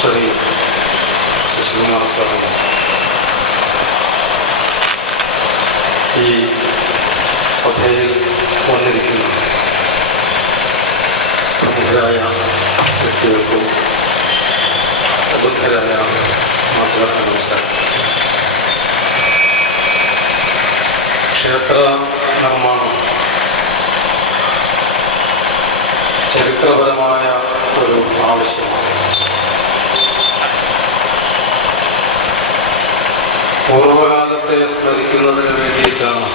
ശ്രീ സുശീൽകുമാർ സാറിന് ഈ സഭയിൽ വന്നിരിക്കുന്ന പ്രമുഖരായ വ്യക്തികൾക്കും പ്രബുദ്ധരായ മാധ്യമ നമസ്കാരം. ക്ഷേത്ര നിർമ്മാണം ചരിത്രപരമായ ഒരു ആവശ്യമാണ്. പൂർവകാലത്തെ സ്മരിക്കുന്നതിന് വേണ്ടിയിട്ടാണ്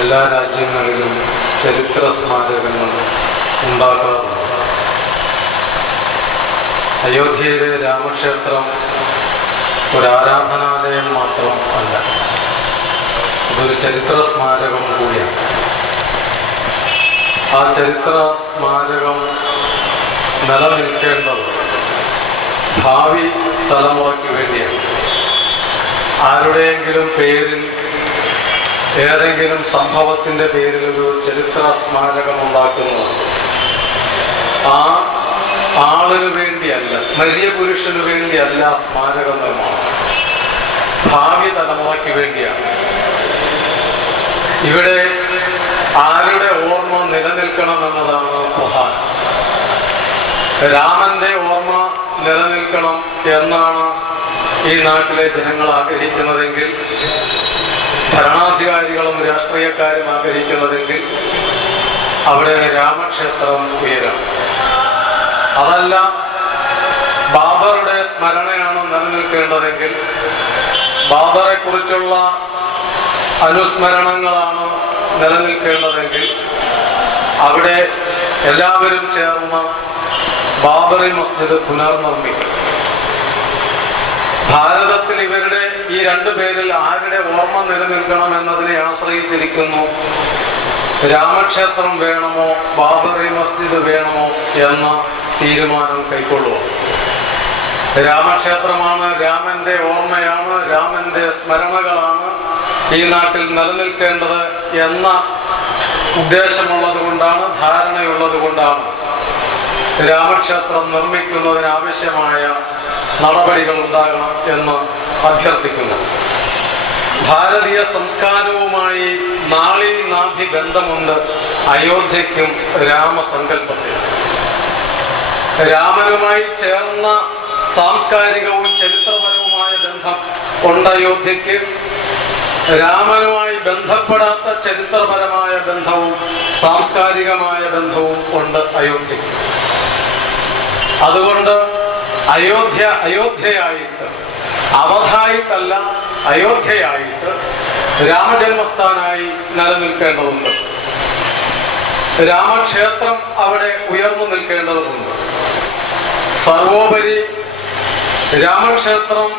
എല്ലാ രാജ്യങ്ങളിലും ചരിത്ര സ്മാരകങ്ങൾ ഉണ്ടാകാറുണ്ട്. അയോധ്യയിലെ രാമക്ഷേത്രം ഒരു ആരാധനാലയം മാത്രം അല്ല, ഇതൊരു ചരിത്ര സ്മാരകം കൂടിയാണ്. ആ ചരിത്ര സ്മാരകം നിലനിൽക്കേണ്ടത് ഭാവി തലമുറയ്ക്ക് വേണ്ടിയാണ്. ആരുടെയെങ്കിലും പേരിൽ, ഏതെങ്കിലും സംഭവത്തിൻ്റെ പേരിൽ ഒരു ചരിത്ര സ്മാരകം ഉണ്ടാക്കുന്നത് ആ ആളിന് വേണ്ടിയല്ല, സ്മര്യ പുരുഷന് വേണ്ടിയല്ല സ്മാരക നിർമ്മാണം, ഭാവി തലമുറയ്ക്ക് വേണ്ടിയാണ്. ഇവിടെ ആരുടെ ഓർമ്മ നിലനിൽക്കണമെന്നതാണ് പ്രധാനം. രാമന്റെ ഓർമ്മ നിലനിൽക്കണം എന്നാണ് ഈ നാട്ടിലെ ജനങ്ങൾ ആഗ്രഹിക്കുന്നതെങ്കിൽ, ഭരണാധികാരികളും രാഷ്ട്രീയക്കാരും ആഗ്രഹിക്കുന്നതെങ്കിൽ അവിടെ രാമക്ഷേത്രം ഉയരണം. അതല്ല, ബാബറുടെ സ്മരണയാണ് നിലനിൽക്കേണ്ടതെങ്കിൽ, ബാബറെ കുറിച്ചുള്ള അനുസ്മരണങ്ങളാണ് നിലനിൽക്കേണ്ടതെങ്കിൽ അവിടെ എല്ലാവരും ചേർന്ന് ബാബറി മസ്ജിദ് പുനർനിർമ്മിക്കും. ഭാരതത്തിൽ ഇവരുടെ ഈ രണ്ടു പേരിൽ ആരുടെ ഓർമ്മ നിലനിൽക്കണം എന്നതിനെ ആശ്രയിച്ചിരിക്കുന്നു രാമക്ഷേത്രം വേണമോ ബാബറി മസ്ജിദ് വേണമോ എന്ന തീരുമാനം കൈക്കൊള്ളുക. രാമക്ഷേത്രമാണ്, രാമന്റെ ഓർമ്മയാണ്, രാമന്റെ സ്മരണകളാണ് ഈ നാട്ടിൽ നിലനിൽക്കേണ്ടത് എന്ന ഉദ്ദേശമുള്ളത് കൊണ്ടാണ്, ധാരണയുള്ളത് കൊണ്ടാണ് രാമക്ഷേത്രം നിർമ്മിക്കുന്നതിനാവശ്യമായ നടപടികൾ ഉണ്ടാകണം എന്ന് അഭ്യർത്ഥിക്കുന്നു. ഭാരതീയ സംസ്കാരവുമായി നാളീനാഭി ബന്ധമുണ്ട് അയോധ്യയ്ക്കും രാമസങ്കല്പത്തിനും. രാമനുമായി ചേർന്ന സാംസ്കാരികവും ചരിത്രപരവുമായ ബന്ധം ഉണ്ട് അയോധ്യയ്ക്ക്. രാമനുമായി ബന്ധപ്പെടാത്ത ചരിത്രപരമായ ബന്ധവും സാംസ്കാരികമായ ബന്ധവും ഉണ്ട് അയോധ്യയ്ക്ക്. അതുകൊണ്ട് അയോധ്യ അയോധ്യയായിട്ട്, അവധായിട്ടല്ല അയോധ്യയായിട്ട് രാമജന്മസ്ഥാനായി നിലനിൽക്കേണ്ടതുണ്ട്. രാമക്ഷേത്രം അവിടെ ഉയർന്നു നിൽക്കേണ്ടതുണ്ട്. സർവോപരി രാമക്ഷേത്രം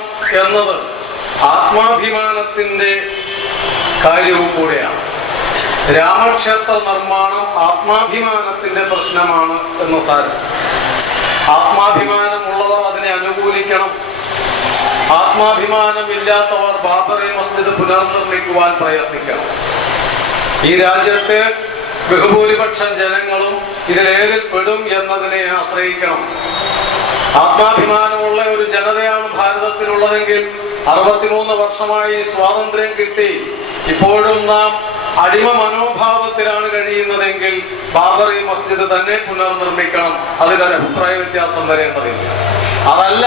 എന്നത് ആത്മാഭിമാനത്തിൻ്റെ കാര്യവും കൂടെയാണ്. രാമക്ഷേത്ര നിർമ്മാണം ആത്മാഭിമാനത്തിൻ്റെ പ്രശ്നമാണ് എന്ന് സാരം. ആത്മാഭിമാനമുള്ളവർ അതിനെ അനുകൂലിക്കണം. ആത്മാഭിമാനമില്ലാത്തവർ ബാബറി മസ്ജിദ് പുനർനിർമ്മിക്കുവാൻ പ്രയത്നിക്കണം. ഈ രാജ്യത്തെ ബഹുഭൂരിപക്ഷം ജനങ്ങളും ഇതിലേതിൽ പെടും എന്നതിനെ ആശ്രയിക്കണം. ആത്മാഭിമാനമുള്ള ഒരു ജനതയാണ് ഭാരതത്തിലുള്ളതെങ്കിൽ 63 വർഷമായി സ്വാതന്ത്ര്യം കിട്ടി, ഇപ്പോഴും നാം അടിമ മനോഭാവത്തിലാണ് കഴിയുന്നതെങ്കിൽ ബാബറി മസ്ജിദ് തന്നെ പുനർനിർമ്മിക്കണം. അതിലൊരു അഭിപ്രായ വ്യത്യാസം വരേണ്ടതില്ല. അതല്ല,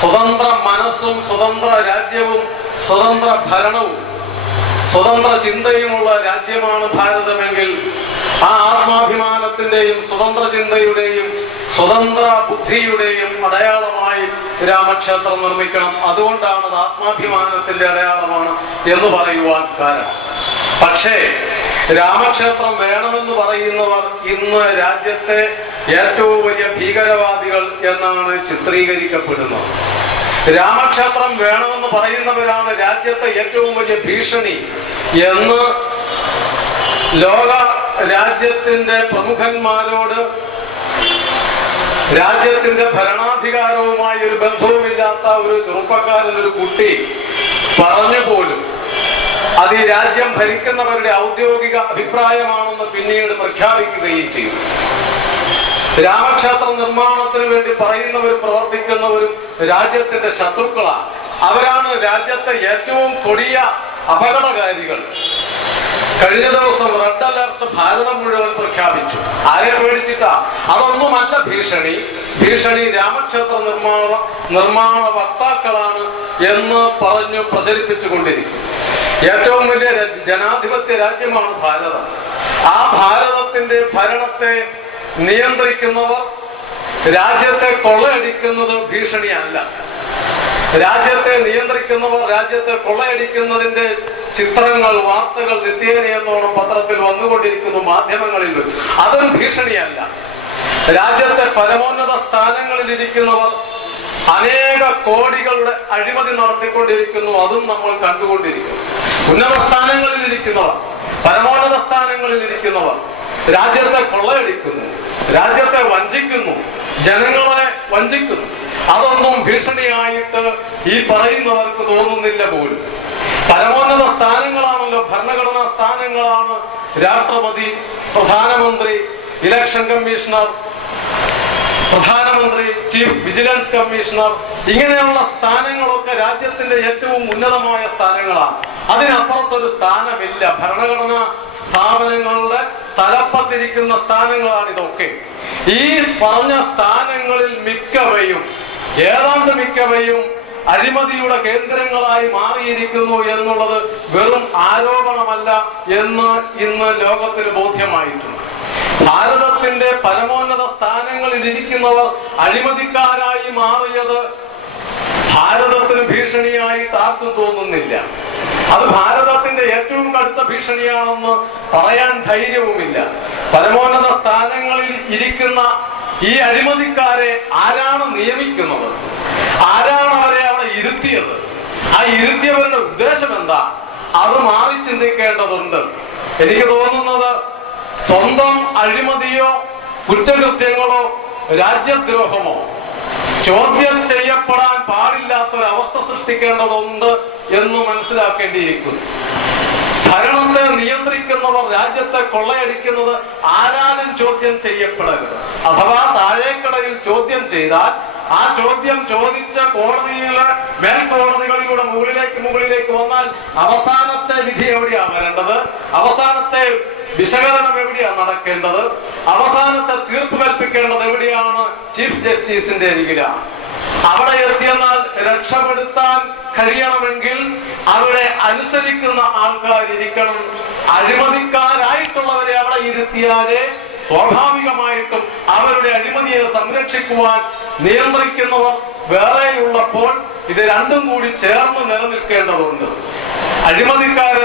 സ്വതന്ത്ര മനസ്സും സ്വതന്ത്ര രാജ്യവും സ്വതന്ത്ര ഭരണവും സ്വതന്ത്ര ചിന്തയുമുള്ള രാജ്യമാണ് ഭാരതമെങ്കിൽ ആ ആത്മാഭിമാനത്തിന്റെയും സ്വതന്ത്ര ചിന്തയുടെയും സ്വതന്ത്ര ബുദ്ധിയുടെയും അടയാളമായി രാമക്ഷേത്രം നിർമ്മിക്കണം. അതുകൊണ്ടാണ് അത് ആത്മാഭിമാനത്തിന്റെ അടയാളമാണ് എന്ന് പറയുവാൻ കാരണം. പക്ഷേ രാമക്ഷേത്രം വേണമെന്ന് പറയുന്നവർ ഇന്ന് രാജ്യത്തെ ഏറ്റവും വലിയ ഭീകരവാദികൾ എന്നാണ് ചിത്രീകരിക്കപ്പെടുന്നത്. രാമക്ഷേത്രം വേണമെന്ന് പറയുന്നവരാണ് രാജ്യത്തെ ഏറ്റവും വലിയ ഭീഷണി എന്ന് ലോക രാജ്യത്തിന്റെ പ്രമുഖന്മാരോട്, രാജ്യത്തിന്റെ ഭരണാധികാരവുമായി ഒരു ബന്ധവുമില്ലാത്ത ഒരു ചെറുപ്പക്കാരൻ, ഒരു കുട്ടി പറഞ്ഞു പോലും അത് ഈ രാജ്യം ഭരിക്കുന്നവരുടെ ഔദ്യോഗിക അഭിപ്രായമാണെന്ന് പിന്നീട് പ്രഖ്യാപിക്കുകയും ചെയ്യും. രാമക്ഷേത്ര നിർമ്മാണത്തിന് വേണ്ടി പറയുന്നവരും പ്രവർത്തിക്കുന്നവരും രാജ്യത്തിന്റെ ശത്രുക്കളാണ്. അവരാണ് രാജ്യത്തെ ഏറ്റവും കൊടിയ അപകടകാരികൾ. കഴിഞ്ഞ ദിവസം റെഡ് അലർട്ട് ഭാരതം മുഴുവൻ പ്രഖ്യാപിച്ചു. ആരെ പേടിച്ചിട്ടാ? അതൊന്നുമല്ല ഭീഷണി രാമക്ഷേത്ര നിർമ്മാണ വക്താക്കളാണ് എന്ന് പറഞ്ഞു പ്രചരിപ്പിച്ചുകൊണ്ടിരിക്കും. ഏറ്റവും വലിയ ജനാധിപത്യ രാജ്യമാണ് ഭാരതം. ആ ഭാരതത്തിന്റെ ഭരണത്തെ നിയന്ത്രിക്കുന്നവർ രാജ്യത്തെ കൊള്ളയടിക്കുന്നത് ഭീഷണിയല്ല. രാജ്യത്തെ നിയന്ത്രിക്കുന്നവർ രാജ്യത്തെ കൊള്ളയടിക്കുന്നതിന്റെ ചിത്രങ്ങൾ, വാർത്തകൾ നിത്യേനയെന്നോണം പത്രത്തിൽ വന്നുകൊണ്ടിരിക്കുന്നു, മാധ്യമങ്ങളിൽ. അതൊരു ഭീഷണിയല്ല. രാജ്യത്തെ പരമോന്നത സ്ഥാനങ്ങളിൽ ഇരിക്കുന്നവർ അനേക കോടികളുടെ അഴിമതി നടത്തിക്കൊണ്ടിരിക്കുന്നു. അതും നമ്മൾ കണ്ടുകൊണ്ടിരിക്കുന്നു. ഉന്നത സ്ഥാനങ്ങളിൽ ഇരിക്കുന്നവർ, പരമോന്നത സ്ഥാനങ്ങളിൽ ഇരിക്കുന്നവർ രാജ്യത്തെ കൊള്ളയടിക്കുന്നു, രാജ്യത്തെ വഞ്ചിക്കുന്നു, ജനങ്ങളെ വഞ്ചിക്കുന്നു. അതൊന്നും ഭീഷണിയായിട്ട് ഈ പറയുന്നവർക്ക് തോന്നുന്നില്ല പോലും. പരമോന്നത സ്ഥാനങ്ങളാണല്ലോ, ഭരണഘടനാ സ്ഥാനങ്ങളാണ് രാഷ്ട്രപതി, പ്രധാനമന്ത്രി, ഇലക്ഷൻ കമ്മീഷണർ, പ്രധാനമന്ത്രി, ചീഫ് വിജിലൻസ് കമ്മീഷണർ. ഇങ്ങനെയുള്ള സ്ഥാനങ്ങളൊക്കെ രാജ്യത്തിന്റെ ഏറ്റവും ഉന്നതമായ സ്ഥാനങ്ങളാണ്. അതിനപ്പുറത്തൊരു സ്ഥാനമില്ല. ഭരണഘടനാ സ്ഥാപനങ്ങളുടെ തലപ്പത്തിരിക്കുന്ന സ്ഥാനങ്ങളാണ് ഇതൊക്കെ. ഈ പറഞ്ഞ സ്ഥാനങ്ങളിൽ ഏതാണ്ട് മിക്കവയും അഴിമതിയുടെ കേന്ദ്രങ്ങളായി മാറിയിരിക്കുന്നു എന്നുള്ളത് വെറും ആരോപണമല്ല എന്ന് ഇന്ന് ലോകത്തിന് ബോധ്യമായിട്ടുണ്ട്. ഭാരതത്തിന്റെ പരമോന്നത സ്ഥാനങ്ങളിൽ ഇരിക്കുന്നവർ അഴിമതിക്കാരായി മാറിയത് ഭാരതത്തിന് ഭീഷണിയായിട്ട് ആർക്കും തോന്നുന്നില്ല. അത് ഭാരതത്തിന്റെ ഏറ്റവും കടുത്ത ഭീഷണിയാണെന്ന് പറയാൻ ധൈര്യവുമില്ല. പരമോന്നത സ്ഥാനങ്ങളിൽ ഇരിക്കുന്ന ഈ അഴിമതിക്കാരെ ആരാണ് നിയമിക്കുന്നത്? ആരാണ് അവരെ അവിടെ ഇരുത്തിയത്? ആ ഇരുത്തിയവരുടെ ഉദ്ദേശം എന്താ? അത് മാറി ചിന്തിക്കേണ്ടതുണ്ട്. എനിക്ക് തോന്നുന്നത് സ്വന്തം അഴിമതിയോ കുറ്റകൃത്യങ്ങളോ രാജ്യദ്രോഹമോ ചോദ്യം ചെയ്യപ്പെടാൻ പാടില്ലാത്തൊരവസ്ഥ സൃഷ്ടിക്കേണ്ടതുണ്ട് എന്ന് മനസ്സിലാക്കേണ്ടിയിരിക്കുന്നു. ഭരണത്തെ നിയന്ത്രിക്കുന്നവർ രാജ്യത്തെ കൊള്ളയടിക്കുന്നത് ആരാലും ചോദ്യം ചെയ്യപ്പെടരുത്. അഥവാ താഴേക്കടയിൽ ചോദ്യം ചെയ്താൽ ആ ചോദ്യം ചോദിച്ച കോടതിയിലെ മേൽക്കോടതികളിലൂടെ മുകളിലേക്ക് വന്നാൽ അവസാനത്തെ വിധി എവിടെയാണ് വരേണ്ടത്? അവസാനത്തെ വിശകലനം എവിടെയാണ് നടക്കേണ്ടത്? അവസാനത്തെ തീർപ്പ് കൽപ്പിക്കേണ്ടത് എവിടെയാണ്? ചീഫ് ജസ്റ്റിസിന്റെ അരികിലാണ്. അവിടെ എത്തിയെന്നാൽ രക്ഷപ്പെടുത്താൻ കഴിയണമെങ്കിൽ അവിടെ അനുസരിക്കുന്ന ആൾക്കാരിരിക്കണം. അഴിമതിക്കാരായിട്ടുള്ളവരെ അവിടെ ഇരുത്തിയാലേ സ്വാഭാവികമായിട്ടും അവരുടെ അഴിമതിയെ സംരക്ഷിക്കുവാൻ നിയന്ത്രിക്കുന്നവർ വേറെയുള്ളപ്പോൾ ഇത് രണ്ടും കൂടി ചേർന്ന് നിലനിൽക്കേണ്ടതുണ്ട്. അഴിമതിക്കാരെ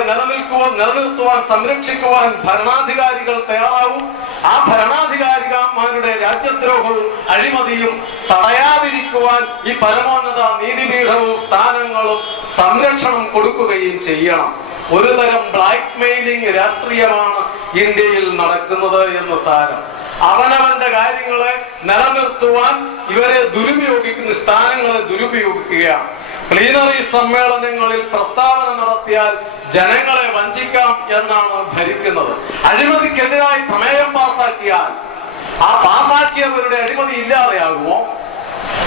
നിലനിർത്തുവാൻ സംരക്ഷിക്കുവാൻ ഭരണാധികാരികൾ തയ്യാറാവും. ആ ഭരണാധികാരിമാരുടെ രാജ്യദ്രോഹവും അഴിമതിയും തടയാതിരിക്കുവാൻ ഈ പരമോന്നത നീതിപീഠവും സ്ഥാനങ്ങളും സംരക്ഷണം കൊടുക്കുകയും ചെയ്യണം. ഒരു തരം ബ്ലാക്ക് മെയിലിംഗ് രാഷ്ട്രീയമാണ് ഇന്ത്യയിൽ നടക്കുന്നത് എന്ന് സാരം. അവനവന്റെ കാര്യങ്ങളെ നിലനിർത്തുവാൻ ഇവരെ ദുരുപയോഗിക്കുന്ന സ്ഥാനങ്ങളെ ദുരുപയോഗിക്കുകയാണ്. പ്ലീനറി സമ്മേളനങ്ങളിൽ പ്രസ്താവന നടത്തിയാൽ ജനങ്ങളെ വഞ്ചിക്കാം എന്നാണ് ധരിക്കുന്നത്. അഴിമതിക്കെതിരായി പ്രമേയം പാസാക്കിയാൽ ആ പാസാക്കിയവരുടെ അഴിമതി ഇല്ലാതെയാകുമോ?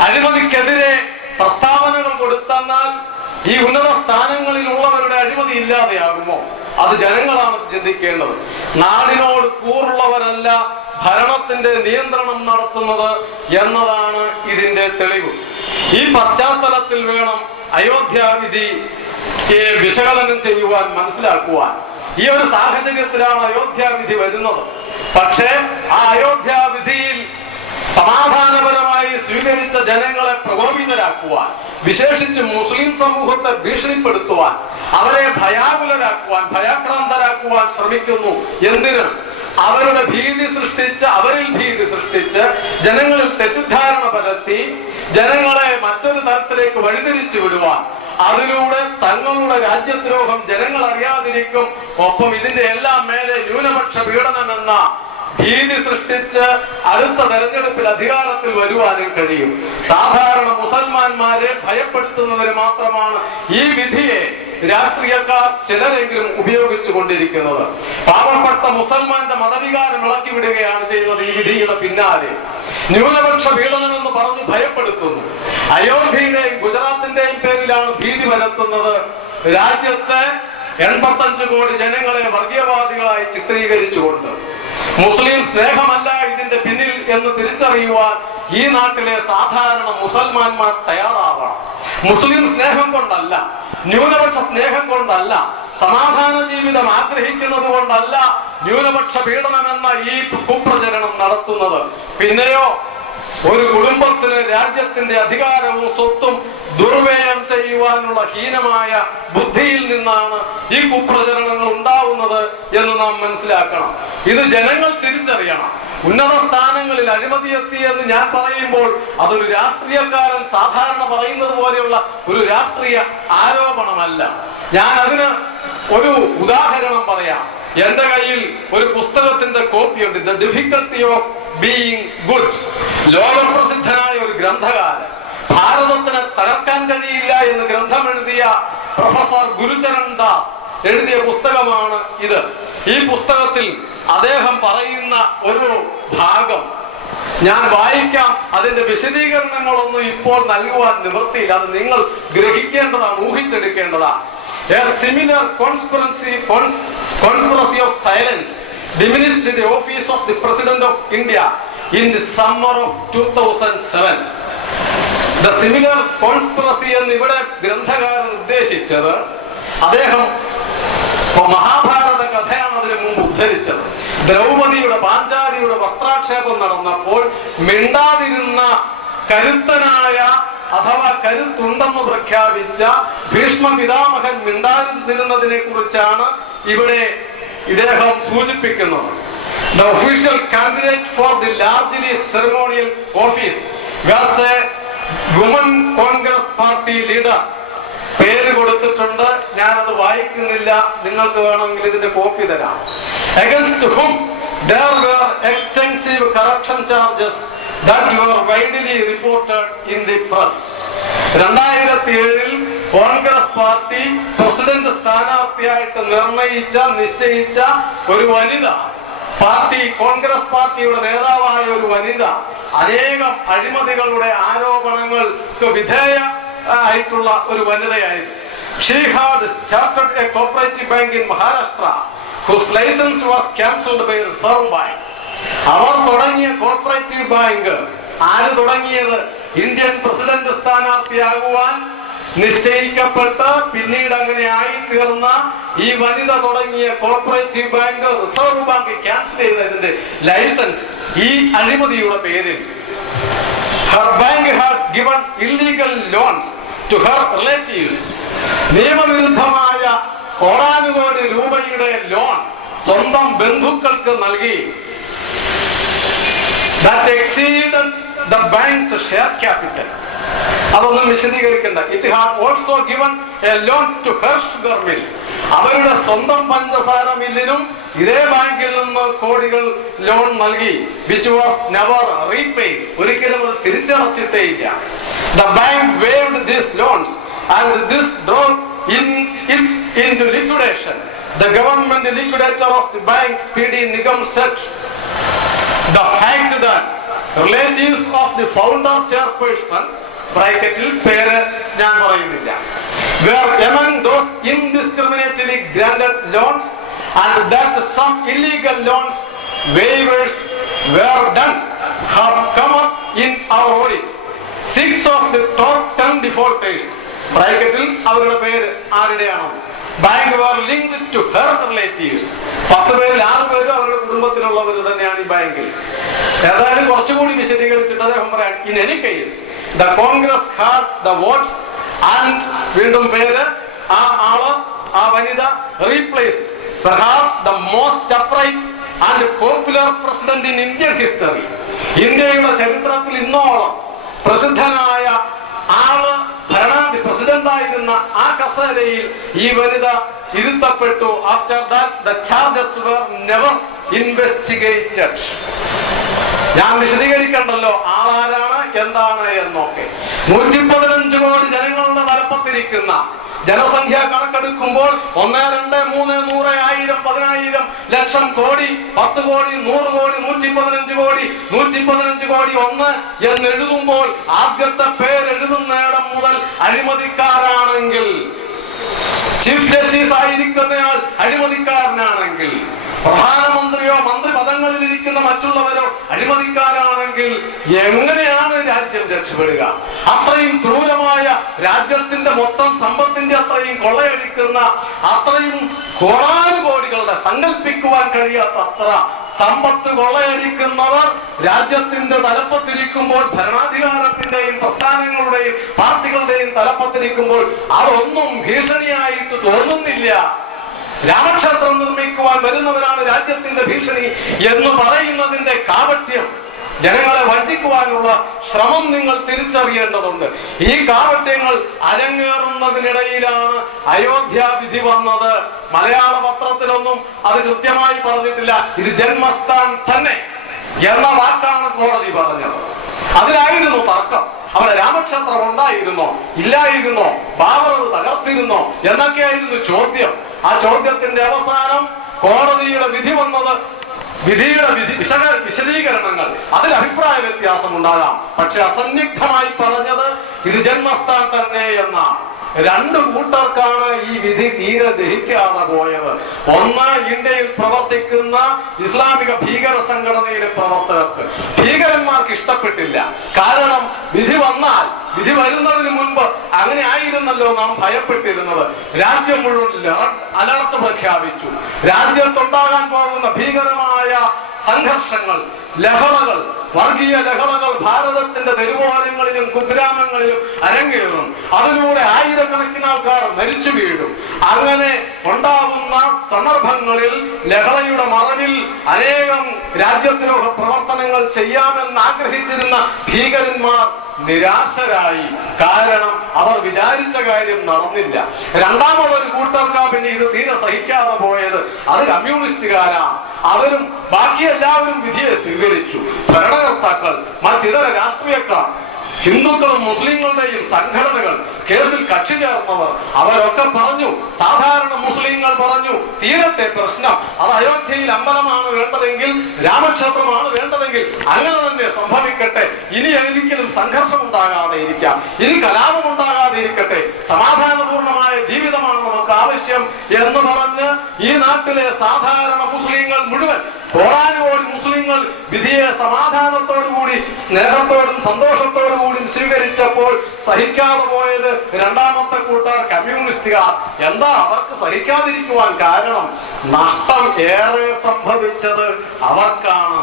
അഴിമതിക്കെതിരെ പ്രസ്താവനകൾ കൊടുത്തെന്നാൽ ഈ ഉന്നത സ്ഥാനങ്ങളിലുള്ളവരുടെ അഴിമതി ഇല്ലാതെയാകുമോ? അത് ജനങ്ങളാണ് ചിന്തിക്കേണ്ടത്. നാടിനോട് കൂറുള്ളവരല്ല ഭരണത്തിന്റെ നിയന്ത്രണം നടത്തുന്നത് എന്നതാണ് ഇതിന്റെ തെളിവ്. ഈ പശ്ചാത്തലത്തിൽ വേണം അയോധ്യാവിധി വിശകലനം ചെയ്യുവാൻ, മനസ്സിലാക്കുവാൻ. ഈ ഒരു സാഹചര്യത്തിലാണ് അയോധ്യാവിധി വരുന്നത്. പക്ഷേ ആ അയോധ്യാവിധിയിൽ സമാധാനപരമായി സ്വീകരിച്ച ജനങ്ങളെ പ്രകോപിതരാക്കുവാൻ, വിശേഷിച്ച് മുസ്ലിം സമൂഹത്തെ ഭീഷണിപ്പെടുത്തുവാൻ, അവരെ ഭയാകുലരാക്കുവാൻ, ഭയാക്രാന്തരാക്കുവാൻ ശ്രമിക്കുന്നു. എന്തിന്? അവരിൽ ഭീതി സൃഷ്ടിച്ച് ജനങ്ങളിൽ തെറ്റിദ്ധാരണ പരത്തി ജനങ്ങളെ മറ്റൊരു തരത്തിലേക്ക് വഴിതിരിച്ചു വിടുവാൻ. അതിലൂടെ തങ്ങളുടെ രാജ്യദ്രോഹം ജനങ്ങൾ അറിയാതിരിക്കും. ഒപ്പം ഇതിന്റെ എല്ലാം മേലെ ന്യൂനപക്ഷ പീഡനം എന്ന ഭീതി സൃഷ്ടിച്ച് അടുത്ത തെരഞ്ഞെടുപ്പിൽ അധികാരത്തിൽ വരുവാനും കഴിയും. സാധാരണ മുസൽമാന്മാരെ ഭയപ്പെടുത്തുന്നതിന് മാത്രമാണ് ഈ വിധിയെ രാഷ്ട്രീയക്കാർ ചിലരെങ്കിലും ഉപയോഗിച്ചു കൊണ്ടിരിക്കുന്നത്. പാവപ്പെട്ട മുസൽമാന്റെ മതവികാരം ഇളക്കി വിടുകയാണ് ചെയ്യുന്നത് ഈ വിധിയുടെ പിന്നാലെ. ന്യൂനപക്ഷ പീഡനം എന്ന് പറഞ്ഞ് ഭയപ്പെടുത്തുന്നു. അയോധ്യയുടെയും ഗുജറാത്തിന്റെയും പേരിലാണ് ഭീതി പരത്തുന്നത്. രാജ്യത്തെ 85 കോടി ജനങ്ങളെ വർഗീയവാദികളായി ചിത്രീകരിച്ചുകൊണ്ട് മുസ്ലിം സ്നേഹമല്ല ഇതിന്റെ പിന്നിൽ എന്ന് തിരിച്ചറിയുവാൻ ഈ നാട്ടിലെ സാധാരണ മുസൽമാന്മാർ തയ്യാറാവണം. മുസ്ലിം സ്നേഹം കൊണ്ടല്ല, ന്യൂനപക്ഷ സ്നേഹം കൊണ്ടല്ല, സമാധാന ജീവിതം ആഗ്രഹിക്കുന്നത് കൊണ്ടല്ല ന്യൂനപക്ഷ പീഡനം എന്ന ഈ കുപ്രചരണം നടത്തുന്നത്. പിന്നെയോ ഒരു കുടുംബത്തിന് രാജ്യത്തിന്റെ അധികാരവും സ്വത്തും ദുർവ്യയം ചെയ്യുവാനുള്ള ഹീനമായ ബുദ്ധിയിൽ നിന്നാണ് ഈ കുപ്രചരണങ്ങൾ ഉണ്ടാവുന്നത് എന്ന് നാം മനസ്സിലാക്കണം. ഇത് ജനങ്ങൾ തിരിച്ചറിയണം. ഉന്നത സ്ഥാനങ്ങളിൽ അഴിമതി എത്തി എന്ന് ഞാൻ പറയുമ്പോൾ അതൊരു രാഷ്ട്രീയക്കാരൻ സാധാരണ പറയുന്നത് പോലെയുള്ള ഒരു രാഷ്ട്രീയ ആരോപണമല്ല. ഞാൻ അതിന് ഒരു ഉദാഹരണം പറയാം. എന്റെ കയ്യിൽ ഒരു പുസ്തകത്തിന്റെ കോപ്പിയുണ്ട്, the difficulty of being good. ലോകപ്രസിദ്ധനായ ഒരു ഗ്രന്ഥകാരൻ, ഭാരതത്തിനെ തകർക്കാൻ കഴിയില്ല എന്ന് ഗ്രന്ഥം എഴുതിയ പ്രൊഫസർ ഗുരുചരൺ ദാസ് എഴുതിയ പുസ്തകമാണ് ഇത്. ഈ പുസ്തകത്തിൽ അദ്ദേഹം പറയുന്ന ഒരു ഭാഗം ഞാൻ വായിക്കാം. അതിന്റെ വിശദീകരണങ്ങളൊന്നും ഇപ്പോൾ നൽകുവാൻ നിവൃത്തിയില്ല. അത് നിങ്ങൾ ഗ്രഹിക്കേണ്ടതാണ്, ഊഹിച്ചെടുക്കേണ്ടതാണ്. A similar conspiracy of silence diminished the office of the President of India in the summer of 2007. The similar conspiracy എന്ന് ഇവിടെ ഗ്രന്ഥകാരൻ ഉദ്ദേശിച്ചത്, അദ്ദേഹം മഹാഭാരത കഥയാണ് അതിന് മുമ്പ് ഉദ്ധരിച്ചത്. ദ്രൗപദിയുടെ പാഞ്ചാലിയുടെ വസ്ത്രാക്ഷേപം നടന്നപ്പോൾ മിണ്ടാതിരുന്ന കരുത്തനായ അഥവാ കരുത്തുണ്ടെന്ന് പ്രഖ്യാപിച്ച ഭീഷ്മ പിതാമഹൻ മിണ്ടാതിരുന്നതിനെ കുറിച്ചാണ് ഇവിടെ ഇദ്ദേഹം സൂചിപ്പിക്കുന്നത്. The official candidate for the largely ceremonial office was a woman Congress party leader. പേര് കൊടുത്തിട്ടുണ്ട്, ഞാനത് വായിക്കുന്നില്ല, നിങ്ങൾക്ക് വേണമെങ്കിൽ ഇതിന്റെ കോപ്പി തരാം. Against whom there were extensive corruption charges that were widely reported in the press. 2007 Congress party president സ്ഥാനാർത്ഥിയായിട്ട് നിശ്ചയിച്ച ഒരു വനിത, കോൺഗ്രസ് പാർട്ടിയുടെ നേതാവായ ഒരു വനിത അനേകം അഴിമതികളുടെ ആരോപണങ്ങൾക്ക് വിധേയമായിട്ടുള്ള ഒരു വനിതയായിരുന്നു. She had started a cooperative bank in Maharashtra whose license was cancelled by Reserve Bank. അവർ തുടങ്ങിയ കോർപ്പറേറ്റീവ് ബാങ്ക് ആര് തുടങ്ങിയത്? ഇന്ത്യൻ പ്രസിഡന്റ് സ്ഥാനാർത്ഥിയാകുവാൻ നിശ്ചയിക്കപ്പെട്ട് പിന്നീട് അങ്ങനെ ആയി തീർന്ന ഈ വനിത തുടങ്ങിയ corporative bank reserve bank cancel ചെയ്തതിന്റെ ലൈസൻസ് ഈ അഴിമതിയുടെ പേരിൽ. Her bank had given illegal loans to her relatives. നിയമവിരുദ്ധമായ കോടാനുകോടി രൂപയുടെ ലോൺ സ്വന്തം ബന്ധുക്കൾക്ക് നൽകി. That exceeded the bank's share capital. അതൊന്നും വിശദീകരിക്കണ്ട. It had also given a loan to her sugar mill. അവരുടെ സ്വന്തം പഞ്ചസാര മില്ലിനും ഇതേ ബാങ്കിൽ നിന്ന് കോടികൾ ലോൺ നൽകി. Which was never repaid. ഒരിക്കലും അത് തിരിച്ചടച്ചിട്ടേയില്ല. The bank waived these loans and this drove it into liquidation. The government liquidator of the bank, P.D. Nigam, said the fact that relatives of the founder chairperson, ബ്രാക്കറ്റിൽ പേര് ഞാൻ പറയുന്നില്ല, were among those indiscriminately granted loans and that some illegal loans waivers were done has come up in our audit. 6 of the top 10 defaulters, ബ്രാക്കറ്റിൽ അവരുടെ പേര് ആരുടെയാണോ, bank were linked to her relatives. 10 പേരിൽ 6 പേരും അവരുടെ കുടുംബത്തിലുള്ളവർ തന്നെയാണ് ഈ ബാങ്കിൽ. ഏതായാലും കുറച്ചുകൂടി വിശദീകരിച്ചിട്ട് അദ്ദേഹം പറയാൻ, in any case the Congress had the votes and വീണ്ടും പേര് ആ വനിത replaced perhaps the most upright and popular president in Indian history. ഇന്ത്യയുടെ ചരിത്രത്തിൽ ഇന്നോളം പ്രസിദ്ധനായ ആള് പ്രസിഡന്റായിരുന്ന ആ കസേരയിൽ ഈ വനിത ഇരുത്തപ്പെട്ടു. After that the charges were never investigated. ഞാൻ വിശദീകരിക്കണ്ടല്ലോ ആളാരാണ് എന്താണ് എന്നൊക്കെ. 115 കോടി ജനങ്ങളുടെ തലപ്പത്തിരിക്കുന്ന, ജനസംഖ്യാ കണക്കെടുപ്പ് നിൽക്കുമ്പോൾ 1, 2, 3, 100, 1000, 10000, ലക്ഷം, കോടി, 10 കോടി, 100 കോടി, 115 കോടി, 115 കോടി 1 എന്നെഴുതുമ്പോൾ ആദ്യത്തെ പേരെഴുതുന്നിടം മുതൽ അഴിമതിക്കാരാണെങ്കിൽ, ചീഫ് ജസ്റ്റിസ് ആയിരിക്കുന്നയാൾ അഴിമതിക്കാരനാണെങ്കിൽ, പ്രധാനമന്ത്രിയോ മന്ത്രി പദങ്ങളിൽ ഇരിക്കുന്ന മറ്റുള്ളവരോ അഴിമതിക്കാരാണെങ്കിൽ എങ്ങനെയാണ് രാജ്യം രക്ഷപ്പെടുക? അത്രയും ക്രൂരമായ, രാജ്യത്തിന്റെ മൊത്തം സമ്പത്തിന്റെ അത്രയും കൊള്ളയടിക്കുന്ന, അത്രയും കോടാനുകോടികളുടെ സങ്കല്പിക്കുവാൻ കഴിയാത്ത അത്ര സമ്പത്ത് കൊള്ളയടിക്കുന്നവർ രാജ്യത്തിന്റെ തലപ്പത്തിരിക്കുമ്പോൾ, ഭരണാധികാരത്തിന്റെയും പ്രസ്ഥാനങ്ങളുടെയും പാർട്ടികളുടെയും തലപ്പത്തിരിക്കുമ്പോൾ അതൊന്നും ഭീഷണിയായിട്ട് തോന്നുന്നില്ല. രാമക്ഷേത്രം നിർമ്മിക്കുവാൻ വരുന്നവരാണ് രാജ്യത്തിന്റെ ഭീഷണി എന്ന് പറയുന്നതിന്റെ കാപട്യം, ജനങ്ങളെ വഞ്ചിക്കുവാനുള്ള ശ്രമം നിങ്ങൾ തിരിച്ചറിയേണ്ടതുണ്ട്. ഈ കാപട്യങ്ങൾ അരങ്ങേറുന്നതിനിടയിലാണ് അയോധ്യ വിധി വന്നത്. മലയാള പത്രത്തിലൊന്നും അത് കൃത്യമായി പറഞ്ഞിട്ടില്ല. ഇത് ജന്മസ്ഥാൻ തന്നെ എന്ന വാക്കാണ് കോടതി പറഞ്ഞത്. അതിലായിരുന്നു തർക്കം. അവിടെ രാമക്ഷേത്രം ഉണ്ടായിരുന്നോ ഇല്ലായിരുന്നോ, ബാബർ അത് തകർത്തിരുന്നോ എന്നൊക്കെയായിരുന്നു ചോദ്യം. ആ ചോദ്യത്തിന്റെ അവസാനം കോടതിയുടെ വിധി വന്നത്, വിധിയുടെ വിശദീകരണങ്ങൾ, അതിൽ അഭിപ്രായ വ്യത്യാസം ഉണ്ടാകാം. പക്ഷെ അസന്നിഗ്ധമായി പറഞ്ഞത് ഇത് ജന്മസ്ഥാൻ തന്നെ എന്നാണ്. രണ്ടു കൂട്ടർക്കാണ് ഈ വിധി തീരെ ദഹിക്കാതെ പോയത്. ഒന്ന്, ഇന്ത്യയിൽ പ്രവർത്തിക്കുന്ന ഇസ്ലാമിക ഭീകര സംഘടനയിലെ പ്രവർത്തകർക്ക്, ഭീകരന്മാർക്ക് ഇഷ്ടപ്പെട്ടില്ല. കാരണം വിധി വന്നാൽ, വിധി വരുന്നതിന് മുൻപ് അങ്ങനെ ആയിരുന്നല്ലോ നാം ഭയപ്പെട്ടിരുന്നത്. രാജ്യം മുഴുവൻ അലർട്ട് പ്രഖ്യാപിച്ചു. രാജ്യത്തുണ്ടാകാൻ പോകുന്ന ഭീകരമായ സംഘർഷങ്ങൾ, ലഹളകൾ, വർഗീയ ലഹളകൾ ഭാരതത്തിന്റെ തെരുവോരങ്ങളിലും കുഗ്രാമങ്ങളിലും അരങ്ങേറും. അതിലൂടെ ആയിരക്കണക്കിന് ആൾക്കാർ മരിച്ചു വീഴും. അങ്ങനെ ഉണ്ടാകുന്ന സന്ദർഭങ്ങളിൽ ലഹളയുടെ മറവിൽ അനേകം രാജ്യദ്രോഹ പ്രവർത്തനങ്ങൾ ചെയ്യാമെന്ന് ആഗ്രഹിച്ചിരുന്ന ഭീകരന്മാർ നിരാശരായി. കാരണം അവർ വിചാരിച്ച കാര്യം നടന്നില്ല. രണ്ടാമതൊരു കൂട്ടർക്കാ പിന്നെ ഇത് തീരെ സഹിക്കാതെ പോയത്. അത് കമ്മ്യൂണിസ്റ്റുകാരാണ്. അവരും ബാക്കി എല്ലാവരും വിധിയെ സ്വീകരിച്ചു. ഭരണകർത്താക്കൾ, മറ്റിതര രാഷ്ട്രീയക്കാർ, ഹിന്ദുക്കളും മുസ്ലിങ്ങളുടെയും സംഘടനകൾ, കേസിൽ കക്ഷി ചേർന്നവർ, അവരൊക്കെ പറഞ്ഞു, സാധാരണ മുസ്ലിങ്ങൾ പറഞ്ഞു, തീരത്തെ പ്രശ്നം, അത് അയോധ്യയിൽ അമ്പലമാണ് വേണ്ടതെങ്കിൽ, രാമക്ഷേത്രമാണ് വേണ്ടതെങ്കിൽ അങ്ങനെ തന്നെ സംഭവിക്കട്ടെ. ഇനി ഒരിക്കലും സംഘർഷം ഉണ്ടാകാതെ ഇരിക്കാം, ഇനി കലാപം ഉണ്ടാകാതെ ഇരിക്കട്ടെ, സമാധാനപൂർണമായ ജീവിതമാണ് നമുക്ക് ആവശ്യം എന്ന് പറഞ്ഞ് ഈ നാട്ടിലെ സാധാരണ മുസ്ലിങ്ങൾ മുഴുവൻ, കോടാനുകോടി മുസ്ലിങ്ങൾ വിധിയെ സമാധാനത്തോടുകൂടി, സ്നേഹത്തോടും സന്തോഷത്തോടും കൂടി സ്വീകരിച്ചപ്പോൾ സഹിക്കാതെ പോയത് രണ്ടാമത്തെ കൂട്ടർ കമ്മ്യൂണിസ്റ്റുകാർ. എന്താ അവർക്ക് സഹിക്കാതിരിക്കുവാൻ കാരണം? നഷ്ടം ഏറെ സംഭവിച്ചത് അവർക്കാണ്.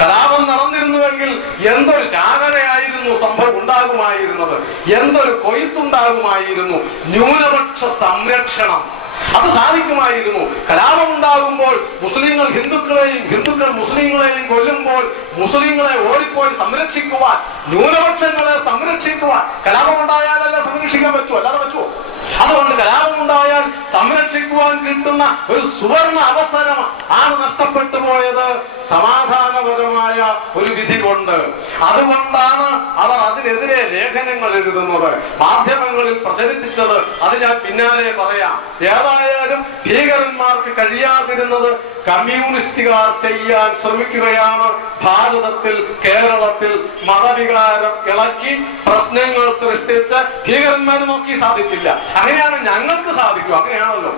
കലാപം നടന്നിരുന്നുവെങ്കിൽ എന്തൊരു ചാകരയായിരുന്നു ഉണ്ടാകുമായിരുന്നത്, എന്തൊരു കൊയ്ത്തുണ്ടാകുമായിരുന്നു. ന്യൂനപക്ഷ സംരക്ഷണം അത് സാധിക്കുമായിരുന്നു. കലാപം ഉണ്ടാകുമ്പോൾ മുസ്ലിങ്ങൾ ഹിന്ദുക്കളെയും, ഹിന്ദുക്കൾ മുസ്ലിങ്ങളെയും കൊല്ലുമ്പോൾ മുസ്ലിങ്ങളെ ഓടിപ്പോയി സംരക്ഷിക്കുവാൻ, ന്യൂനപക്ഷങ്ങളെ സംരക്ഷിക്കുവാൻ, കലാപം ഉണ്ടായാലല്ല സംരക്ഷിക്കാൻ പറ്റുമോ? അല്ലാതെ പറ്റുമോ? അതുകൊണ്ട് കലാപം ഉണ്ടായാൽ സംരക്ഷിക്കുവാൻ കിട്ടുന്ന ഒരു സുവർണ അവസരം ആണ് നഷ്ടപ്പെട്ടു പോയത് സമാധാനപരമായ ഒരു വിധി കൊണ്ട്. അതുകൊണ്ടാണ് അവർ അതിനെതിരെ ലേഖനങ്ങൾ എഴുതുന്നത്, മാധ്യമങ്ങളിൽ പ്രചരിപ്പിച്ചത്. അത് ഞാൻ പിന്നാലെ പറയാം. ഏതായാലും ഭീകരന്മാർക്ക് കഴിയാതിരുന്നത് കമ്മ്യൂണിസ്റ്റുകാർ ചെയ്യാൻ ശ്രമിക്കുകയാണ്. ഭാരതത്തിൽ, കേരളത്തിൽ മതവികാരം ഇളക്കി പ്രശ്നങ്ങൾ സൃഷ്ടിച്ച് ഭീകരന്മാർ നോക്കി സാധിച്ചില്ല. അങ്ങനെയാണ് ഞങ്ങൾക്ക് സാധിക്കും. അങ്ങനെയാണല്ലോ.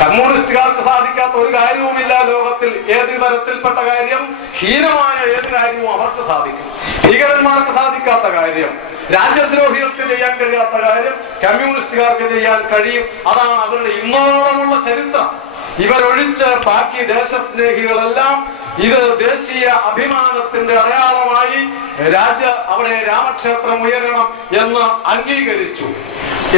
കമ്മ്യൂണിസ്റ്റുകാർക്ക് സാധിക്കാത്ത ഒരു കാര്യവുമില്ല ലോകത്തിൽ. ഏത് തരത്തിൽപ്പെട്ട കാര്യം, ഹീനമായ ഏത് കാര്യവും അവർക്ക് സാധിക്കും. ഭീകരന്മാർക്ക് സാധിക്കാത്ത കാര്യം, രാജ്യദ്രോഹികൾക്ക് ചെയ്യാൻ കഴിയാത്ത കാര്യം കമ്മ്യൂണിസ്റ്റുകാർക്ക് ചെയ്യാൻ കഴിയും. അതാണ് അവരുടെ ഇന്നോളമുള്ള ചരിത്രം. ഇവരൊഴിച്ച് ബാക്കി ദേശസ്നേഹികളെല്ലാം ഇത് ദേശീയ അഭിമാനത്തിന്റെ അടയാളമായി അവിടെ രാമക്ഷേത്രം ഉയരണം എന്ന് അംഗീകരിച്ചു.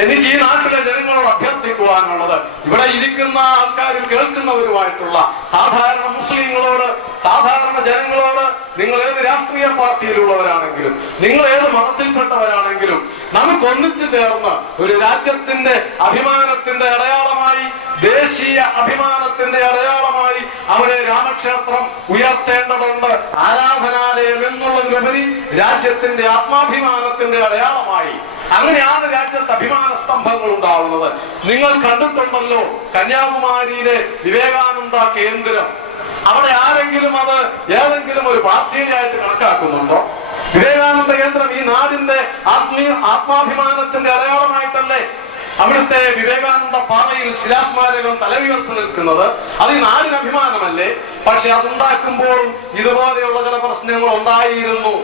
എനിക്ക് ഈ നാട്ടിലെ ജനങ്ങളോട് അഭ്യർത്ഥിക്കുവാനുള്ളത്, ഇവിടെ ഇരിക്കുന്ന ആൾക്കാരും കേൾക്കുന്നവരുമായിട്ടുള്ള സാധാരണ മുസ്ലിങ്ങളോട്, സാധാരണ ജനങ്ങളോട്, നിങ്ങൾ ഏത് രാഷ്ട്രീയ പാർട്ടിയിലുള്ളവരാണെങ്കിലും, നിങ്ങൾ ഏത് മതത്തിൽപ്പെട്ടവരാണെങ്കിലും, നമുക്ക് ഒന്നിച്ചു ചേർന്ന് ഒരു രാജ്യത്തിന്റെ അഭിമാനത്തിന്റെ അടയാളമായി, ദേശീയ അഭിമാനത്തിന്റെ അടയാളമായി അവിടെ രാമക്ഷേത്രം ഉയർത്തേണ്ടതുണ്ട്. ആരാധനാലയം എന്നുള്ളതിലുപരി രാജ്യത്തിന്റെ ആത്മാഭിമാനത്തിന്റെ അടയാളമായി. അങ്ങനെയാണ് രാജ്യത്ത് അഭിമാന ജലസ്തംഭങ്ങൾ ഉണ്ടാവുന്നത്. നിങ്ങൾ കണ്ടിട്ടുണ്ടല്ലോ കന്യാകുമാരിയിലെ വിവേകാനന്ദ കേന്ദ്രം. അവിടെ ആരെങ്കിലും അത് ഏതെങ്കിലും ഒരു പാർട്ടിയുടെ ആയിട്ട് കണക്കാക്കുന്നുണ്ടോ? വിവേകാനന്ദ കേന്ദ്രം ഈ നാടിന്റെ ആത്മാഭിമാനത്തിന്റെ അടയാളമായിട്ടല്ലേ അവിടുത്തെ വിവേകാനന്ദ പാറയിൽ ശിലാസ്മാരകം തലയുയർത്തി നിൽക്കുന്നത്? അത് ഈ നാടിന് അഭിമാനമല്ലേ? പക്ഷെ അതുണ്ടാക്കുമ്പോഴും ഇതുപോലെയുള്ള ചില പ്രശ്നങ്ങൾ ഉണ്ടായിരുന്നു.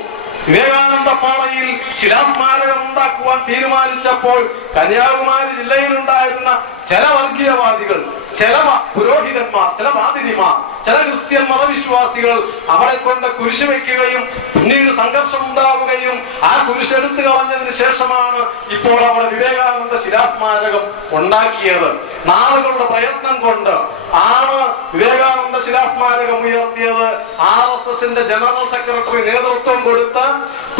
വിവേകാനന്ദ പാറയിൽ ശിലാസ്മാരകം ഉണ്ടാക്കുവാൻ തീരുമാനിച്ചപ്പോൾ കന്യാകുമാരി ജില്ലയിൽ ഉണ്ടായിരുന്ന ചില വർഗീയവാദികൾ, ചില പുരോഹിതന്മാർ, ചില പാതിരിമാർ, ചില ക്രിസ്ത്യൻ മതവിശ്വാസികൾ അവിടെ കൊണ്ട് കുരിശ് വയ്ക്കുകയും പിന്നീട് സംഘർഷം ഉണ്ടാവുകയും ആ കുരിശ് എടുത്തു കളഞ്ഞതിന് ശേഷമാണ് ഇപ്പോൾ അവിടെ വിവേകാനന്ദ ശിലാസ്മാരകം ഉണ്ടാക്കിയത്. നാളുകളുടെ പ്രയത്നം കൊണ്ട് ആണ് വിവേകാനന്ദ ശിലാസ്മാരകം ഉയർത്തിയത്. RSSന്റെ ജനറൽ സെക്രട്ടറി നേതൃത്വം കൊടുത്ത്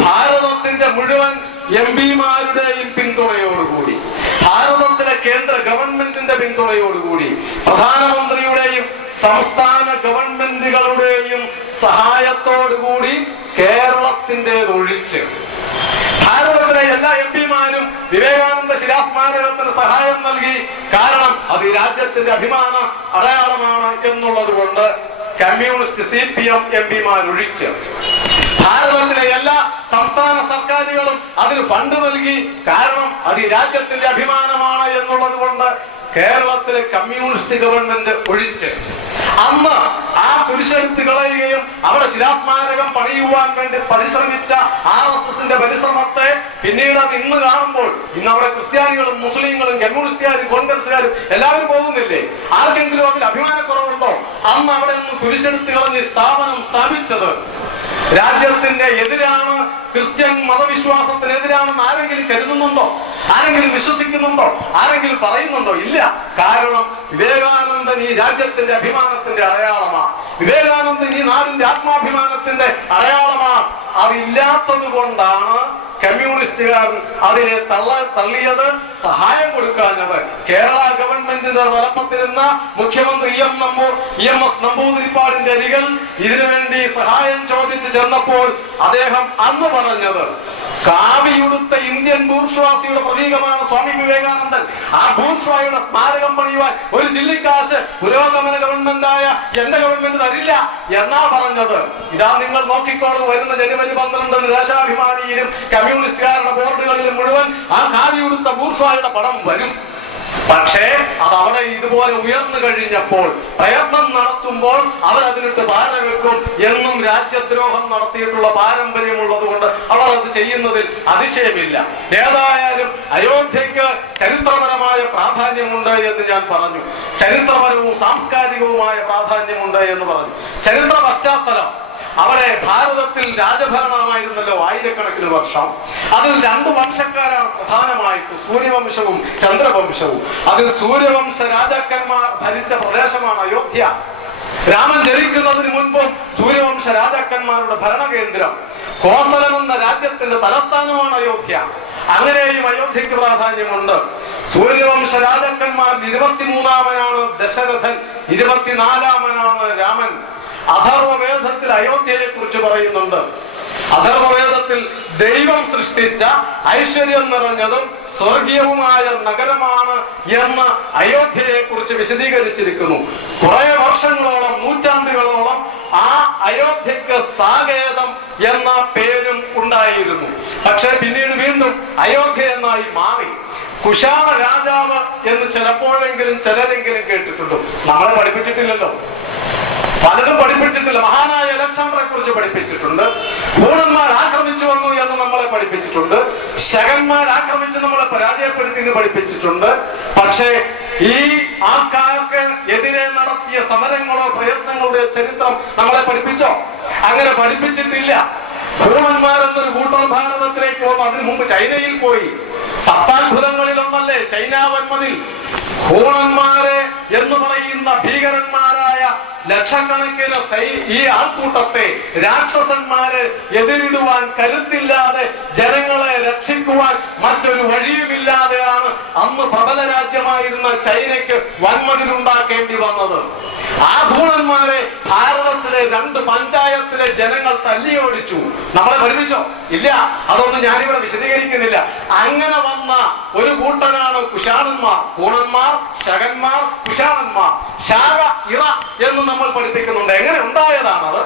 ഭാരതത്തിന്റെ മുഴുവൻ MP-മാരുടെയും പിന്തുണയോടുകൂടി, ഭാരതത്തിലെ കേന്ദ്ര ഗവൺമെന്റിന്റെ പിന്തുണയോടുകൂടി, പ്രധാനമന്ത്രിയുടെയും സംസ്ഥാന ഗവൺമെന്റുകളുടെയും സഹായത്തോടുകൂടി കേരളത്തിൻ്റെതൊഴിച്ച് ഭാരതത്തിലെ എല്ലാ MP-മാരും വിവേകാനന്ദ ശിലാസ്മാരകത്തിന് സഹായം നൽകി. കാരണം അത് ഈ രാജ്യത്തിന്റെ അഭിമാന അടയാളമാണ് എന്നുള്ളത് കൊണ്ട് കമ്മ്യൂണിസ്റ്റ് CPM MP-മാരൊഴിച്ച് ഭാരതത്തിലെ എല്ലാ സംസ്ഥാന സർക്കാരുകളും അതിന് ഫണ്ട് നൽകി. കാരണം അത് ഈ രാജ്യത്തിന്റെ അഭിമാനമാണ് എന്നുള്ളത് കൊണ്ട് കേരളത്തിലെ കമ്മ്യൂണിസ്റ്റ് ഗവൺമെന്റ് ഒഴിച്ച് അന്ന് ആ കുരിശെടുത്ത് കളയുകയും അവിടെ ശിലാസ്മാരകം പണിയുവാൻ വേണ്ടി പരിശ്രമിച്ച RSSന്റെ പരിശ്രമത്തെ പിന്നീട് അത് ഇന്ന് കാണുമ്പോൾ, ഇന്ന് അവിടെ ക്രിസ്ത്യാനികളും മുസ്ലിങ്ങളും കമ്മ്യൂണിസ്റ്റുകാരും കോൺഗ്രസ്സുകാരും എല്ലാവരും പോകുന്നില്ലേ? ആർക്കെങ്കിലും അതിൽ അഭിമാനക്കുറവുണ്ടോ? അന്ന് അവിടെ നിന്ന് കുരിശെടുത്ത് കളഞ്ഞ് സ്ഥാപനം സ്ഥാപിച്ചത് രാജ്യത്തിന്റെ എതിരാണ്, ക്രിസ്ത്യൻ മതവിശ്വാസത്തിനെതിരാണെന്ന് ആരെങ്കിലും കരുതുന്നുണ്ടോ? ആരെങ്കിലും വിശ്വസിക്കുന്നുണ്ടോ? ആരെങ്കിലും പറയുന്നുണ്ടോ? ഇല്ല. കാരണം വിവേകാനന്ദൻ ഈ രാജ്യത്തിന്റെ അഭിമാനത്തിന്റെ അടയാളമാണ്. വിവേകാനന്ദൻ ഈ നാടിന്റെ ആത്മാഭിമാനത്തിന്റെ അടയാളമാണ്. അതില്ലാത്തത് കൊണ്ടാണ് കമ്മ്യൂണിസ്റ്റുകാർ അതിനെ തള്ളിയത്, സഹായം കൊടുക്കാഞ്ഞത്. കേരള ഗവൺമെന്റിന്റെ തലപ്പത്തിരുന്ന മുഖ്യമന്ത്രി EMS നമ്പൂതിരിപ്പാടിന്റെ അരികിൽ ഇതിനുവേണ്ടി സഹായം ചോദിച്ചു ചെന്നപ്പോൾ അദ്ദേഹം അന്ന് പറഞ്ഞത്, കാവിയുടുത്ത ഇന്ത്യൻ ബൂർഷ്വാസിയുടെ പ്രതീകമാണ് സ്വാമി വിവേകാനന്ദൻ. ആ ബൂർഷ്വായുടെ സ്മാരകം പണിയുവാൻ ഒരു ജില്ലക്കാശ് പുരോഗമന ഗവൺമെന്റായ എന്റെ ഗവൺമെന്റ് തരില്ല എന്നാ പറഞ്ഞത്. ഇതാ നിങ്ങൾ നോക്കിക്കോളൂ, വരുന്ന ജനുവരി 12 ദേശാഭിമാനിയിലും കമ്മ്യൂണിസ്റ്റുകാരുടെ ബോർഡുകളിലും മുഴുവൻ ആ കാവിയുടുത്ത ബൂർഷ്വായുടെ പടം വരും. പക്ഷേ അത് അവിടെ ഇതുപോലെ ഉയർന്നു കഴിഞ്ഞപ്പോൾ, പ്രയത്നം നടത്തുമ്പോൾ അവരതിനിട്ട് ഭാരം വെക്കും. എന്നും രാജ്യദ്രോഹം നടത്തിയിട്ടുള്ള പാരമ്പര്യമുള്ളത് കൊണ്ട് അവർ അത് ചെയ്യുന്നതിൽ അതിശയമില്ല. ഏതായാലും അയോധ്യക്ക് ചരിത്രപരമായ പ്രാധാന്യമുണ്ട് എന്ന് ഞാൻ പറഞ്ഞു. ചരിത്രപരവും സാംസ്കാരികവുമായ പ്രാധാന്യമുണ്ട് എന്ന് പറഞ്ഞു. ചരിത്ര പശ്ചാത്തലം, അവിടെ ഭാരതത്തിൽ രാജഭരണമായിരുന്നല്ലോ ആയിരക്കണക്കിന് വർഷം. അതിൽ 2 വംശക്കാരാണ് പ്രധാനമായിട്ട്, സൂര്യവംശവും ചന്ദ്രവംശവും. അതിൽ സൂര്യവംശ രാജാക്കന്മാർ ഭരിച്ച പ്രദേശമാണ് അയോധ്യ. രാമൻ ജനിക്കുന്നതിന് മുൻപും സൂര്യവംശ രാജാക്കന്മാരുടെ ഭരണകേന്ദ്രം, കോസലം എന്ന രാജ്യത്തിന്റെ തലസ്ഥാനമാണ് അയോധ്യ. അങ്ങനെയും അയോധ്യക്ക് പ്രാധാന്യമുണ്ട്. സൂര്യവംശ രാജാക്കന്മാരിൽ 23-മനാണ് ദശരഥൻ, 24-മനാണ് രാമൻ. അഥർവവേദത്തിൽ അയോധ്യയെ കുറിച്ച് പറയുന്നുണ്ട്. അഥർവവേദത്തിൽ ദൈവം സൃഷ്ടിച്ച ഐശ്വര്യം നിറഞ്ഞതും സ്വർഗീയവുമായ നഗരമാണ് എന്ന് അയോധ്യയെ കുറിച്ച് വിശദീകരിച്ചിരിക്കുന്നു. കുറെ വർഷങ്ങളോളം, നൂറ്റാണ്ടുകളോളം ആ അയോധ്യക്ക് സാകേതം എന്ന പേരും ഉണ്ടായിരുന്നു. പക്ഷെ പിന്നീട് വീണ്ടും അയോധ്യ എന്നായി മാറി. കുശാണ രാജാവ് എന്ന് ചിലപ്പോഴെങ്കിലും ചിലരെങ്കിലും കേട്ടിട്ടുണ്ടോ? നമ്മളെ പഠിപ്പിച്ചിട്ടില്ലല്ലോ, പലതും പഠിപ്പിച്ചിട്ടില്ല. മഹാനായ അലക്സാണ്ടറെ കുറിച്ച് പഠിപ്പിച്ചിട്ടുണ്ട്. ഹൂണന്മാർ ആക്രമിച്ചു വന്നു എന്ന് നമ്മളെ പഠിപ്പിച്ചിട്ടുണ്ട്. ശകന്മാർ ആക്രമിച്ച് നമ്മളെ പരാജയപ്പെടുത്തി എന്ന് പഠിപ്പിച്ചിട്ടുണ്ട്. പക്ഷേ ഈ ആൾക്കാർക്ക് എതിരെ നടത്തിയ സമരങ്ങളോ പ്രയത്നങ്ങളുടെ ചരിത്രം നമ്മളെ പഠിപ്പിച്ചോ? അങ്ങനെ പഠിപ്പിച്ചിട്ടില്ല. ഹൂണന്മാർ എന്നൊരു കൂട്ടർ ഭാരതത്തിലേക്ക് വന്നു. അതിനു മുമ്പ് ചൈനയിൽ പോയി. സപ്താത്ഭുതങ്ങളിൽ ഒന്നല്ലേ ചൈന വന്മതിൽ. ഹൂണന്മാരെ എന്ന് പറയുന്ന ഭീകരന്മാരായ ലക്ഷക്കണക്കിന് ഈ ആൾക്കൂട്ടത്തെ രാക്ഷസന്മാരെ എതിരിടുവാൻ കരുത്തില്ലാതെ ജനങ്ങളെ രക്ഷിക്കുവാൻ മറ്റൊരു വഴിയുമില്ലാതെയാണ് അന്ന് പ്രബല രാജ്യമായിരുന്ന ചൈനയ്ക്ക് വൻമതിലുണ്ടാക്കേണ്ടി വന്നത്. ആ ഭൂണന്മാരെ ഭാരതത്തിലെ 2 പഞ്ചായത്തിലെ ജനങ്ങൾ തല്ലിയോടിച്ചു. നമ്മളെ പഠിപ്പിച്ചോ? ഇല്ല. അതൊന്നും ഞാനിവിടെ വിശദീകരിക്കുന്നില്ല. അങ്ങനെ വന്ന ഒരു കൂട്ടനാണ് കുശാണന്മാർ. പൂണന്മാർ, ശകന്മാർ, കുശാണന്മാർ. ശാക, ഇറ എന്ന് നമ്മൾ പഠിപ്പിക്കുന്നുണ്ട്. എങ്ങനെ ഉണ്ടായതാണത്?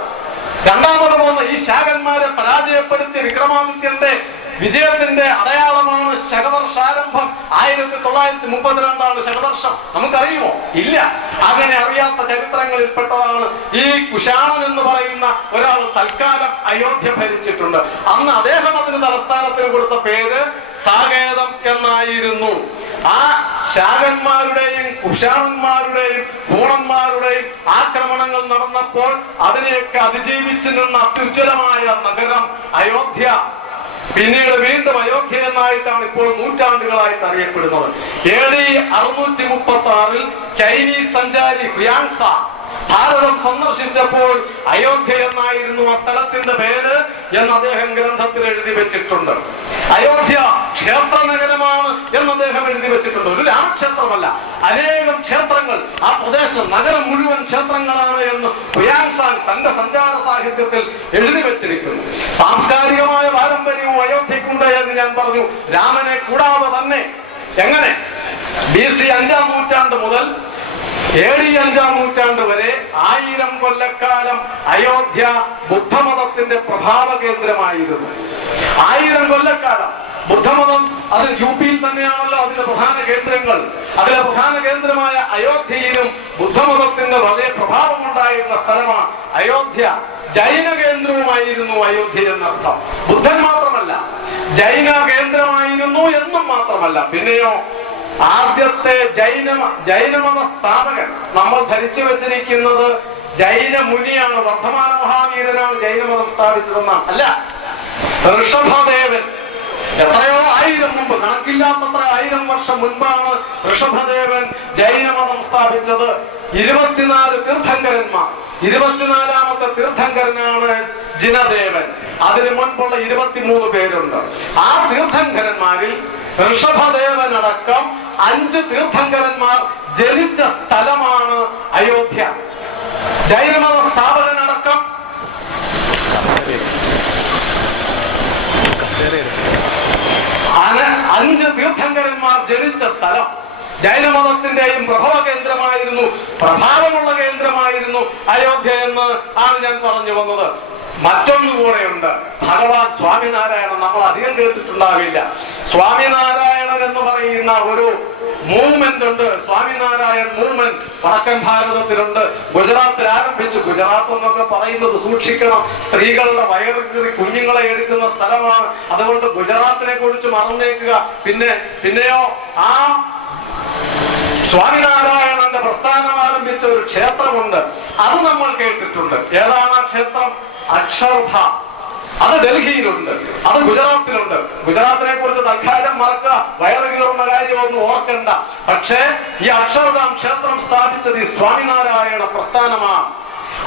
രണ്ടാമത് വന്ന ഈ ശാകന്മാരെ പരാജയപ്പെടുത്തിയ വിക്രമാദിത്യന്റെ വിജയത്തിന്റെ അടയാളമാണ് ശകവർഷാരംഭം. 1932 ശകവർഷം. നമുക്കറിയുമോ? ഇല്ല. അങ്ങനെ അറിയാത്ത ചരിത്രങ്ങളിൽ പെട്ടതാണ് ഈ കുശാണൻ എന്ന് പറയുന്ന ഒരാൾ തൽക്കാലം അയോധ്യ ഭരിച്ചിട്ടുണ്ട്. അന്ന് അദ്ദേഹം അതിന് തലസ്ഥാനത്തിന് കൊടുത്ത പേര് സാകേതം എന്നായിരുന്നു. ആ ശാകന്മാരുടെയും കുശാണന്മാരുടെയും പൂണന്മാരുടെയും ആക്രമണങ്ങൾ നടന്നപ്പോൾ അതിനെയൊക്കെ അതിജീവിച്ചു നിന്ന അത്യുജ്വലമായ നഗരം അയോധ്യ പിന്നീട് വീണ്ടും അയോധ്യ എന്നായിട്ടാണ് ഇപ്പോൾ നൂറ്റാണ്ടുകളായിട്ട് അറിയപ്പെടുന്നത്. AD 636 ചൈനീസ് സഞ്ചാരി ഹുയാങ്സ ഭാരതം സന്ദർശിച്ചപ്പോൾ അയോധ്യ എന്നായിരുന്നു ആ സ്ഥലത്തിന്റെ പേര് എന്ന് അദ്ദേഹം ഗ്രന്ഥത്തിൽ എഴുതി വെച്ചിട്ടുണ്ട്. അയോധ്യ ക്ഷേത്ര നഗരമാണ് എന്ന് അദ്ദേഹം എഴുതി വെച്ചിട്ടുണ്ട്. ഒരു രാമക്ഷേത്രമല്ല, അനേകം ക്ഷേത്രങ്ങൾ. ആ പ്രദേശം നഗരം മുഴുവൻ ക്ഷേത്രങ്ങളാണ് എന്ന് ഹുയാങ്സാങ് തന്റെ സഞ്ചാര സാഹിത്യത്തിൽ എഴുതി വെച്ചിരിക്കുന്നു. സാംസ്കാരികമായ പാരമ്പര്യവും അയോധ്യക്കുണ്ട് എന്ന് ഞാൻ പറഞ്ഞു. രാമനെ കൂടാതെ തന്നെ എങ്ങനെ BC 5-ാം നൂറ്റാണ്ട് മുതൽ AD 5-ാം നൂറ്റാണ്ട് വരെ 1000 കൊല്ലക്കാലം അയോധ്യ ബുദ്ധമതത്തിന്റെ പ്രഭാവ കേന്ദ്രമായിരുന്നു. 1000 കൊല്ലക്കാലം ബുദ്ധമതം അത് UP-യിൽ തന്നെയാണല്ലോ അതിന്റെ പ്രധാന കേന്ദ്രങ്ങൾ. അതിലെ പ്രധാന കേന്ദ്രമായ അയോധ്യയിലും ബുദ്ധമതത്തിന്റെ വലിയ പ്രഭാവം ഉണ്ടായിരുന്ന സ്ഥലമാണ് അയോധ്യ. ജൈന കേന്ദ്രവുമായിരുന്നു അയോധ്യ എന്നർത്ഥം. ബുദ്ധൻ മാത്രമല്ല, ജൈന കേന്ദ്രമായിരുന്നു എന്നും മാത്രമല്ല. പിന്നെയോ ആദ്യത്തെ ജൈനമത സ്ഥാപകൻ നമ്മൾ ധരിച്ചു വെച്ചിരിക്കുന്നത് ജൈന മുനിയാണ്. വർദ്ധമാന മഹാവീരനാണ് ജൈനമതം സ്ഥാപിച്ചതെന്നാണ്. അല്ല, ഋഷഭദേവൻ എത്രയോ 1000 മുമ്പ്, കണക്കില്ലാത്തത്ര 1000 വർഷം മുൻപാണ് ഋഷഭദേവൻ ജൈനമതം സ്ഥാപിച്ചത്. 24 തീർത്ഥങ്കരന്മാർ. 24ാമത്തെ തീർത്ഥങ്കരനാണ് ജിനദേവൻ. അതിനു മുൻപുള്ള 23 പേരുണ്ട്. ആ തീർത്ഥങ്കരന്മാരിൽ ഋഷഭദേവനടക്കം 5 തീർത്ഥങ്കരന്മാർ ജനിച്ച സ്ഥലമാണ് അയോധ്യ. ജൈനമത സ്ഥാപകനടക്കം 5 തീർത്ഥങ്കരന്മാർ ജനിച്ച സ്ഥലം ജൈനമതത്തിന്റെയും പ്രഭവ കേന്ദ്രമായിരുന്നു, പ്രഭാവമുള്ള കേന്ദ്രമായിരുന്നു അയോധ്യ എന്ന് ആണ് ഞാൻ പറഞ്ഞു വന്നത്. മറ്റൊന്നുകൂടെയുണ്ട്. ഭഗവാൻ സ്വാമിനാരായണൻ നമ്മൾ അധികം കേട്ടിട്ടുണ്ടാവില്ല. സ്വാമിനാരായണൻ എന്ന് പറയുന്ന ഒരു മൂവ്മെന്റ് ഉണ്ട്. സ്വാമിനാരായൺ മൂവ്മെന്റ് വടക്കൻ ഭാരതത്തിലുണ്ട്. ഗുജറാത്തിൽ ആരംഭിച്ചു. ഗുജറാത്ത് എന്നൊക്കെ പറയുന്നത് സൂക്ഷിക്കണം, സ്ത്രീകളുടെ വയറുകീറി കുഞ്ഞുങ്ങളെ എടുക്കുന്ന സ്ഥലമാണ്. അതുകൊണ്ട് ഗുജറാത്തിനെ കുറിച്ച് മറന്നേക്കുക. പിന്നെയോ ആ സ്വാമിനാരായണന്റെ പ്രസ്ഥാനം ആരംഭിച്ച ഒരു ക്ഷേത്രമുണ്ട്. അത് നമ്മൾ കേട്ടിട്ടുണ്ട്. ഏതാണ് ആ ക്ഷേത്രം? അക്ഷർധാം. അത് ഡൽഹിയിലുണ്ട്, അത് ഗുജറാത്തിലുണ്ട്. ഗുജറാത്തിനെ കുറിച്ച് തൽക്കാലം മറക്കുക, വയറ് കീറുന്ന കാര്യമൊന്നും ഓർക്കണ്ട. പക്ഷേ ഈ അക്ഷർധാം ക്ഷേത്രം സ്ഥാപിച്ചത് ഈ സ്വാമിനാരായണ പ്രസ്ഥാനമാണ്.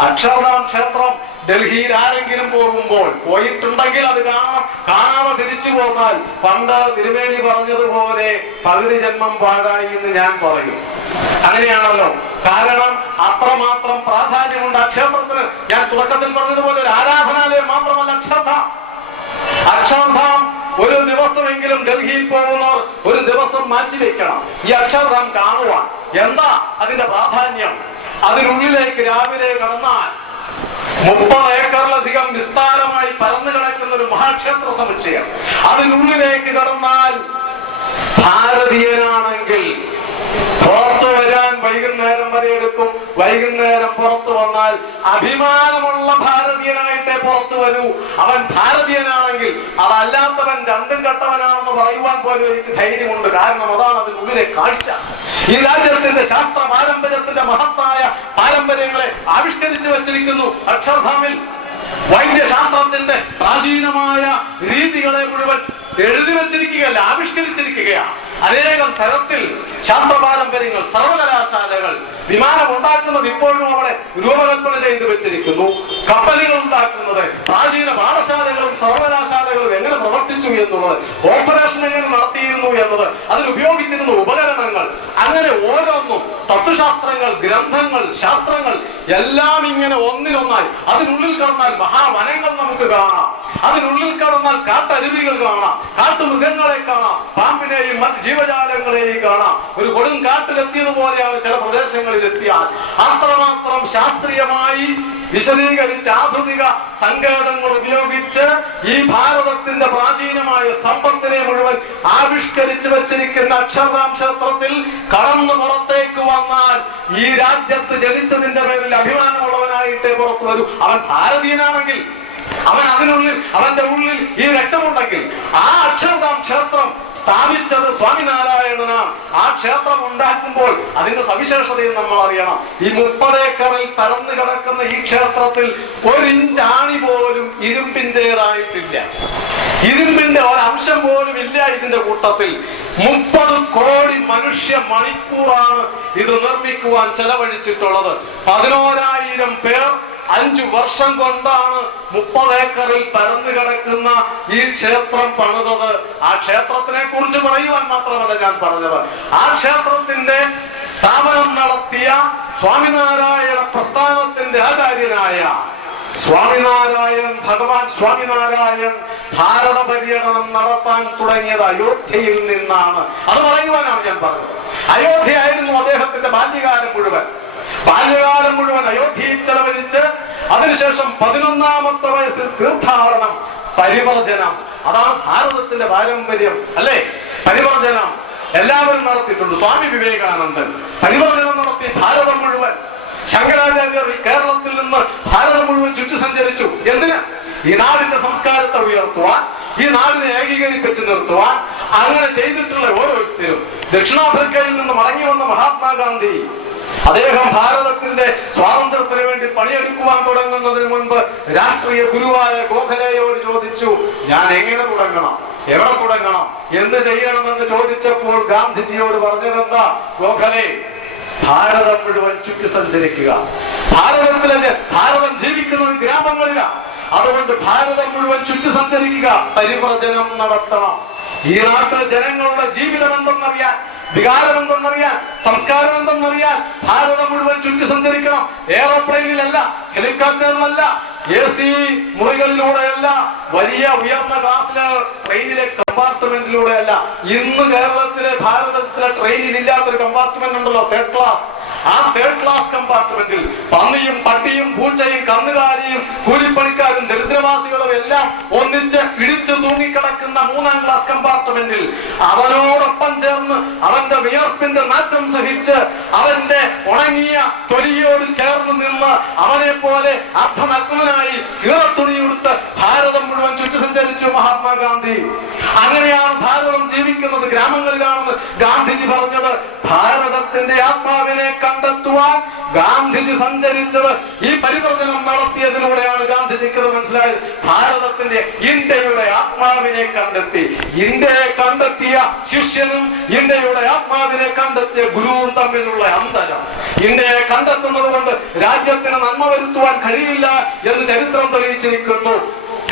അക്ഷർധാം ക്ഷേത്രം ഡൽഹിയിൽ ആരെങ്കിലും പോകുമ്പോൾ, പോയിട്ടുണ്ടെങ്കിൽ അത് കാണണം, കാണാതെ തിരിച്ചു പോന്നാൽ പണ്ട് തിരുമേനി പറഞ്ഞതുപോലെ പകുതി ജന്മം പാഴായി എന്ന് ഞാൻ പറയും. അങ്ങനെയാണല്ലോ. കാരണം അത്രമാത്രം പ്രാധാന്യമുണ്ട് ആ ക്ഷേത്രത്തിന്. ഞാൻ തുടക്കത്തിൽ പറഞ്ഞതുപോലെ ഒരു ആരാധനാലയം മാത്രമല്ല അക്ഷർധാം. അക്ഷർധാം ഒരു ദിവസമെങ്കിലും ഡൽഹിയിൽ പോകുന്നവർ ഒരു ദിവസം മാറ്റിവെക്കണം ഈ അക്ഷർധാം കാണുവാൻ. എന്താ അതിന്റെ പ്രാധാന്യം? അതിനുള്ളിലേക്ക് രാവിലെ കടന്നാൽ 30 ഏക്കറിലധികം വിസ്താരമായി പരന്നു കിടക്കുന്ന ഒരു മഹാക്ഷേത്ര സമുച്ചയം. അതിനുള്ളിലേക്ക് കടന്നാൽ ഭാരതീയനാണെങ്കിൽ പുറത്തു വരാൻ വൈകുന്നേരം വരെ എടുക്കും. വൈകുന്നേരം പുറത്തു വന്നാൽ അഭിമാനമുള്ള ഭാരതീയനായിട്ടേ പുറത്തു വരൂ. അവൻ ഭാരതീയനാണെങ്കിൽ, അതല്ലാത്തവൻ രണ്ടും കെട്ടവനാണെന്ന് പറയുവാൻ പോലും എനിക്ക് ധൈര്യമുണ്ട്. കാരണം അതാണ് അതിനുള്ളിലെ കാഴ്ച. ഈ രാജ്യത്തിന്റെ ശാസ്ത്ര പാരമ്പര്യത്തിന്റെ മഹത്തായ പാരമ്പര്യങ്ങളെ ആവിഷ്കരിച്ചു വച്ചിരിക്കുന്നു അക്ഷർധാമിൽ. വൈദ്യശാസ്ത്രത്തിന്റെ പ്രാചീനമായ രീതികളെ മുഴുവൻ എഴുതി വെച്ചിരിക്കുകയല്ല, ആവിഷ്കരിച്ചിരിക്കുകയാണ്. അനേകം തരത്തിൽ ശാസ്ത്ര പാരമ്പര്യങ്ങൾ, സർവകലാശാലകൾ, വിമാനം ഉണ്ടാക്കുന്നത് ഇപ്പോഴും അവിടെ രൂപകൽപ്പന ചെയ്തു വെച്ചിരിക്കുന്നു. കപ്പലുകൾ ഉണ്ടാക്കുന്നത്, പ്രാചീന പാഠശാലകളും സർവകലാശാലകളും എങ്ങനെ പ്രവർത്തിച്ചു എന്നുള്ളത്, ഓപ്പറേഷൻ എങ്ങനെ നടത്തിയിരുന്നു എന്നത്, അതിലുപയോഗിച്ചിരുന്ന ഉപകരണങ്ങൾ, അങ്ങനെ ഓരോന്നും തത്വശാസ്ത്രങ്ങൾ, ഗ്രന്ഥങ്ങൾ, ശാസ്ത്രങ്ങൾ എല്ലാം ഇങ്ങനെ ഒന്നിനൊന്നായി. അതിനുള്ളിൽ കടന്നാൽ മഹാവനങ്ങൾ നമുക്ക് കാണാം, അതിനുള്ളിൽ കടന്നാൽ കാട്ടരുവികൾ കാണാം, കാട്ടുമൃഗങ്ങളെ കാണാം, പാമ്പിനെയും മറ്റ് ജീവജാലങ്ങളെയും കാണാം. ഒരു കൊടും കാട്ടിലെത്തിയതുപോലെയാണ് ചില പ്രദേശങ്ങളിൽ എത്തിയാൽ. അത്രമാത്രം ശാസ്ത്രീയമായി വിശദീകരിച്ച് ആധുനിക സങ്കേതങ്ങൾ ഉപയോഗിച്ച് ഈ ഭാരതത്തിന്റെ പ്രാചീനമായ സമ്പത്തിനെ മുഴുവൻ ആവിഷ്കരിച്ചു വച്ചിരിക്കുന്ന അക്ഷർധാം ക്ഷേത്രത്തിൽ കടന്നു പുറത്തേക്ക് വന്നാൽ ഈ രാജ്യത്ത് ജനിച്ചതിന്റെ പേരിൽ അഭിമാനമുള്ളവനായിട്ടേ പുറത്തു വരൂ. അവൻ ഭാരതീയനാണെങ്കിൽ, അവന്റെ ഉള്ളിൽ ഈ രക്തമുണ്ടെങ്കിൽ, ആ അക്ഷർധാം ക്ഷേത്രം സ്ഥാപിച്ചത് സ്വാമിനാരായണനാണ്. ആ ക്ഷേത്രം ഉണ്ടാക്കുമ്പോൾ അതിന്റെ സവിശേഷതയും നമ്മൾ അറിയണം. ഈ 30 ഏക്കറിൽ പരന്നു കിടക്കുന്ന ഈ ക്ഷേത്രത്തിൽ 1 ഇഞ്ച് ആണി പോലും ഇരുമ്പിന്റേതായിട്ടില്ല. ഇരുമ്പിന്റെ ഒരംശം പോലും ഇല്ല ഇതിന്റെ കൂട്ടത്തിൽ. 30 കോടി മനുഷ്യ മണിക്കൂറാണ് ഇത് നിർമ്മിക്കുവാൻ ചെലവഴിച്ചിട്ടുള്ളത്. 11,000 പേർ 5 വർഷം കൊണ്ടാണ് 30 ഏക്കറിൽ പരന്നു കിടക്കുന്ന ഈ ക്ഷേത്രം പണിതത്. ആ ക്ഷേത്രത്തിനെ കുറിച്ച് പറയുവാൻ മാത്രമല്ല ഞാൻ പറഞ്ഞത്. ആ ക്ഷേത്രത്തിന്റെ സ്ഥാപനം നടത്തിയ സ്വാമിനാരായണ പ്രസ്ഥാനത്തിന്റെ ആചാര്യനായ ഭഗവാൻ സ്വാമിനാരായൺ ഭാരത പര്യടനം നടത്താൻ തുടങ്ങിയത് അയോധ്യയിൽ നിന്നാണ്. അത് പറയുവാനാണ് ഞാൻ പറഞ്ഞത്. അയോധ്യയായിരുന്നു അദ്ദേഹത്തിന്റെ ബാല്യകാലം മുഴുവൻ അയോധ്യയിൽ ചെലവഴിച്ച് അതിനുശേഷം 11ാമത്തെ വയസ്സിൽ തീർത്ഥാടനം, പരിവർജനം. അതാണ് ഭാരതത്തിന്റെ പാരമ്പര്യം, അല്ലേ? പരിവർജനം എല്ലാവരും നടത്തിയിട്ടുണ്ട്. സ്വാമി വിവേകാനന്ദൻ പരിവർജനം നടത്തി ഭാരതം മുഴുവൻ. ശങ്കരാചാര്യർ ഈ കേരളത്തിൽ നിന്ന് ഭാരതം മുഴുവൻ ചുറ്റി സഞ്ചരിച്ചു. എന്തിന്? ഈ നാടിന്റെ സംസ്കാരത്തെ ഉയർത്തുവാൻ, ഈ നാടിനെ ഏകീകരിപ്പിച്ച് നിർത്തുവാൻ. അങ്ങനെ ചെയ്തിട്ടുള്ള ഓരോരുത്തരും. ദക്ഷിണാഫ്രിക്കയിൽ നിന്ന് മടങ്ങി വന്ന മഹാത്മാഗാന്ധി, അദ്ദേഹം ഭാരതത്തിന്റെ സ്വാതന്ത്ര്യത്തിന് വേണ്ടി പണിയെടുക്കുവാൻ തുടങ്ങുന്നതിന് മുൻപ് രാഷ്ട്രീയ ഗുരുവായ ഗോഖലെയോട് ചോദിച്ചു, ഞാൻ എങ്ങനെ തുടങ്ങണം, എവിടെ തുടങ്ങണം, എന്ത് ചെയ്യണമെന്ന് ചോദിച്ചപ്പോൾ ഗാന്ധിജിയോട് പറഞ്ഞതെന്താ? ഗോഖലെ, ഭാരതം മുഴുവൻ ചുറ്റി സഞ്ചരിക്കുക. ഭാരതം ജീവിക്കുന്നത് ഗ്രാമങ്ങളിലാണ്. അതുകൊണ്ട് ഭാരതം മുഴുവൻ ചുറ്റി സഞ്ചരിക്കുക, പരിവർജനം നടത്തണം. ഈ നാട്ടിലെ ജനങ്ങളുടെ ജീവിതം എന്തെന്നറിയാൻ, വികാരം എന്തെന്നറിയാൻ, സംസ്കാരം എന്തെന്നറിയാൻ ഭാരതം മുഴുവൻ ചുറ്റി സഞ്ചരിക്കണം. എയറോപ്ലെയിനിലല്ല, ഹെലികോപ്റ്ററിലല്ല, AC മുറികളിലൂടെയല്ല, വലിയ ഉയർന്ന ക്ലാസ്സിലെ ട്രെയിനിലെ കമ്പാർട്ട്മെന്റിലൂടെയല്ല. ഇന്ന് ഭാരതത്തിലെ ട്രെയിനിൽ ഇല്ലാത്തൊരു കമ്പാർട്ട്മെന്റ് ഉണ്ടല്ലോ, 3rd ക്ലാസ്. ആ 3rd ക്ലാസ് കമ്പാർട്ട്മെന്റിൽ പന്നിയും പട്ടിയും പൂച്ചയും കന്നുകാലിയും കൂലിപ്പണിക്കാരും ദരിദ്രവാസികളും എല്ലാം ഒന്നിച്ച് ഇടിച്ചു തൂങ്ങിക്കിടക്കുന്ന 3ാം ക്ലാസ് കമ്പാർട്ട്മെന്റിൽ അവനോടൊപ്പം ചേർന്ന് അവന്റെ വിയർപ്പിന്റെ നാറ്റം സഹിച്ച് അവന്റെ ഉണങ്ങിയ തൊലിയോട് ചേർന്ന് നിന്ന് അവനെ പോലെ അർദ്ധനഗ്നനായി കീറത്തുണിയെടുത്ത് ഭാരതം മുഴുവൻ ചുറ്റി സഞ്ചരിച്ചു മഹാത്മാഗാന്ധി. അങ്ങനെയാണ് ഭാരതം ജീവിക്കുന്നത്, ഗ്രാമങ്ങളിലാണെന്ന് ഗാന്ധിജി പറഞ്ഞത്. ഭാരതത്തിന്റെ ആത്മാവിനെ കണ്ടെത്തുവാൻ ഗാന്ധിജി സഞ്ചരിച്ചത് ഈ പരിവർജനം നടത്തിയതിലൂടെയാണ്. ഗാന്ധിജിക്ക് മനസ്സിലായത് ഭാരതത്തിന്റെ, ഇന്ത്യയുടെ ആത്മാവിനെ കണ്ടെത്തി. ഇന്ത്യയെ കണ്ടെത്തിയ ശിഷ്യനും ഇന്ത്യയുടെ ആത്മാവിനെ കണ്ടെത്തിയ ഗുരുവും തമ്മിലുള്ള അന്തരം. ഇന്ത്യയെ കണ്ടെത്തുന്നത് കൊണ്ട് രാജ്യത്തിന് നന്മ വരുത്തുവാൻ കഴിയില്ല എന്ന് ചരിത്രം തെളിയിച്ചിരിക്കുന്നു.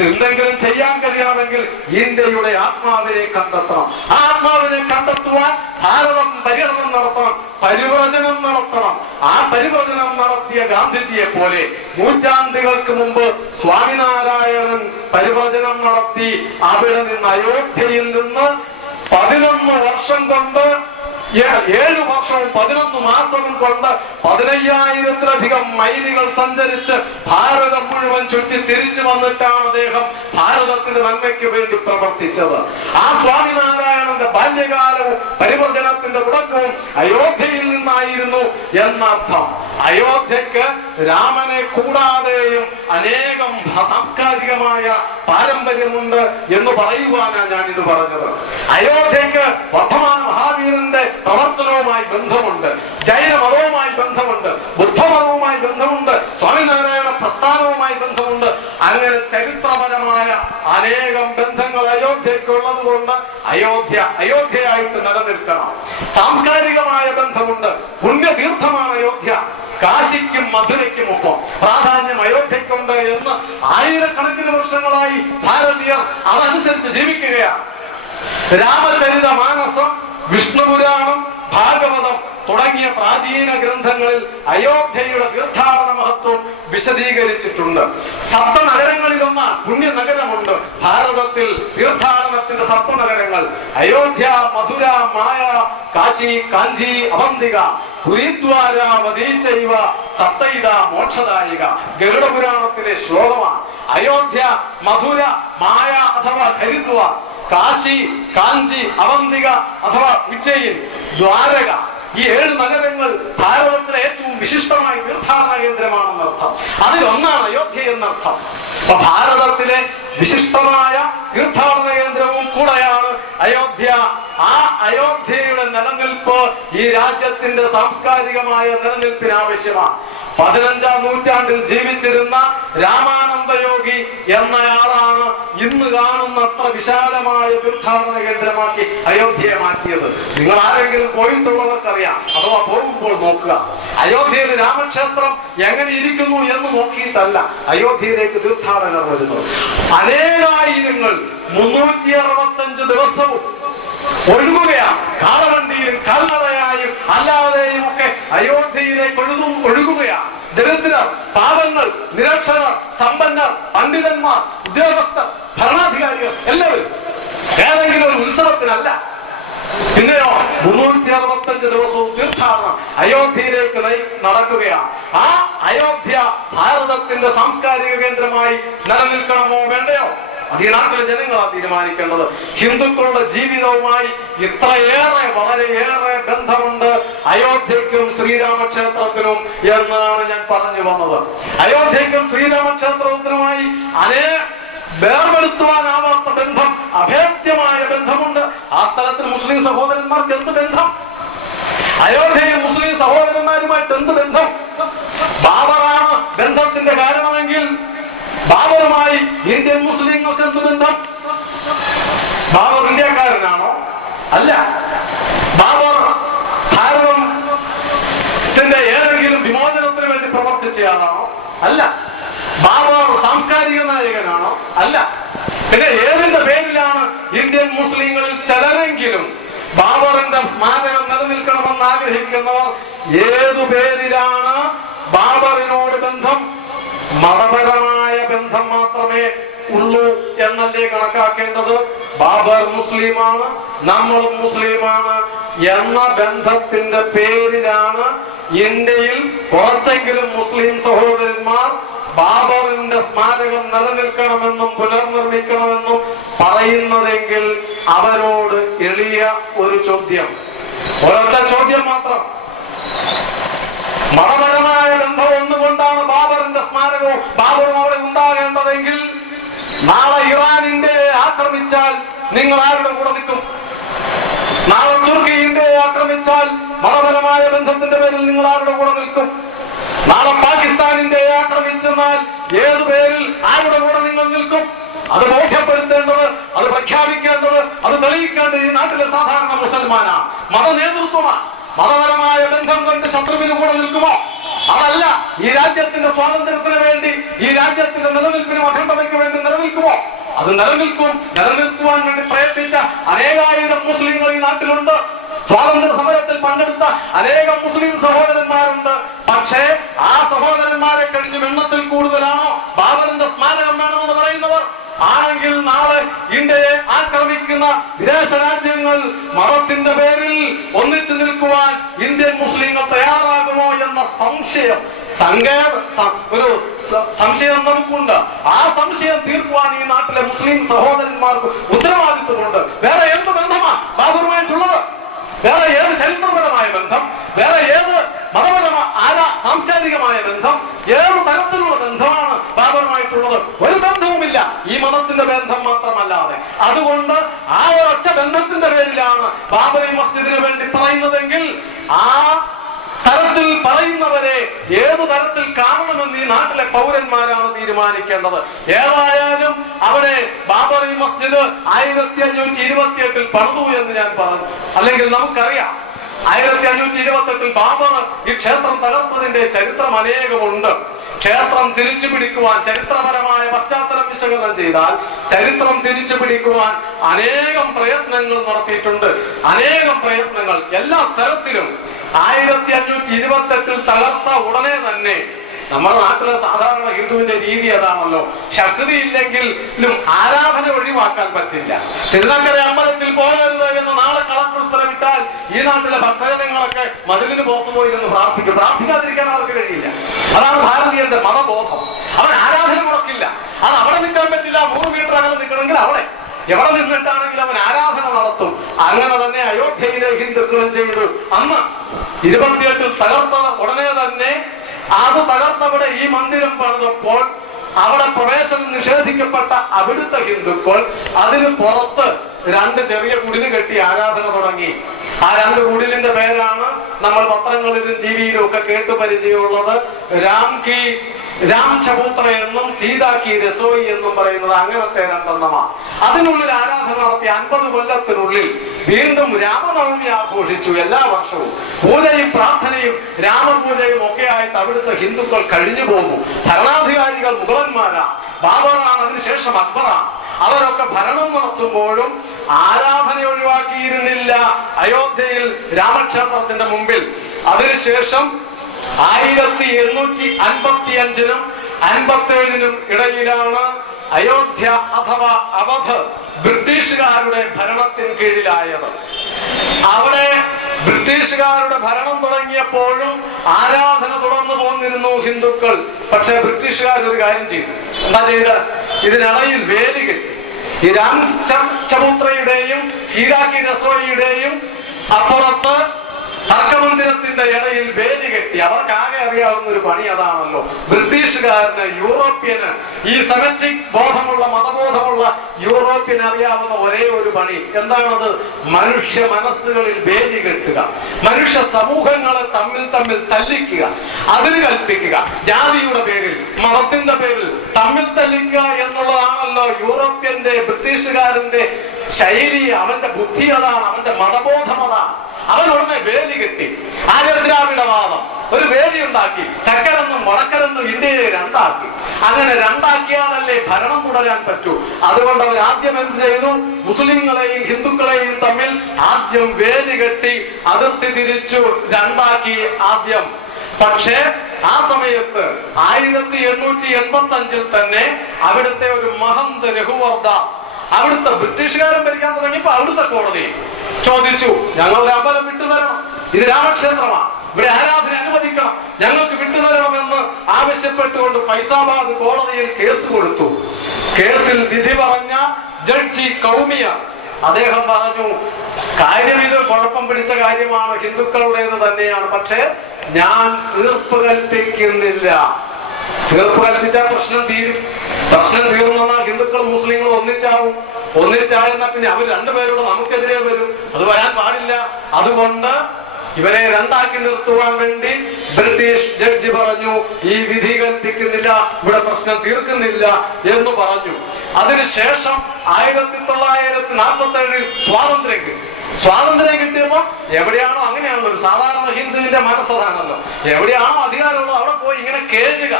എന്തെങ്കിലും ചെയ്യാൻ കഴിയണമെങ്കിൽ ഇന്ത്യയുടെ ആത്മാവിനെ കണ്ടെത്തണം. ആ ആത്മാവിനെ കണ്ടെത്തുവാൻ ഭാരതം പര്യടനം നടത്തണം, പരിവർജനം നടത്തണം. ആ പരിവർജനം നടത്തിയ ഗാന്ധിജിയെ പോലെ നൂറ്റാണ്ടുകൾക്ക് മുമ്പ് സ്വാമിനാരായണൻ പരിവർജനം നടത്തി. അവിടെ നിന്ന് അയോധ്യയിൽ നിന്ന് 11 വർഷം കൊണ്ട്, 7 വർഷവും 11 മാസവും കൊണ്ട് 15,000-ലധികം മൈലുകൾ സഞ്ചരിച്ച് ഭാരതം മുഴുവൻ ചുറ്റി തിരിച്ചു വന്നിട്ടാണ് അദ്ദേഹം ഭാരതത്തിന്റെ നന്മയ്ക്ക് വേണ്ടി പ്രവർത്തിച്ചത്. ആ സ്വാമിനാരായണന്റെ ബാല്യകാലവും പരിവർജനത്തിന്റെ തുടക്കവും അയോധ്യയിൽ നിന്നായിരുന്നു എന്നർത്ഥം. അയോധ്യക്ക് രാമനെ കൂടാതെയും അനേകം സാംസ്കാരികമായ പാരമ്പര്യമുണ്ട് എന്ന് പറയുവാനാണ് ഞാനിത് പറഞ്ഞത്. അയോധ്യക്ക് വർദ്ധമാൻ മഹാവീരന്റെ പ്രവർത്തനവുമായി ബന്ധമുണ്ട്, ജൈനമതവുമായി ബന്ധമുണ്ട്, ബുദ്ധമതവുമായി ബന്ധമുണ്ട്, സ്വാമിനാരായണ പ്രസ്ഥാനവുമായി ബന്ധമുണ്ട്. അങ്ങനെ ചരിത്രപരമായ അനേകം ബന്ധങ്ങൾ അയോധ്യക്കുള്ളത് കൊണ്ട് അയോധ്യ അയോധ്യയായിട്ട് നിലനിൽക്കണം. സാംസ്കാരികമായ ബന്ധമുണ്ട്. പുണ്യതീർത്ഥമാണ് അയോധ്യ. കാശിക്കും മധുരയ്ക്കും ഒപ്പം പ്രാധാന്യം അയോധ്യക്കുണ്ട് എന്ന് ആയിരക്കണക്കിന് വർഷങ്ങളായി ഭാരതീയർ അതനുസരിച്ച് ജീവിക്കുകയാണ്. രാമചരിത മാനസം, വിഷ്ണുപുരാണം, ഭാഗവതം തുടങ്ങിയ പ്രാചീന ഗ്രന്ഥങ്ങളിൽ അയോധ്യയുടെ തീർത്ഥാടന മഹത്വം വിശദീകരിച്ചിട്ടുണ്ട്. സപ്തനഗരങ്ങളിലൊന്ന് പുണ്യ നഗരമുണ്ട് ഭാരതത്തിൽ. തീർത്ഥാടനത്തിന്റെ സപ്തനഗരങ്ങൾ അയോധ്യ, മധുര, മായ, കാശി, കാഞ്ചി, അവന്തിക, ഹരിദ്വാര, വദീചൈവ സപ്തൈത മോക്ഷദായിക. ഗരുഡപുരാണത്തിലെ ശ്ലോകമാണ്. അയോധ്യ, മധുര, മായ അഥവാ ഹരിദ്വാർ, കാശി, കാഞ്ചി, അവന്തിക അഥവാ ഉജ്ജയിൻ, ദ്വാരക, ഈ 7 നഗരങ്ങൾ ഭാരതത്തിലെ ഏറ്റവും വിശിഷ്ടമായ തീർത്ഥാടന കേന്ദ്രമാണെന്നർത്ഥം. അതിലൊന്നാണ് അയോധ്യ എന്നർത്ഥം. അപ്പൊ ഭാരതത്തിലെ വിശിഷ്ടമായ തീർത്ഥാടന കേന്ദ്രവും കൂടെയാണ് അയോധ്യ. ആ അയോധ്യയുടെ നിലനിൽപ്പ് ഈ രാജ്യത്തിന്റെ സാംസ്കാരികമായ നിലനിൽപ്പിന് ആവശ്യമാണ്. 15ാം നൂറ്റാണ്ടിൽ ജീവിച്ചിരുന്ന രാമാനന്ദയോഗി എന്നയാളാണ് ഇന്ന് കാണുന്ന അത്ര വിശാലമായ തീർത്ഥാടന കേന്ദ്രമാക്കി അയോധ്യയെ മാറ്റിയത്. നിങ്ങൾ ആരെങ്കിലും പോയിട്ടുള്ളവർക്കറിയാം, അഥവാ പോകുമ്പോൾ നോക്കുക. അയോധ്യയിൽ രാമക്ഷേത്രം എങ്ങനെ ഇരിക്കുന്നു എന്ന് നോക്കിയിട്ടല്ല അയോധ്യയിലേക്ക് തീർത്ഥാടകർ വരുന്നത്. അനേകായിരങ്ങൾ 365 ദിവസവും ഒഴുകുകയാണ്. കാളവണ്ടിയിലും കാൽനടയായും അല്ലാതെയും ഒക്കെ അയോധ്യയിലേക്ക് ഒഴുകുകയാണ്. ദരിദ്രർ, പാവങ്ങൾ, നിരക്ഷരർ, സമ്പന്നർ, പണ്ഡിതന്മാർ, ഉദ്യോഗസ്ഥർ, ഭരണാധികാരികൾ എല്ലാവരും ഏതെങ്കിലും ഒരു ഉത്സവത്തിനല്ല. പിന്നെയോ 365 ദിവസവും തീർത്ഥാടനം അയോധ്യയിലേക്ക് നടക്കുകയാണ്. ആ അയോധ്യ ഭാരതത്തിന്റെ സാംസ്കാരിക കേന്ദ്രമായി നിലനിൽക്കണമോ വേണ്ടയോ? അത് ഈ നാട്ടിലെ ജനങ്ങളാണ് തീരുമാനിക്കേണ്ടത്. ഹിന്ദുക്കളുടെ ജീവിതവുമായി ഇത്രയേറെ വളരെയേറെ ബന്ധമുണ്ട് അയോധ്യയ്ക്കും ശ്രീരാമക്ഷേത്രത്തിനും എന്നാണ് ഞാൻ പറഞ്ഞു വന്നത്. അയോധ്യയ്ക്കും ശ്രീരാമക്ഷേത്രത്തിനുമായി വേർപെടുത്തുവാനാവാത്ത ബന്ധം, അഭേദ്യമായ ബന്ധമുണ്ട്. ആ സ്ഥലത്തിൽ മുസ്ലിം സഹോദരന്മാർക്ക് എന്ത് ബന്ധം? അയോധ്യയിൽ മുസ്ലിം സഹോദരന്മാരുമായിട്ട് എന്ത് ബന്ധം? ബാബറാണ് ബന്ധത്തിന്റെ കാരണമെങ്കിൽ ബാബറുമായി ഇന്ത്യൻ മുസ്ലിങ്ങൾക്ക് എന്ത് ബന്ധം? ബാബർ ഇന്ത്യക്കാരനാണോ? അല്ല. ബാബർ ഭാരതത്തിന്റെ ഏതെങ്കിലും വിമോചനത്തിന് വേണ്ടി പ്രവർത്തിച്ചയാളാണോ? അല്ല. ബാബർ സാംസ്കാരിക നായകനാണോ? അല്ല. പിന്നെ ഏതിന്റെ പേരിലാണ് ഇന്ത്യൻ മുസ്ലിങ്ങളിൽ ചിലരെങ്കിലും ബാബറിന്റെ സ്മാരകം നിലനിൽക്കണമെന്ന് ആഗ്രഹിക്കുന്നവർ ഏതു പേരിലാണ് ബാബറിനോട് ബന്ധം? മതപരമായ ബന്ധം മാത്രമേ ഉള്ളൂ എന്നല്ലേ കണക്കാക്കേണ്ടത്? ബാബർ മുസ്ലിമാണ്, നമ്മളും മുസ്ലിമാണ് എന്ന ബന്ധത്തിന്റെ പേരിലാണ് ഇന്ത്യയിൽ കുറച്ചെങ്കിലും മുസ്ലിം സഹോദരന്മാർ ബാബറിന്റെ സ്മാരകം നിലനിൽക്കണമെന്നും പുനർനിർമ്മിക്കണമെന്നും പറയുന്നതെങ്കിൽ അവരോട് എളിയ ഒരു ചോദ്യം, ഒരൊറ്റ ചോദ്യം മാത്രം. മതപരമായ ബന്ധം ഒന്നുകൊണ്ടാണ് ബാബറിന്റെ സ്മാരകവും ബാബറും അവിടെ ഉണ്ടാകേണ്ടതെങ്കിൽ നാളെ ഇറാൻ ഇന്ത്യയെ ആക്രമിച്ചാൽ നിങ്ങൾ ആരുടെ കൂടെ നിൽക്കും? നാളെ തുർക്കി ഇന്ത്യയെ ആക്രമിച്ചാൽ മതപരമായ ബന്ധത്തിന്റെ പേരിൽ നിങ്ങൾ ആരുടെ കൂടെ നിൽക്കും? നാളെ പാകിസ്ഥാൻ ഇന്ത്യയെ ആക്രമിച്ചെന്നാൽ ഏതു പേരിൽ ആരുടെ കൂടെ നിങ്ങൾ നിൽക്കും? അത് ബോധ്യപ്പെടുത്തേണ്ടത്, അത് പ്രഖ്യാപിക്കേണ്ടത്, അത് തെളിയിക്കേണ്ടത് ഈ നാട്ടിലെ സാധാരണ മുസൽമാനാണ്, മത നേതൃത്വമാണ്. മതപരമായ ബന്ധം കൊണ്ട് ശത്രുവിന് കൂടെ നിൽക്കുമോ? അതല്ല. ഈ രാജ്യത്തിന്റെ സ്വാതന്ത്ര്യത്തിന് വേണ്ടി, ഈ രാജ്യത്തിന്റെ നിലനിൽപ്പിനും അഖണ്ഡതയ്ക്ക് വേണ്ടി നിലനിൽക്കുമോ? അത് നിലനിൽക്കുവാൻ വേണ്ടി പ്രയത്നിച്ച അനേകായിരം മുസ്ലിങ്ങൾ ഈ നാട്ടിലുണ്ട്. സ്വാതന്ത്ര്യ സമരത്തിൽ പങ്കെടുത്ത അനേകം മുസ്ലിം സഹോദരന്മാരുണ്ട്. പക്ഷേ ആ സഹോദരന്മാരെ കഴിഞ്ഞ് എണ്ണത്തിൽ കൂടുതലാണോ ബാബറിന്റെ സ്മാരകം വേണമെന്ന് പറയുന്നവർ? ആണെങ്കിൽ നാളെ ഇന്ത്യയെ ആക്രമിക്കുന്ന വിദേശ രാജ്യങ്ങൾ മതത്തിന്റെ പേരിൽ ഒന്നിച്ചു നിൽക്കുവാൻ ഇന്ത്യൻ മുസ്ലിങ്ങൾ തയ്യാറാകുമോ എന്ന ഒരു സംശയം നമുക്കുണ്ട്. ആ സംശയം തീർക്കുവാൻ ഈ നാട്ടിലെ മുസ്ലിം സഹോദരന്മാർക്ക് ഉത്തരവാദിത്വമുണ്ട്. വേറെ എന്ത് ബന്ധമാണ് ബാബറുമായിട്ടുള്ളത്? വേറെ ഏത് ചരിത്രപരമായ ബന്ധം, വേറെ ഏത് മതപരമായ സാംസ്കാരികമായ ബന്ധം, ഏത് തരത്തിലുള്ള ബന്ധമാണ് ബാബറുമായിട്ടുള്ളത്? ഒരു ബന്ധവുമില്ല, ഈ മതത്തിന്റെ ബന്ധം മാത്രമല്ലാതെ. അതുകൊണ്ട് ആ ഒരൊറ്റ ബന്ധത്തിന്റെ പേരിലാണ് ബാബറി മസ്ജിദിന് വേണ്ടി പറയുന്നതെങ്കിൽ ആ തരത്തിൽ പറയുന്നവരെ ഏതു തരത്തിൽ കാണണമെന്ന് ഈ നാട്ടിലെ പൗരന്മാരാണ് തീരുമാനിക്കേണ്ടത്. ഏതായാലും അവിടെ ബാബറി മസ്ജിദ് 1528 പണിതു എന്ന് ഞാൻ പറഞ്ഞു. അല്ലെങ്കിൽ നമുക്കറിയാം 1528 ബാബർ ഈ ക്ഷേത്രം തകർത്തതിന്റെ ചരിത്രം അനേകമുണ്ട്. ക്ഷേത്രം തിരിച്ചു പിടിക്കുവാൻ, ചരിത്രപരമായ പശ്ചാത്തലം വിശകലനം ചെയ്താൽ ചരിത്രം തിരിച്ചു പിടിക്കുവാൻ അനേകം പ്രയത്നങ്ങൾ നടത്തിയിട്ടുണ്ട്. അനേകം പ്രയത്നങ്ങൾ എല്ലാ തരത്തിലും. 1528 തകർത്ത ഉടനെ തന്നെ നമ്മുടെ നാട്ടിലെ സാധാരണ ഹിന്ദുവിന്റെ രീതി അതാണല്ലോ, ശക്തി ഇല്ലെങ്കിലും ആരാധന ഒഴിവാക്കാൻ പറ്റില്ല. തിരുനക്കര അമ്പലത്തിൽ പോകരുത് എന്ന് നാളെ കളക്ടർ ഉത്തരവിട്ടാൽ ഈ നാട്ടിലെ ഭക്തജനങ്ങളൊക്കെ മതിലിന് പുറത്തു പോയിരുന്ന് പ്രാർത്ഥിക്കും. പ്രാർത്ഥിക്കാതിരിക്കാൻ അവർക്ക് കഴിയില്ല. അതാണ് ഭാരതീയന്റെ മതബോധം. അവൻ ആരാധന മുടക്കില്ല. അത് അവിടെ നിൽക്കാൻ പറ്റില്ല. 100 മീറ്റർ അകലെ നിൽക്കണമെങ്കിൽ അവിടെ എവിടെ നിന്നിട്ടാണെങ്കിൽ അവൻ ആരാധന നടത്തും. അങ്ങനെ തന്നെ അയോധ്യയിലെ ഹിന്ദുക്കളും ചെയ്തു. അന്ന് 28 തകർത്തത് ഉടനെ തന്നെ അത് തകർത്തവിടെ ഈ മന്ദിരം പണിതപ്പോൾ അവിടെ പ്രവേശനം നിഷേധിക്കപ്പെട്ട അവിടുത്തെ ഹിന്ദുക്കൾ അതിന് പുറത്ത് 2 ചെറിയ കുടില് കെട്ടി ആരാധന തുടങ്ങി. ആ 2 കുടിലിന്റെ പേരാണ് നമ്മൾ പത്രങ്ങളിലും ടിവിയിലും ഒക്കെ കേട്ടു പരിചയമുള്ളത്. രാം ചബൂത്ര എന്നും സീതാ കി രസോയി എന്നും പറയുന്നത് അങ്ങനത്തെ 2 എണ്ണമാണ്. അതിനുള്ളിൽ ആരാധന നടത്തി 50 കൊല്ലത്തിനുള്ളിൽ വീണ്ടും രാമനവമി ആഘോഷിച്ചു. എല്ലാ വർഷവും പൂജയും പ്രാർത്ഥനയും രാമപൂജയും ഒക്കെ ആയിട്ട് അവിടുത്തെ ഹിന്ദുക്കൾ കഴിഞ്ഞു പോകുന്നു. ഭരണാധികാരികൾ മുഗളന്മാരാ, ബാബറാണ്, അതിനുശേഷം അക്ബറാണ്. അവരൊക്കെ ഭരണം നടത്തുമ്പോഴും ആരാധന ഒഴിവാക്കിയിരുന്നില്ല അയോധ്യയിൽ രാമക്ഷേത്രത്തിന്റെ മുമ്പിൽ. അതിനുശേഷം 1855-നും 57-നും ഇടയിലാണ് അയോധ്യ അഥവാ അവധ് ബ്രിട്ടീഷുകാരുടെ ഭരണത്തിന് കീഴിലായത്. അവിടെ ബ്രിട്ടീഷുകാരുടെ ഭരണം തുടങ്ങിയപ്പോഴും ആരാധന തുടർന്നു പോന്നിരുന്നു ഹിന്ദുക്കൾ. പക്ഷെ ബ്രിട്ടീഷുകാർ ഒരു കാര്യം ചെയ്തു. എന്താ ചെയ്ത്? ഇതിനിടയിൽ വേലി കെട്ടി. ഈ രാം ചബൂത്രയുടെയും സീതാ കി രസോയിയുടെയും അപ്പുറത്ത് തർക്കമന്ദിരത്തിന്റെ ഇടയിൽ വേലി കെട്ടി. അവർക്കാകെ അറിയാവുന്ന ഒരു പണി അതാണല്ലോ. ബ്രിട്ടീഷുകാരന്, യൂറോപ്യന്, ഈ സെമറ്റിക് ബോധമുള്ള, മതബോധമുള്ള യൂറോപ്യന് അറിയാവുന്ന ഒരേ ഒരു പണി എന്താണത്? മനുഷ്യ മനസ്സുകളിൽ വേലി കെട്ടുക, മനുഷ്യ സമൂഹങ്ങളെ തമ്മിൽ തല്ലിക്കുക, അതിന് കൽപ്പിക്കുക. ജാതിയുടെ പേരിൽ, മതത്തിന്റെ പേരിൽ തമ്മിൽ തല്ലിക്കുക എന്നുള്ളതാണല്ലോ യൂറോപ്യന്റെ, ബ്രിട്ടീഷുകാരന്റെ ശൈലി. അവന്റെ ബുദ്ധി അതാണ്, അവന്റെ മതബോധം അതാണ്. അവനുടനെ വേലി കെട്ടി. ആര്യദ്രാവിഡവാദം ഒരു വേലി ഉണ്ടാക്കി. തെക്കനെന്നും വടക്കനെന്നും ഇന്ത്യയെ 2 ആക്കി. അങ്ങനെ 2 ആക്കിയാലല്ലേ ഭരണം തുടരാൻ പറ്റൂ. അതുകൊണ്ട് അവർ ആദ്യം എന്ത് ചെയ്തു? മുസ്ലിങ്ങളെയും ഹിന്ദുക്കളെയും തമ്മിൽ ആദ്യം വേലി കെട്ടി അതിർത്തി തിരിച്ചു 2 ആക്കി ആദ്യം. പക്ഷേ ആ സമയത്ത് 1885-ൽ തന്നെ അവിടുത്തെ ഒരു മഹന്ത് രഘുവർ ദാസ്, അവിടുത്തെ ബ്രിട്ടീഷുകാരൻ ഭരിക്കാൻ തുടങ്ങിയപ്പോ അവിടുത്തെ കോടതി ചോദിച്ചു, ഞങ്ങളുടെ അമ്പലം വിട്ടുതരണം, ഇത് രാമക്ഷേത്രമാണ്, ഇവിടെ ആരാധന അനുവദിക്കണം, ഞങ്ങൾക്ക് വിട്ടുതരണമെന്ന് ആവശ്യപ്പെട്ടുകൊണ്ട് ഫൈസാബാദ് കോടതിയിൽ കേസ് കൊടുത്തു. കേസിൽ വിധി പറഞ്ഞ ജഡ്ജി കൗമിയ അദ്ദേഹം പറഞ്ഞു, കാര്യം ഇത് കുഴപ്പം പിടിച്ച കാര്യമാണ്, ഹിന്ദുക്കളുടേത് തന്നെയാണ്, പക്ഷേ ഞാൻ തീർപ്പ് കൽപ്പിക്കുന്നില്ല. തീർപ്പ് കൽപ്പിച്ചാൽ പ്രശ്നം തീരും. പ്രശ്നം തീർന്നാൽ ഹിന്ദുക്കളും മുസ്ലിങ്ങളും ഒന്നിച്ചായെന്നാ പിന്നെ അവർ 2 പേരോട് നമുക്കെതിരെ വരും. അത് വരാൻ പാടില്ല. അതുകൊണ്ട് ഇവരെ 2 ആക്കി നിർത്തുവാൻ വേണ്ടി ബ്രിട്ടീഷ് ജഡ്ജി പറഞ്ഞു, ഈ വിധി കൽപ്പിക്കുന്നില്ല, ഇവിടെ പ്രശ്നം തീർക്കുന്നില്ല എന്ന് പറഞ്ഞു. അതിനുശേഷം 1947-ൽ സ്വാതന്ത്ര്യം കിട്ടിയപ്പോ എവിടെയാണോ, അങ്ങനെയാണല്ലോ ഒരു സാധാരണ ഹിന്ദുവിന്റെ മനസ്സതാണല്ലോ, എവിടെയാണോ അധികാരമുള്ളത് അവിടെ പോയി ഇങ്ങനെ കേഴുക,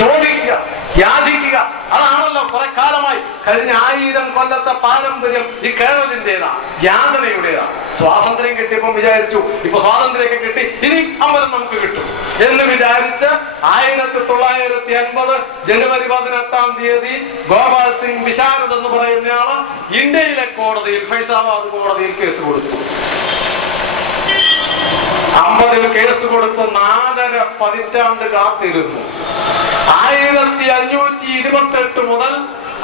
ചോദിക്കുക, യാചിക്കുക. അതാണല്ലോ കുറെ കാലമായി കഴിഞ്ഞ 1000 കൊല്ലത്തെ പാരമ്പര്യം ഈ കേരളത്തിന്റേതാ, യാചനയുടേതാ. സ്വാതന്ത്ര്യം കിട്ടിയപ്പം വിചാരിച്ചു ഇപ്പൊ സ്വാതന്ത്ര്യമൊക്കെ കിട്ടി, ഇനി അമ്പലം നമുക്ക് കിട്ടും എന്ന് വിചാരിച്ച് 1950 ജനുവരി 18-ാം തീയതി ഗോപാൽ സിംഗ് വിശാരദ് എന്ന് പറയുന്നയാള് ഇന്ത്യയിലെ കോടതിയിൽ, ഫൈസാബാദ് കോടതിയിൽ കേസ് കൊടുത്തു. 50-ൽ കേസ് കൊടുത്ത് 4.5 പതിറ്റാണ്ട് കാത്തിരുന്നു. 1528 മുതൽ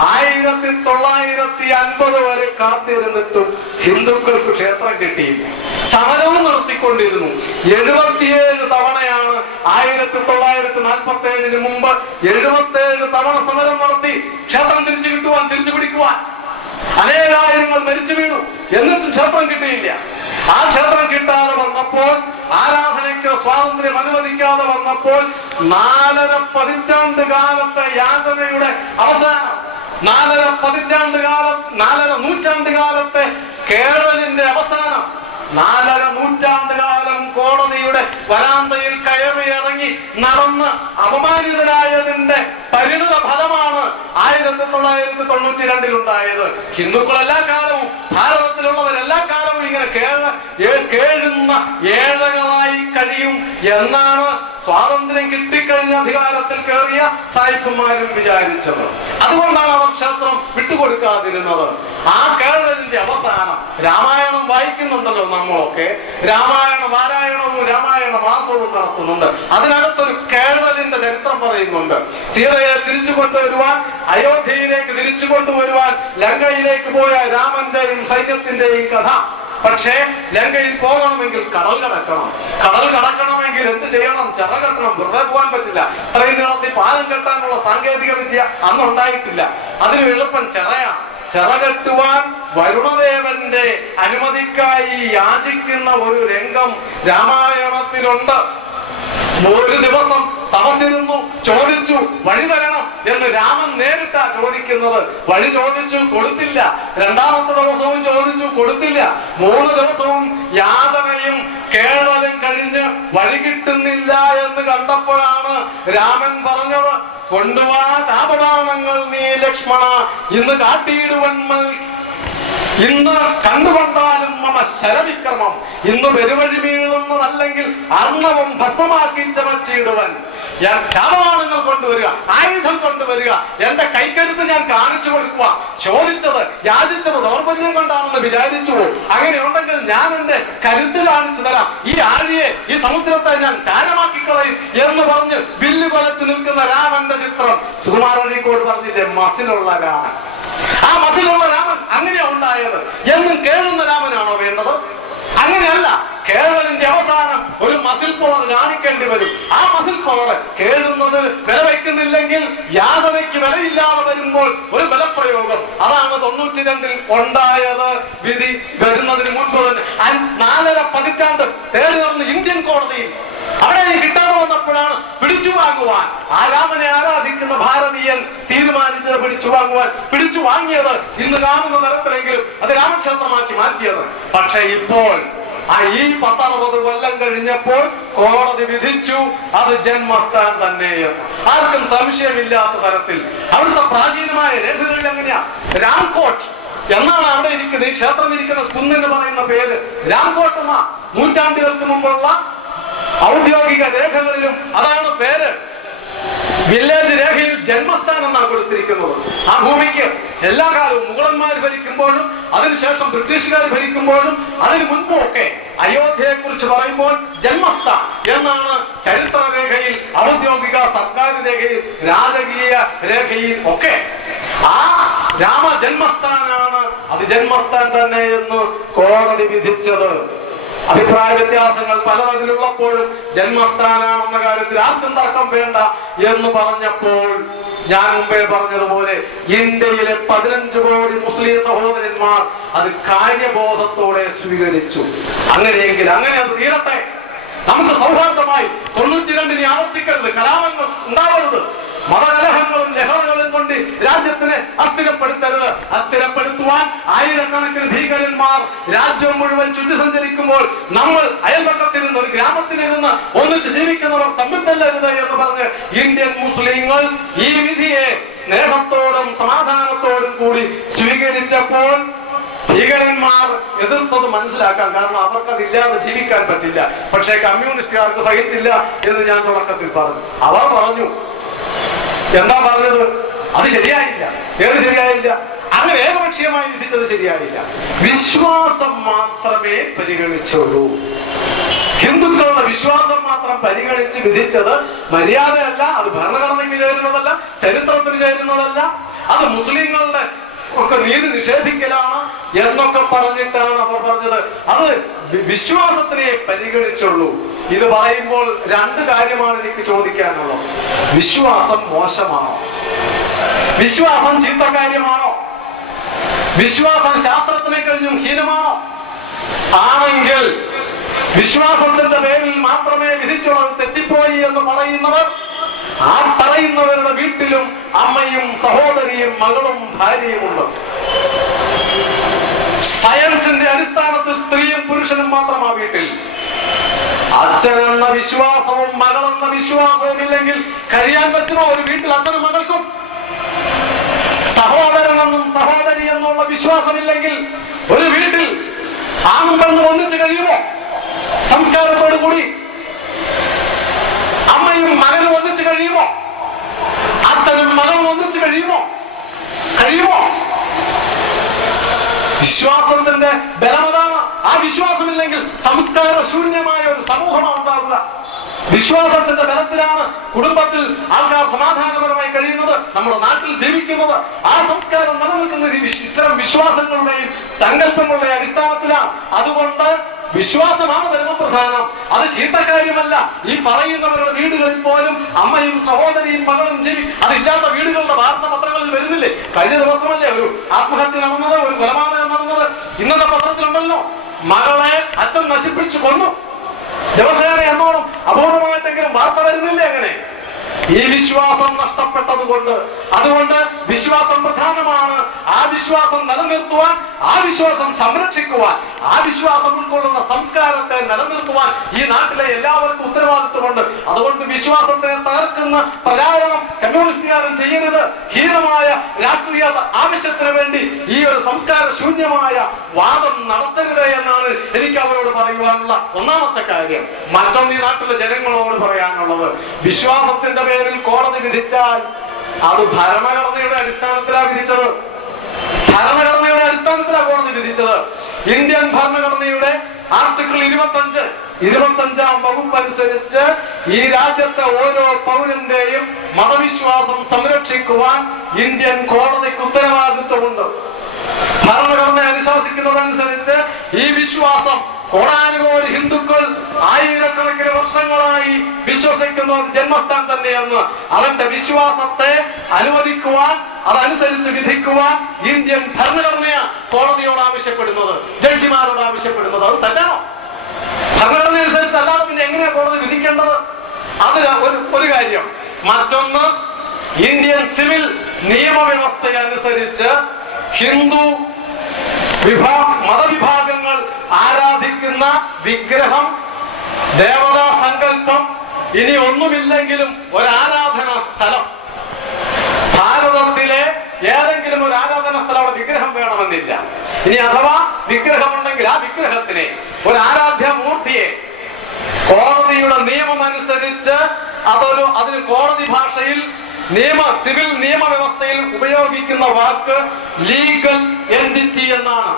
1950 വരെ കാത്തിരുന്നിട്ടും ഹിന്ദുക്കൾക്ക് ക്ഷേത്രം കിട്ടിയില്ല. സമരവും നടത്തിക്കൊണ്ടിരുന്നു. 77 തവണയാണ് 1947-ന് മുമ്പ് 77 തവണ സമരം നടത്തി ക്ഷേത്രം തിരിച്ചു പിടിക്കുവാൻ. അനേകായിരങ്ങൾ മരിച്ചു വീണു. എന്നിട്ടും ക്ഷേത്രം കിട്ടിയില്ല. ആ ക്ഷേത്രം കിട്ടാതെ വന്നപ്പോൾ ആരാധനയ്ക്കോ സ്വാതന്ത്ര്യം അനുവദിക്കാതെ വന്നപ്പോൾ 4.5 പതിറ്റാണ്ട് കാലത്തെ യാചനയുടെ അവസാനം, 4.5 നൂറ്റാണ്ട് കാലത്തെ കേരളിന്റെ അവസാനം, 4.5 നൂറ്റാണ്ട് കാലം കോടതിയുടെ വരാന്തയിൽ കയറി ഇറങ്ങി നടന്ന് അപമാനിതരായതിന്റെ പരിണിത ഫലമാണ് 1992 ഉണ്ടായത്. ഹിന്ദുക്കൾ എല്ലാ കാലവും, ഭാരതത്തിലുള്ളവർ എല്ലാ കാലവും ഇങ്ങനെ കേഴുന്ന ഏഴകളായി കഴിയും എന്നാണ് സ്വാതന്ത്ര്യം കിട്ടിക്കഴിഞ്ഞ അധികാരത്തിൽ കയറിയ സായിപ്പന്മാരും വിചാരിച്ചത്. അതുകൊണ്ടാണ് അവർ ക്ഷേത്രം വിട്ടുകൊടുക്കാതിരുന്നത്. ആ കേരളത്തിന്റെ അവസാനം, രാമായണം വായിക്കുന്നുണ്ടല്ലോ നമ്മളൊക്കെ, രാമായണ പാരായണവും രാമായണ മാസവും നടത്തുന്നുണ്ട്. അതിനകത്തൊരു കേരളത്തിന്റെ ചരിത്രം പറയുന്നുണ്ട്. സീതയെ തിരിച്ചു കൊണ്ടുവരുവാൻ, അയോധ്യയിലേക്ക് തിരിച്ചു കൊണ്ടുവരുവാൻ ലങ്കയിലേക്ക് പോയ രാമന്റെയും സൈന്യത്തിന്റെയും കഥ. പക്ഷേ ലങ്കയിൽ പോകണമെങ്കിൽ കടൽ കടക്കണം. കടൽ കടക്കണമെങ്കിൽ എന്ത് ചെയ്യണം? ചിറ കെട്ടണം. വെറുതെ പോകാൻ പറ്റില്ല. ഇത്രയും നീളത്തിൽ പാലം കെട്ടാനുള്ള സാങ്കേതിക വിദ്യ അന്നുണ്ടായിട്ടില്ല. അതിന് എളുപ്പം ചിറയാണ്. ചിറകെട്ടുവാൻ വരുണദേവന്റെ അനുമതിക്കായി യാചിക്കുന്ന ഒരു രംഗം രാമായണത്തിലുണ്ട്. ഒരു ദിവസം തപസ്സിരുന്നു, ചോദിച്ചു വഴി തരണം എന്ന്. രാമൻ നേരിട്ടാ ചോദിക്കുന്നത്. വഴി ചോദിച്ചു, കൊടുത്തില്ല. 2ാമത്തെ ദിവസവും ചോദിച്ചു, കൊടുത്തില്ല. 3 ദിവസവും യാതനയും കേവലം കഴിഞ്ഞ് വഴി കിട്ടുന്നില്ല എന്ന് കണ്ടപ്പോഴാണ് രാമൻ പറഞ്ഞത്, കൊണ്ടുവാ ചാപബാണങ്ങൾ നീ ലക്ഷ്മണ, ഇന്ന് കാട്ടിയിടുവന്മൽ, ഇന്ന് കണ്ടുകൊണ്ടാലും മമ ശരവിക്രമം, ഇന്ന് പെരുവഴി വീഴുന്നതല്ലെങ്കിൽ അർണവും ഭസ്മമാക്കി ചമച്ചിടുവൻ. ഞാൻ ചാപവാണങ്ങൾ കൊണ്ടുവരിക, ആയുധം കൊണ്ടുവരിക, എന്റെ കൈക്കരുത്ത് ഞാൻ കാണിച്ചു കൊടുക്കുക. ചോദിച്ചത്, യാചിച്ചത് ദൗർബല്യം കൊണ്ടാണെന്ന് വിചാരിച്ചു. അങ്ങനെ ഉണ്ടെങ്കിൽ ഞാൻ എന്റെ കരുത്ത് കാണിച്ചു തരാം. ഈ ആഴിയെ, ഈ സമുദ്രത്തെ ഞാൻ ചാരമാക്കി കളയും എന്ന് പറഞ്ഞ് വില്ല് കൊലച്ചു നിൽക്കുന്ന രാമന്റെ ചിത്രം സുകുമാരനീക്കോട് പറഞ്ഞില്ലേ, മസിലുള്ള രാമൻ. ആ മസിലുള്ള രാമൻ അങ്ങനെയാ ഉണ്ടായത്. എന്നും കേഴുന്ന രാമനാണോ വേണ്ടത്? അങ്ങനെയല്ല. കേരളത്തിന്റെ അവസാനം ഒരു മസിൽ പവർ കാണിക്കേണ്ടി വരും. ആ മസിൽ പവർ കേഴുന്നത് വില വയ്ക്കുന്നില്ലെങ്കിൽ, യാതനയ്ക്ക് വിലയില്ലാതെ വരുമ്പോൾ ഒരു ബലപ്രയോഗം. അതാണ് 92 ഉണ്ടായത്. വിധി വരുന്നതിന് മുൻപ് തന്നെ 4.5 പതിറ്റാണ്ട് തേടി നടന്ന് ഇന്ത്യൻ കോടതിയിൽ അവിടെ കിട്ടാതെ വന്നപ്പോഴാണ് പിടിച്ചു വാങ്ങുവാൻ, ആ രാമനെ ആരാധിക്കുന്ന ഭാരതീയൻ തീരുമാനിച്ചത് പിടിച്ചു വാങ്ങിയത്. ഇന്ന് കാണുന്ന തരത്തിലെങ്കിലും അത് രാമക്ഷേത്രമാക്കി മാറ്റിയത്. പക്ഷെ ഇപ്പോൾ ഈ 10-60 കൊല്ലം കഴിഞ്ഞപ്പോൾ കോടതി വിധിച്ചു അത് ജന്മസ്ഥാൻ തന്നെയെന്ന്. ആർക്കും സംശയമില്ലാത്ത തരത്തിൽ. അവിടുത്തെ പ്രാചീനമായ രേഖകളിൽ എങ്ങനെയാ? രാംകോട്ട് എന്നാണ് അവിടെ ഇരിക്കുന്നത്. ഈ ക്ഷേത്രം ഇരിക്കുന്ന കുന്നിന് പറയുന്ന പേര് രാംകോട്ട് എന്ന. നൂറ്റാണ്ടുകൾക്ക് മുമ്പുള്ള ഔദ്യോഗിക രേഖകളിലും അതാണ് പേര്. വില്ലേജ് രേഖയിൽ ജന്മസ്ഥാനം എന്നാണ് കൊടുത്തിരിക്കുന്നത്. ആ ഭൂമിക്ക് എല്ലാ കാലവും മുഗളന്മാർ ഭരിക്കുമ്പോഴും അതിനുശേഷം ബ്രിട്ടീഷുകാർ ഭരിക്കുമ്പോഴും അതിനു മുൻപും ഒക്കെ അയോധ്യയെ കുറിച്ച് പറയുമ്പോൾ ജന്മസ്ഥാൻ എന്നാണ് ചരിത്ര രേഖയിൽ, ഔദ്യോഗിക സർക്കാർ രേഖയിൽ, രാജകീയ രേഖയിൽ ഒക്കെ. ആ രാമ ജന്മസ്ഥാനാണ്, അത് ജന്മസ്ഥാൻ തന്നെ എന്ന് കോടതി വിധിച്ചത്. അഭിപ്രായ വ്യത്യാസങ്ങൾ പലതിലുള്ളപ്പോഴും ജന്മസ്ഥാനാണെന്ന കാര്യത്തിൽ ആർക്കും തർക്കം വേണ്ട എന്ന് പറഞ്ഞപ്പോൾ ഞാൻ മുമ്പേ പറഞ്ഞതുപോലെ ഇന്ത്യയിലെ 15 കോടി മുസ്ലിം സഹോദരന്മാർ അത് കാര്യബോധത്തോടെ സ്വീകരിച്ചു. അങ്ങനെയെങ്കിൽ അങ്ങനെ അത് തീരട്ടെ. നമുക്ക് സൗഹാർദ്ദമായി 92 ആവർത്തിക്കരുത്, കലാപങ്ങൾ ഉണ്ടാവരുത്. മതകലഹങ്ങളും ലഹളകളും കൊണ്ട് രാജ്യത്തിനെ അസ്ഥിരപ്പെടുത്തരുത്. അസ്ഥിരപ്പെടുത്തുവാൻ ആയിരക്കണക്കിന് ഭീകരന്മാർ രാജ്യം മുഴുവൻ ചുറ്റി സഞ്ചരിക്കുമ്പോൾ നമ്മൾ അയൽപക്കത്തിരുന്ന്, ഒരു ഗ്രാമത്തിലിരുന്ന് ഒന്നിച്ച് ജീവിക്കുന്നവർ തമ്മിൽ തല്ലരുത് എന്ന് പറഞ്ഞ് ഇന്ത്യൻ മുസ്ലിങ്ങൾ ഈ വിധിയെ സ്നേഹത്തോടും സമാധാനത്തോടും കൂടി സ്വീകരിച്ചപ്പോൾ ഭീകരന്മാർ എതിർത്തത് മനസ്സിലാക്കാൻ, കാരണം അവർക്കതില്ലാതെ ജീവിക്കാൻ പറ്റില്ല. പക്ഷേ കമ്മ്യൂണിസ്റ്റുകാർക്ക് സഹിച്ചില്ല എന്ന് ഞാൻ തുടക്കത്തിൽ പറഞ്ഞു. അവർ പറഞ്ഞു, എന്താ പറഞ്ഞത്? അത് ശരിയായില്ല. ഏത് ശരിയായില്ല? അങ്ങനെ ഏകപക്ഷീയമായി വിധിച്ചത് ശരിയായില്ല. വിശ്വാസം മാത്രമേ പരിഗണിച്ചുള്ളൂ. ഹിന്ദുക്കളുടെ വിശ്വാസം മാത്രം പരിഗണിച്ച് വിധിച്ചത് മര്യാദയല്ല, അത് ഭരണഘടനയ്ക്ക് ചേരുന്നതല്ല, ചരിത്രത്തിന് ചേരുന്നതല്ല, അത് മുസ്ലിങ്ങളുടെ ഒക്കെ നീതി നിഷേധിക്കലാണ് എന്നൊക്കെ പറഞ്ഞിട്ടാണ് അവർ പറഞ്ഞത്. അത് വിശ്വാസത്തിനെ പരിഗണിച്ചുള്ളൂ. ഇത് പറയുമ്പോൾ 2 കാര്യമാണ് എനിക്ക് ചോദിക്കാനുള്ളത്. വിശ്വാസം മോശമാണോ? വിശ്വാസം ചീത്ത കാര്യമാണോ? വിശ്വാസം ശാസ്ത്രത്തിനെ കഴിഞ്ഞും ഹീനമാണോ? ആണെങ്കിൽ വിശ്വാസത്തിന്റെ പേരിൽ മാത്രമേ വിധി പറയുന്നവർ, ആ പറയുന്നവരുടെ വീട്ടിലും അമ്മയും സഹോദരിയും മകളും ഭാര്യയും ഉണ്ട്. സയൻസിന്റെ അടിസ്ഥാനത്തിൽ സ്ത്രീയും പുരുഷനും മാത്രം ആ വീട്ടിൽ. അച്ഛനെന്ന വിശ്വാസവും മകളെന്ന വിശ്വാസവും ഇല്ലെങ്കിൽ കഴിയാൻ പറ്റുമോ ഒരു വീട്ടിൽ അച്ഛനും മകൾക്കും? സഹോദരനെന്നും സഹോദരി എന്നുള്ള വിശ്വാസമില്ലെങ്കിൽ ഒരു വീട്ടിൽ ആണും പെണ്ണും ഒന്നിച്ചു കഴിയുമോ? സംസ്കാരത്തോടു കൂടി അമ്മയും മകനും ഒന്നിച്ചു കഴിയുമോ? അച്ഛനും മകളും ഒന്നിച്ചു കഴിയുമോ? വിശ്വാസത്തിന്റെ ബലമതാണ്. ആ വിശ്വാസമില്ലെങ്കിൽ സംസ്കാര ശൂന്യമായ ഒരു സമൂഹമാണ് ഉണ്ടാവുക. വിശ്വാസത്തിന്റെ ബലത്തിലാണ് കുടുംബത്തിൽ ആൾക്കാർ സമാധാനപരമായി കഴിയുന്നത്, നമ്മുടെ നാട്ടിൽ ജീവിക്കുന്നത്. ആ സംസ്കാരം നിലനിൽക്കുന്നത് ഇത്തരം വിശ്വാസങ്ങളുടെയും സങ്കല്പങ്ങളുടെയും അടിസ്ഥാനത്തിലാണ്. അതുകൊണ്ട് വിശ്വാസമാണ് പരമപ്രധാനം. അത് ചീത്തക്കാര്യമല്ല. ഈ പറയുന്നവരുടെ വീടുകളിൽ പോലും അമ്മയും സഹോദരിയും മകളും അതില്ലാത്ത വീടുകളുടെ വാർത്താപത്രങ്ങളിൽ വരുന്നില്ലേ? കഴിഞ്ഞ ദിവസമല്ലേ ഒരു ആത്മഹത്യ നടന്നത്, ഒരു കൊലപാതകം നടന്നത്? ഇന്നത്തെ പത്രത്തിലുണ്ടല്ലോ, മകളെ അച്ഛൻ നശിപ്പിച്ചു കൊന്നു. ദിവസേന എന്നോണം അപൂർവമായിട്ടെങ്കിലും വാർത്ത വരുന്നില്ലേ? അങ്ങനെ ഈ വിശ്വാസം നഷ്ടപ്പെട്ടതുകൊണ്ട്, അതുകൊണ്ട് വിശ്വാസം പ്രധാനമാണ്. ആ വിശ്വാസം നിലനിർത്തുവാൻ, ആ വിശ്വാസം സംരക്ഷിക്കുവാൻ, ആ വിശ്വാസം ഉൾക്കൊള്ളുന്ന സംസ്കാരത്തെ നിലനിർത്തുവാൻ ഈ നാട്ടിലെ എല്ലാവർക്കും ഉത്തരവാദിത്വമുണ്ട്. അതുകൊണ്ട് വിശ്വാസത്തെ തകർക്കുന്ന പ്രചാരണം കമ്മ്യൂണിസ്റ്റുകാരൻ ചെയ്യരുത്. ഹീനമായ രാഷ്ട്രീയ ആവശ്യത്തിന് വേണ്ടി ഈ ഒരു സംസ്കാര ശൂന്യമായ വാദം നടത്തരുത് എന്നാണ് എനിക്ക് അവരോട് പറയുവാനുള്ള ഒന്നാമത്തെ കാര്യം. മറ്റൊന്ന് ഈ നാട്ടിലെ ജനങ്ങളോട് പറയാനുള്ളത്, വിശ്വാസത്തിന്റെ പേരിൽ കോടതി വിധിച്ചാൽ അത് ഭരണഘടനയുടെ അടിസ്ഥാനത്തിലാണ് വിധിച്ചത്. ഭരണഘടനയുടെ അടിസ്ഥാനത്തിലാണ് കോടതി വിധിച്ചത്. ഇന്ത്യൻ ഭരണഘടനയുടെ ആർട്ടിക്കിൾ 25-ാം വകുപ്പ് അനുസരിച്ച് ഈ രാജ്യത്തെ ഓരോ പൗരന്റെയും മതവിശ്വാസം സംരക്ഷിക്കുവാൻ ഇന്ത്യൻ കോടതിക്ക് ഉത്തരവാദിത്വമുണ്ട്. ഭരണഘടന അനുശാസിക്കുന്നതനുസരിച്ച് ഈ വിശ്വാസം കോടാനുകോടി ഹിന്ദുക്കൾ ആയിരക്കണക്കിന് വർഷങ്ങളായി വിശ്വസിക്കുന്ന ജന്മസ്ഥാൻ തന്നെയെന്ന് അവന്റെ വിശ്വാസത്തെ അനുവദിക്കുവാൻ, അതനുസരിച്ച് വിധിക്കുവാൻ ഇന്ത്യൻ ഭരണഘടനയാണ് കോടതിയോട് ആവശ്യപ്പെടുന്നത്, ജഡ്ജിമാരോട് ആവശ്യപ്പെടുന്നത്. അത് തെറ്റാണോ? ഭരണഘടന അനുസരിച്ച് അല്ലാതെ പിന്നെ എങ്ങനെയാണ് കോടതി വിധിക്കേണ്ടത്? അത് ഒരു കാര്യം. മറ്റൊന്ന്, ഇന്ത്യൻ സിവിൽ നിയമവ്യവസ്ഥ അനുസരിച്ച് ഹിന്ദു മതവിഭാഗങ്ങൾ ആരാധിക്കുന്ന വിഗ്രഹം, ദേവതാ സങ്കല്പം, ഇനി ഒന്നുമില്ലെങ്കിലും ഒരു ആരാധനാ സ്ഥലം, ഭാരതത്തിലെ ഏതെങ്കിലും ഒരു ആരാധനാ സ്ഥലം അവിടെ വിഗ്രഹം വേണമെന്നില്ല. ഇനി അഥവാ വിഗ്രഹമുണ്ടെങ്കിൽ ആ വിഗ്രഹത്തിനെ, ഒരു ആരാധ്യമൂർത്തിയെ കോടതിയുടെ നിയമം അനുസരിച്ച് അതിന് കോടതി ഭാഷയിൽ സിവിൽ നിയമവ്യവസ്ഥയിൽ ഉപയോഗിക്കുന്ന വാക്ക് ലീഗൽ എൻറ്റിറ്റി എന്നാണ്.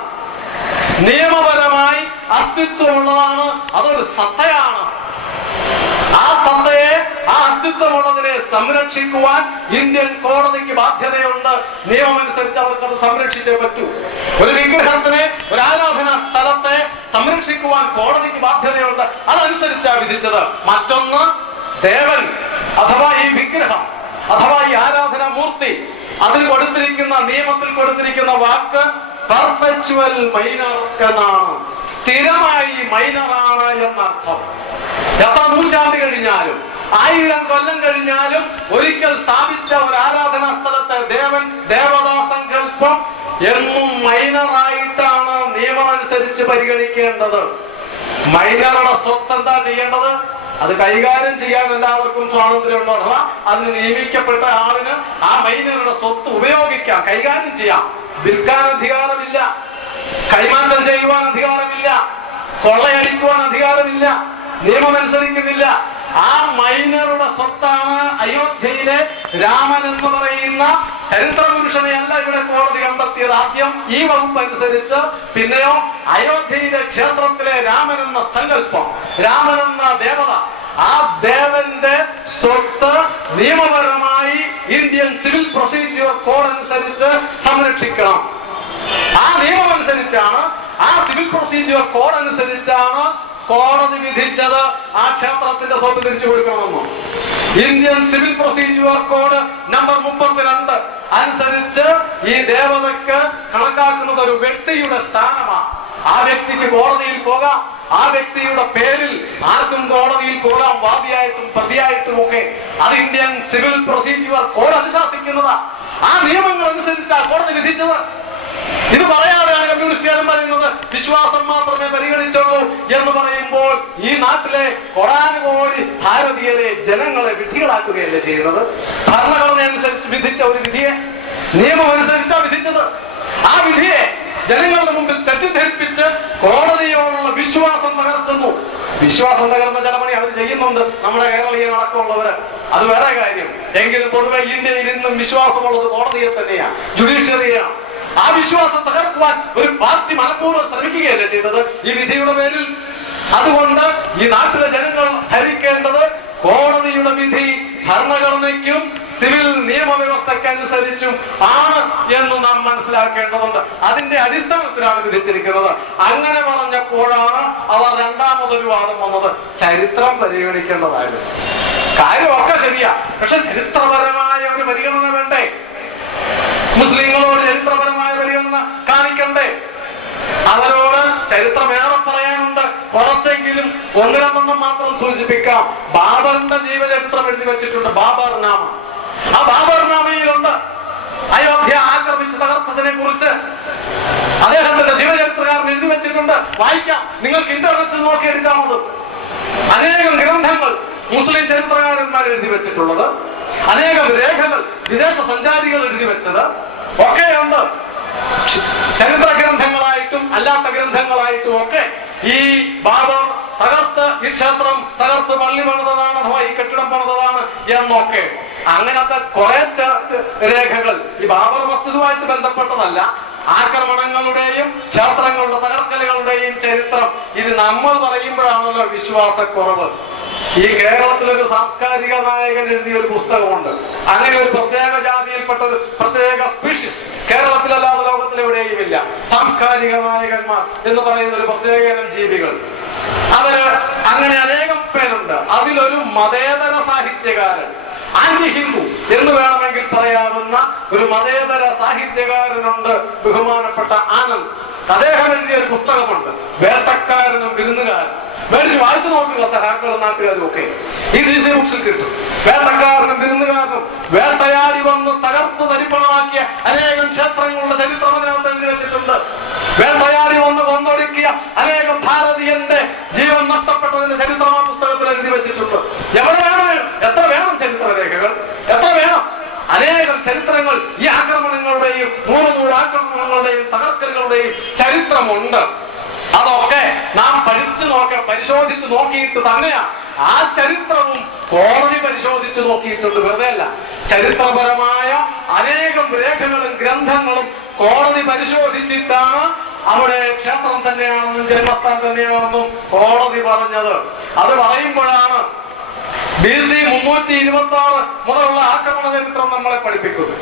നിയമപരമായി അസ്തിത്വമുള്ളതാണ്, അതൊരു സത്തയാണ്. ആ സത്തയെ, ആ അസ്തിത്വമുള്ളതിനെ സംരക്ഷിക്കുവാൻ ഇന്ത്യൻ കോടതിക്ക് ബാധ്യതയുണ്ട്. നിയമമനുസരിച്ച് അവർക്ക് അത് സംരക്ഷിച്ചേ പറ്റൂ. ഒരു വിഗ്രഹത്തിനെ, ഒരു ആരാധനാ സ്ഥലത്തെ സംരക്ഷിക്കുവാൻ കോടതിക്ക് ബാധ്യതയുണ്ട്. അതനുസരിച്ചാണ് വിധിച്ചത്. മറ്റൊന്ന്, ദേവൻ അഥവാ ഈ വിഗ്രഹം അഥവാ ഈ ആരാധനാ മൂർത്തി, അതിൽ കൊടുത്തിരിക്കുന്ന, നിയമത്തിൽ കൊടുത്തിരിക്കുന്ന വാക്ക് പെർപെച്വൽ മൈനർ എന്നാണ്. സ്ഥിരമായി മൈനറാണ് എന്നർത്ഥം. എത്ര നൂറ്റാണ്ട് കഴിഞ്ഞാലും, 1000 കൊല്ലം കഴിഞ്ഞാലും ഒരിക്കൽ സ്ഥാപിച്ച ഒരു ആരാധനാ സ്ഥലത്തെ ദേവൻ, ദേവതാ സങ്കല്പം എന്നും മൈനറായിട്ടാണ് നിയമമനുസരിച്ച് പരിഗണിക്കേണ്ടത്. മൈനറുടെ സ്വത്ത് എന്താ ചെയ്യേണ്ടത്? അത് കൈകാര്യം ചെയ്യാൻ എല്ലാവർക്കും സ്വാതന്ത്ര്യമുണ്ടോ? അഥവാ അതിന് നിയമിക്കപ്പെട്ട ആളിന് ആ മൈനറുടെ സ്വത്ത് ഉപയോഗിക്കാം, കൈകാര്യം ചെയ്യാം. വിൽക്കാൻ അധികാരമില്ല, കൈമാറ്റം ചെയ്യുവാൻ അധികാരമില്ല, കൊള്ളയടിക്കുവാൻ അധികാരമില്ല, നിയമമനുസരിക്കുന്നില്ല. ആ മൈനറുടെ സ്വത്താണ് അയോധ്യയിലെ രാമൻ എന്ന് പറയുന്ന ചരിത്ര പുരുഷനെയല്ല ഇവിടെ കോടതി കണ്ടെത്തിയത്. ആദ്യം ഈ വകുപ്പ് അനുസരിച്ച്, പിന്നെയോ അയോധ്യയിലെ ക്ഷേത്രത്തിലെ രാമൻ എന്ന സങ്കല്പം, രാമൻ എന്ന ദേവത, ആ ദേവന്റെ സ്വത്ത് നിയമപരമായി ഇന്ത്യൻ സിവിൽ പ്രൊസീജിയർ കോഡ് അനുസരിച്ച് സംരക്ഷിക്കണം. ആ നിയമമനുസരിച്ചാണ്, ആ സിവിൽ പ്രൊസീജിയർ കോഡ് അനുസരിച്ചാണ് കോടതി വിധിച്ചത് ആ ക്ഷേത്രത്തിന്റെ സ്വത്ത് തിരിച്ചു കൊടുക്കണമെന്ന്. Indian civil procedure code number 32 അനുസരിച്ച് ഈ ദേവതയ്ക്ക് കണക്കാക്കുന്നത് ഒരു വ്യക്തിയുടെ സ്ഥാനമാണ്. ആ വ്യക്തിക്ക് കോടതിയിൽ പോകാം, ആ വ്യക്തിയുടെ പേരിൽ ആർക്കും കോടതിയിൽ പോകാം, വാദിയായിട്ടും പ്രതിയായിട്ടും ഒക്കെ. അത് ഇന്ത്യൻ സിവിൽ പ്രൊസീജിയർ കോഡ് അനുശാസിക്കുന്നതാ. ആ നിയമങ്ങൾ അനുസരിച്ചാണ് കോടതി വിധിച്ചത്. ഇത് പറയാതെയാണ് കമ്മ്യൂണിസ്റ്റുകാരൻ പറയുന്നത് വിശ്വാസം മാത്രമേ പരിഗണിച്ചുള്ളൂ എന്ന് പറയുമ്പോൾ ഈ നാട്ടിലെ കോടാനുകോടി ഭാരതീയരെ, ജനങ്ങളെ വിഡ്ഢികളാക്കുകയല്ലേ ചെയ്യുന്നത്? ഭരണഘടന അനുസരിച്ച് വിധിച്ച ഒരു വിധിയെ, നിയമം അനുസരിച്ചാണ് വിധിച്ചത്. ആ വിധിയെ ജനങ്ങളുടെ മുമ്പിൽ തെറ്റിദ്ധരിപ്പിച്ച് കോടതിയോടുള്ള വിശ്വാസം തകർക്കുന്നു. വിശ്വാസം തകർന്ന ചിലപണി അവർ ചെയ്യുന്നുണ്ട്, നമ്മുടെ കേരളീയനടക്കമുള്ളവര്. അത് വേറെ കാര്യം. എങ്കിലും പൊതുവെ ഇന്ത്യയിൽ ഇന്നും വിശ്വാസമുള്ളത് കോടതിയെ തന്നെയാണ്, ജുഡീഷ്യറിയാണ്. ആ വിശ്വാസം തകർക്കുവാൻ ഒരു പാർട്ടി മനഃപൂർവ്വം ശ്രമിക്കുകയല്ലേ ചെയ്തത് ഈ വിധിയുടെ പേരിൽ. അതുകൊണ്ട് ഈ നാട്ടിലെ ജനങ്ങൾ ധരിക്കേണ്ടത് കോടതിയുടെ വിധി ഭരണഘടനയ്ക്കും സിവിൽ നിയമവ്യവസ്ഥയ്ക്കനുസരിച്ചും ആണ് എന്ന് നാം മനസ്സിലാക്കേണ്ടതുണ്ട്. അതിന്റെ അടിസ്ഥാനത്തിലാണ് വിധിച്ചിരിക്കുന്നത്. അങ്ങനെ പറഞ്ഞപ്പോഴാണ് അവർ രണ്ടാമതൊരു വാദം വന്നത്, ചരിത്രം പരിഗണിക്കേണ്ടതായിരുന്നു. കാര്യമൊക്കെ ശരിയാ, പക്ഷെ ചരിത്രപരമായ ഒരു പരിഗണന വേണ്ടേ? മുസ്ലിങ്ങളോട് ചരിത്രപരമായ പരിഗണന കാണിക്കണ്ടേ? അവരോട് ചരിത്രമേറെ പറയാനുണ്ട്. കുറച്ചെങ്കിലും ഒന്ന് രണ്ടെണ്ണം മാത്രം സൂചിപ്പിക്കാം. ബാബറിന്റെ ജീവചരിത്രം എഴുതി വെച്ചിട്ടുണ്ട്, ബാബർനാമ. ആ ബാബർനാമയിലുണ്ട് അയോധ്യ ആക്രമിച്ച് തകർത്തതിനെ കുറിച്ച് അദ്ദേഹത്തിന്റെ ജീവചരിത്രകാരൻ എഴുതി വെച്ചിട്ടുണ്ട്. വായിക്കാം, നിങ്ങൾക്ക് ഇന്റർനെറ്റിൽ നോക്കിയെടുക്കാവുന്നത്. അനേകം ഗ്രന്ഥങ്ങൾ മുസ്ലിം ചരിത്രകാരന്മാർ എഴുതി വെച്ചിട്ടുള്ളത്, അനേകം രേഖകൾ വിദേശ സഞ്ചാരികൾ എഴുതി വെച്ചത് ഒക്കെയുണ്ട്. ചരിത്ര ഗ്രന്ഥങ്ങളായിട്ടും അല്ലാത്ത ഗ്രന്ഥങ്ങളായിട്ടും ഒക്കെ ഈ ബാബർ തകർത്ത്, ഈ ക്ഷേത്രം തകർത്ത് പള്ളി പണിതതാണ് അഥവാ ഈ കെട്ടിടം പണിതതാണ് എന്നൊക്കെ അങ്ങനത്തെ കുറെ രേഖകൾ ഈ ബാബർ മസ്ജിദുമായിട്ട് ബന്ധപ്പെട്ടതല്ല. ആക്രമണങ്ങളുടെയും ക്ഷേത്രങ്ങളുടെ തകർക്കലുകളുടെയും ചരിത്രം ഇത് നമ്മൾ പറയുമ്പോഴാണല്ലോ വിശ്വാസക്കുറവ്. ഈ കേരളത്തിലൊരു സാംസ്കാരിക നായകൻ എഴുതിയ ഒരു പുസ്തകമുണ്ട്. അങ്ങനെ ഒരു പ്രത്യേക ജാതിയിൽപ്പെട്ട ഒരു പ്രത്യേക സ്പീഷീസ് കേരളത്തിലല്ലാതെ ലോകത്തിലെവിടെയും ഇല്ല. സാംസ്കാരിക നായകന്മാർ എന്ന് പറയുന്ന ഒരു പ്രത്യേക ഇനം ജീവികൾ. അവര് അങ്ങനെ അനേകം പേരുണ്ട്. അതിലൊരു മതേതര സാഹിത്യകാരൻ, ആന്റി ഹിന്ദു എന്ന് വേണമെങ്കിൽ പറയാവുന്ന ഒരു മതേതര സാഹിത്യകാരനുണ്ട്, ബഹുമാനപ്പെട്ട ആനന്ദ്. അദ്ദേഹം എഴുതിയ ഒരു പുസ്തകമുണ്ട്, വേട്ടക്കാരനും വിരുന്നുകാരനും. മേടിച്ച് വായിച്ചു നോക്കുക സഹാക്കളും നാട്ടുകാരും ഒക്കെ. ഈ DC ബുക്സിൽ കിട്ടും. വേട്ടക്കാരനും വിരുന്നുകാരനും വേട്ടയാടി വന്ന് തകർത്ത് തരിപ്പണമാക്കിയ അനേകം ക്ഷേത്രങ്ങളുടെ ചരിത്രം അതിനകത്ത് എഴുതി വെച്ചിട്ടുണ്ട്. വേട്ടയാടി വന്ന് കൊന്നൊടുക്കിയ അനേകം ഭാരതീയന്റെ ജീവൻ നഷ്ടപ്പെട്ടതിന്റെ ചരിത്രം ആ പുസ്തകത്തിൽ എഴുതി വെച്ചിട്ടുണ്ട്. എവിടെ വേണം, എത്ര വേണം ചരിത്രരേഖകൾ, എത്ര വേണം? അനേകം ചരിത്രങ്ങൾ ഈ ആക്രമണങ്ങളുടെയും നൂറ് ആക്രമണങ്ങളുടെയും തകർക്കലുകളുടെയും ചരിത്രമുണ്ട്. അതൊക്കെ നാം പരിശോധിച്ച് നോക്കിയിട്ട് തന്നെയാണ്. ആ ചരിത്രവും കോടതി പരിശോധിച്ച് നോക്കിയിട്ടുണ്ട്, വെറുതെ അല്ല. ചരിത്രപരമായ അനേകം രേഖകളും ഗ്രന്ഥങ്ങളും കോടതി പരിശോധിച്ചിട്ടാണ് അവിടെ ക്ഷേത്രം തന്നെയാണെന്നും ജന്മസ്ഥാനം തന്നെയാണെന്നും കോടതി പറഞ്ഞത്. അത് പറയുമ്പോഴാണ് BC 326 മുതലുള്ള ആക്രമണ ചരിത്രം നമ്മളെ പഠിപ്പിക്കുന്നു.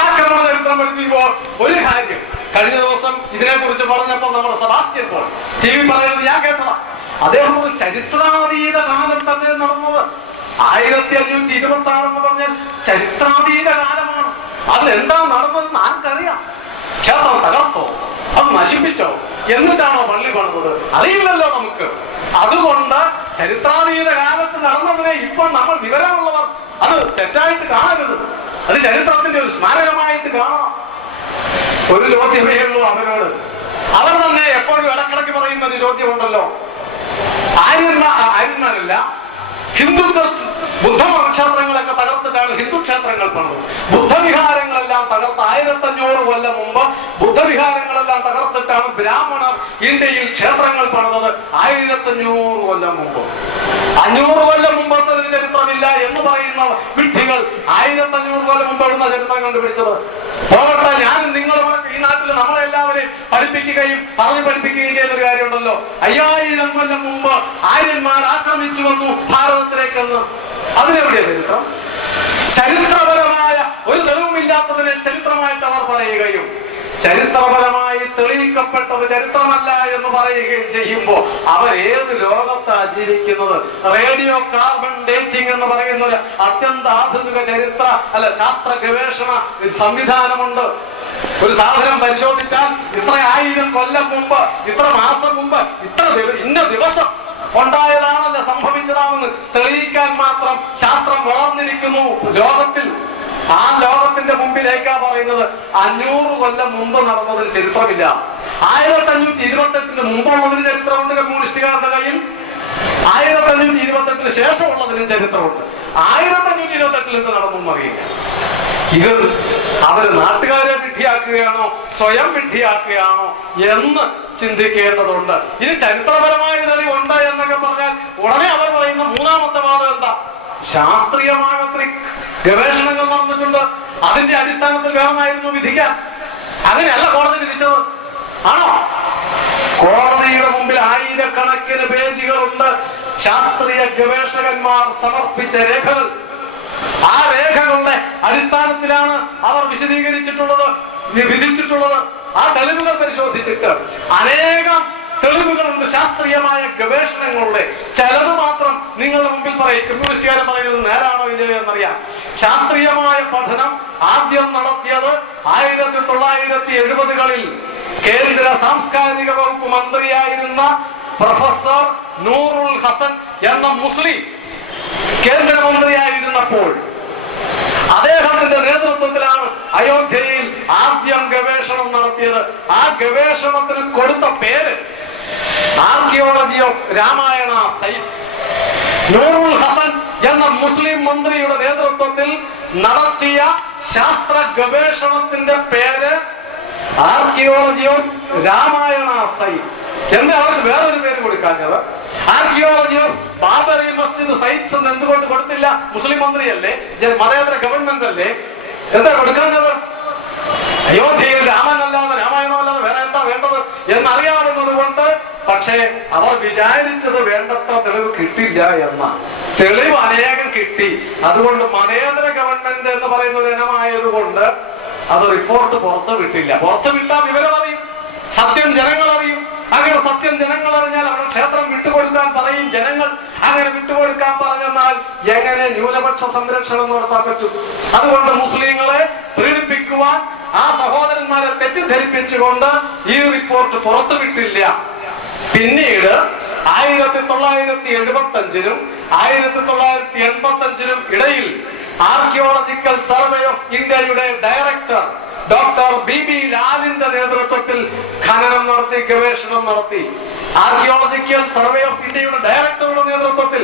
ആക്രമണ ചരിത്രം പഠിപ്പിക്കുമ്പോൾ ഒരു കാര്യം, കഴിഞ്ഞ ദിവസം ഇതിനെക്കുറിച്ച് പറഞ്ഞപ്പോൾ നമ്മുടെ സെബാസ്റ്റ്യൻ പോൾ TV പറയുന്നത് ഞാൻ കേട്ടതാ. അദ്ദേഹം ഒരു ചരിത്രാതീത കാലം തന്നെ നടന്നത്. 1526 എന്ന് പറഞ്ഞാൽ ചരിത്രാതീത കാലമാണ്. അതിലെന്താ നടന്നതെന്ന് ആർക്കറിയാം? ക്ഷേത്രം തകർത്തോ, അത് നശിപ്പിച്ചോ, എന്നിട്ടാണോ പള്ളി പണിതത്? അറിയില്ലല്ലോ നമുക്ക്. അതുകൊണ്ട് ചരിത്രാതീത കാലത്ത് നടന്നതിനെ ഇപ്പോൾ നമ്മൾ വിവരമുള്ളവർ അത് തെറ്റായിട്ട് കാണരുത്. അത് ചരിത്രത്തിന്റെ ഒരു സ്മാരകമായിട്ട് കാണണം. ഒരു ചോദ്യമേ ഉള്ളൂ അവരോട്. അവർ തന്നെ എപ്പോഴും ഇടക്കിടക്ക് പറയുന്ന ഒരു ചോദ്യമുണ്ടല്ലോ, ആര്യന്മാരല്ല ഹിന്ദുക്കൾ ബുദ്ധക്ഷേത്രങ്ങളൊക്കെ തകർത്തിട്ടാണ് ഹിന്ദു ക്ഷേത്രങ്ങൾ പണിത്. ബുദ്ധവിഹാരങ്ങളെല്ലാം തകർത്ത് 1500 കൊല്ലം മുമ്പ് ബുദ്ധവിഹാരങ്ങളെല്ലാം തകർത്തിട്ടാണ് ബ്രാഹ്മണർ ഇന്ത്യയിൽ ക്ഷേത്രങ്ങൾ പണിതത്. 1500 കൊല്ലം മുമ്പ്. 500 കൊല്ലം മുമ്പത്തതിന് ചരിത്രമില്ല എന്ന് പറയുന്ന വിഡ്ഢികൾ 1500 കൊല്ലം മുമ്പ് എഴുന്ന ചരിത്രം കണ്ടുപിടിച്ചത്. പോകട്ടെ, ഞാനും നിങ്ങളും ഈ നാട്ടിൽ നമ്മളെല്ലാവരെയും പഠിപ്പിക്കുകയും പഠിപ്പിക്കുകയും ചെയ്തൊരു കാര്യമുണ്ടല്ലോ, 5000 കൊല്ലം മുമ്പ് ആര്യന്മാർ ആക്രമിച്ചു വന്നു ഭാരതത്തിലേക്കെന്ന്. അതിനെവിടെയാ ചരിത്രം? ചരിത്രപരമായ ഒരു തെളിവുമില്ലാത്തതിനെ ചരിത്രമായിട്ട് അവർ പറയുകയും ചരിത്രപരമായി തെളിയിക്കപ്പെട്ടത് ചരിത്രമല്ല എന്ന് പറയുകയും ചെയ്യുമ്പോൾ അവർ ഏത് ലോകത്താ ജീവിക്കുന്നത്? റേഡിയോ കാർബൺ ഡേറ്റിംഗ് എന്ന് പറയുന്ന ഒരു അത്യന്ത ആധുനിക ശാസ്ത്ര ഗവേഷണ സംവിധാനമുണ്ട്. ഒരു സാധനം പരിശോധിച്ചാൽ ഇത്ര 1000 കൊല്ലം മുമ്പ്, ഇത്ര മാസം മുമ്പ്, ഇന്ന ദിവസം ഉണ്ടായതാണല്ലോ, സംഭവിച്ചതാണെന്ന് തെളിയിക്കാൻ മാത്രം ശാസ്ത്രം വളർന്നിരിക്കുന്നു ലോകത്തിൽ. ആ ലോകത്തിന്റെ മുമ്പിലേക്കാ പറയുന്നത് 500 കൊല്ലം മുമ്പ് നടന്നതിന് ചരിത്രമില്ല. 1528 മുമ്പുള്ളതിന് ചരിത്രമുണ്ട് കമ്മ്യൂണിസ്റ്റുകാരുടെ കയ്യിൽ, 1528 ശേഷമുള്ളതിനും ചരിത്രമുണ്ട്. 1528 എന്ത് നടന്നു അറിയില്ല. ഇത് അവര് നാട്ടുകാരെ വിഡ്ഢിയാക്കുകയാണോ സ്വയം വിഡ്ഢിയാക്കുകയാണോ എന്ന് ചിന്തിക്കേണ്ടതുണ്ട്. ഇത് ചരിത്രപരമായ തെളിവുണ്ട് എന്നൊക്കെ പറഞ്ഞാൽ ഉടനെ അവർ പറയുന്ന മൂന്നാമത്തെ വാദം എന്താ? ശാസ്ത്രീയമായ ഗവേഷണങ്ങൾ നടന്നിട്ടുണ്ട്, അതിന്റെ അടിസ്ഥാനത്തിൽ വേണമായിരുന്നു വിധിക്കാൻ. അങ്ങനെയല്ല കോടതി വിധിച്ചത്, ആണോ? കോടതിയുടെ മുമ്പിൽ 1000കണക്കിന് പേജുകളുണ്ട്, ശാസ്ത്രീയ ഗവേഷകന്മാർ സമർപ്പിച്ച രേഖകൾ. ആ രേഖകളുടെ അടിസ്ഥാനത്തിലാണ് അവർ വിശദീകരിച്ചിട്ടുള്ളത്, വിധിച്ചിട്ടുള്ളത്. ആ തെളിവുകൾ പരിശോധിച്ചിട്ട് അനേകം തെളിവുകളുണ്ട് ശാസ്ത്രീയമായ ഗവേഷണങ്ങളുടെ. ചിലത് മാത്രം നിങ്ങളുടെ മുമ്പിൽ പറയും. കമ്മ്യൂണിസ്റ്റുകാരൻ പറയുന്നത് നേരാണോ ഇല്ലയോ എന്നറിയാം. ശാസ്ത്രീയമായ പഠനം ആദ്യം നടത്തിയത് 1970-കളിൽ കേന്ദ്ര സാംസ്കാരിക വകുപ്പ് മന്ത്രിയായിരുന്ന പ്രൊഫസർ നൂറുൽ ഹസൻ എന്ന മുസ്ലിം കേന്ദ്രമന്ത്രിയായിരുന്നപ്പോൾ അദ്ദേഹത്തിന്റെ നേതൃത്വത്തിലാണ് അയോധ്യയിൽ ആദ്യം ഗവേഷണം നടത്തിയത്. ആ ഗവേഷണത്തിന് കൊടുത്ത പേര് archaeology of Ramayana sites. Noorul Hasan എന്ന മുസ്ലിം മന്ത്രിയുടെ നേതൃത്വത്തിൽ നടത്തിയ ശാസ്ത്ര ഗവേഷണത്തിന്റെ പേര് ആർക്കിയോളജി ഓഫ് രാമായണ സൈറ്റ്സ്. എന്താ അവർക്ക് വേറൊരു പേര് കൊടുക്കാഞ്ഞത്? Archaeology of Babri Masjid sites എന്ന് എന്തുകൊണ്ട് കൊടുത്തില്ല? മുസ്ലിം മന്ത്രിയല്ലേ, മതേതര ഗവൺമെന്റ് അല്ലേ, എന്താ കൊടുക്കാഞ്ഞത്? അയോധ്യയിൽ രാമനല്ലാതെ രാമായണമല്ലാതെ വേറെ എന്താ വേണ്ടത് എന്നറിയാവുന്നത് കൊണ്ട്. പക്ഷേ അവർ വിചാരിച്ചത് വേണ്ടത്ര തെളിവ് കിട്ടില്ല എന്ന തെളിവ് അനേകം കിട്ടി. അതുകൊണ്ട് മതേതര ഗവൺമെന്റ് എന്ന് പറയുന്ന ഒരു ഇനമായതുകൊണ്ട് അത് റിപ്പോർട്ട് പുറത്തു വിട്ടില്ല. പുറത്തു വിട്ടാൽ വിവരം അറിയും, സത്യം ജനങ്ങൾ അറിയും. അങ്ങനെ സത്യം ജനങ്ങൾ അറിഞ്ഞാൽ അവിടെ ക്ഷേത്രം വിട്ടുകൊടുക്കാൻ പറയും ജനങ്ങൾ. അങ്ങനെ വിട്ടുകൊടുക്കാൻ പറഞ്ഞെന്നാൽ എങ്ങനെ ന്യൂനപക്ഷ സംരക്ഷണം നടത്താൻ പറ്റും? അതുകൊണ്ട് മുസ്ലിങ്ങളെ പീഡിപ്പിക്കുവാൻ ആ സഹോദരന്മാരെ തെറ്റിദ്ധരിപ്പിച്ചുകൊണ്ട് ഈ റിപ്പോർട്ട് പുറത്തുവിട്ടില്ല. പിന്നീട് 1975-നും 1985-നും ഇടയിൽ ആർക്കിയോളജിക്കൽ സർവേ ഓഫ് ഇന്ത്യയുടെ ഡയറക്ടർ ഡോക്ടർ BB ലാലിന്റെ നേതൃത്വത്തിൽ ഖനനം നടത്തി, ഗവേഷണം നടത്തി. ആർക്കിയോളജിക്കൽ സർവേ ഓഫ് ഇന്ത്യയുടെ ഡയറക്ടറുടെ നേതൃത്വത്തിൽ,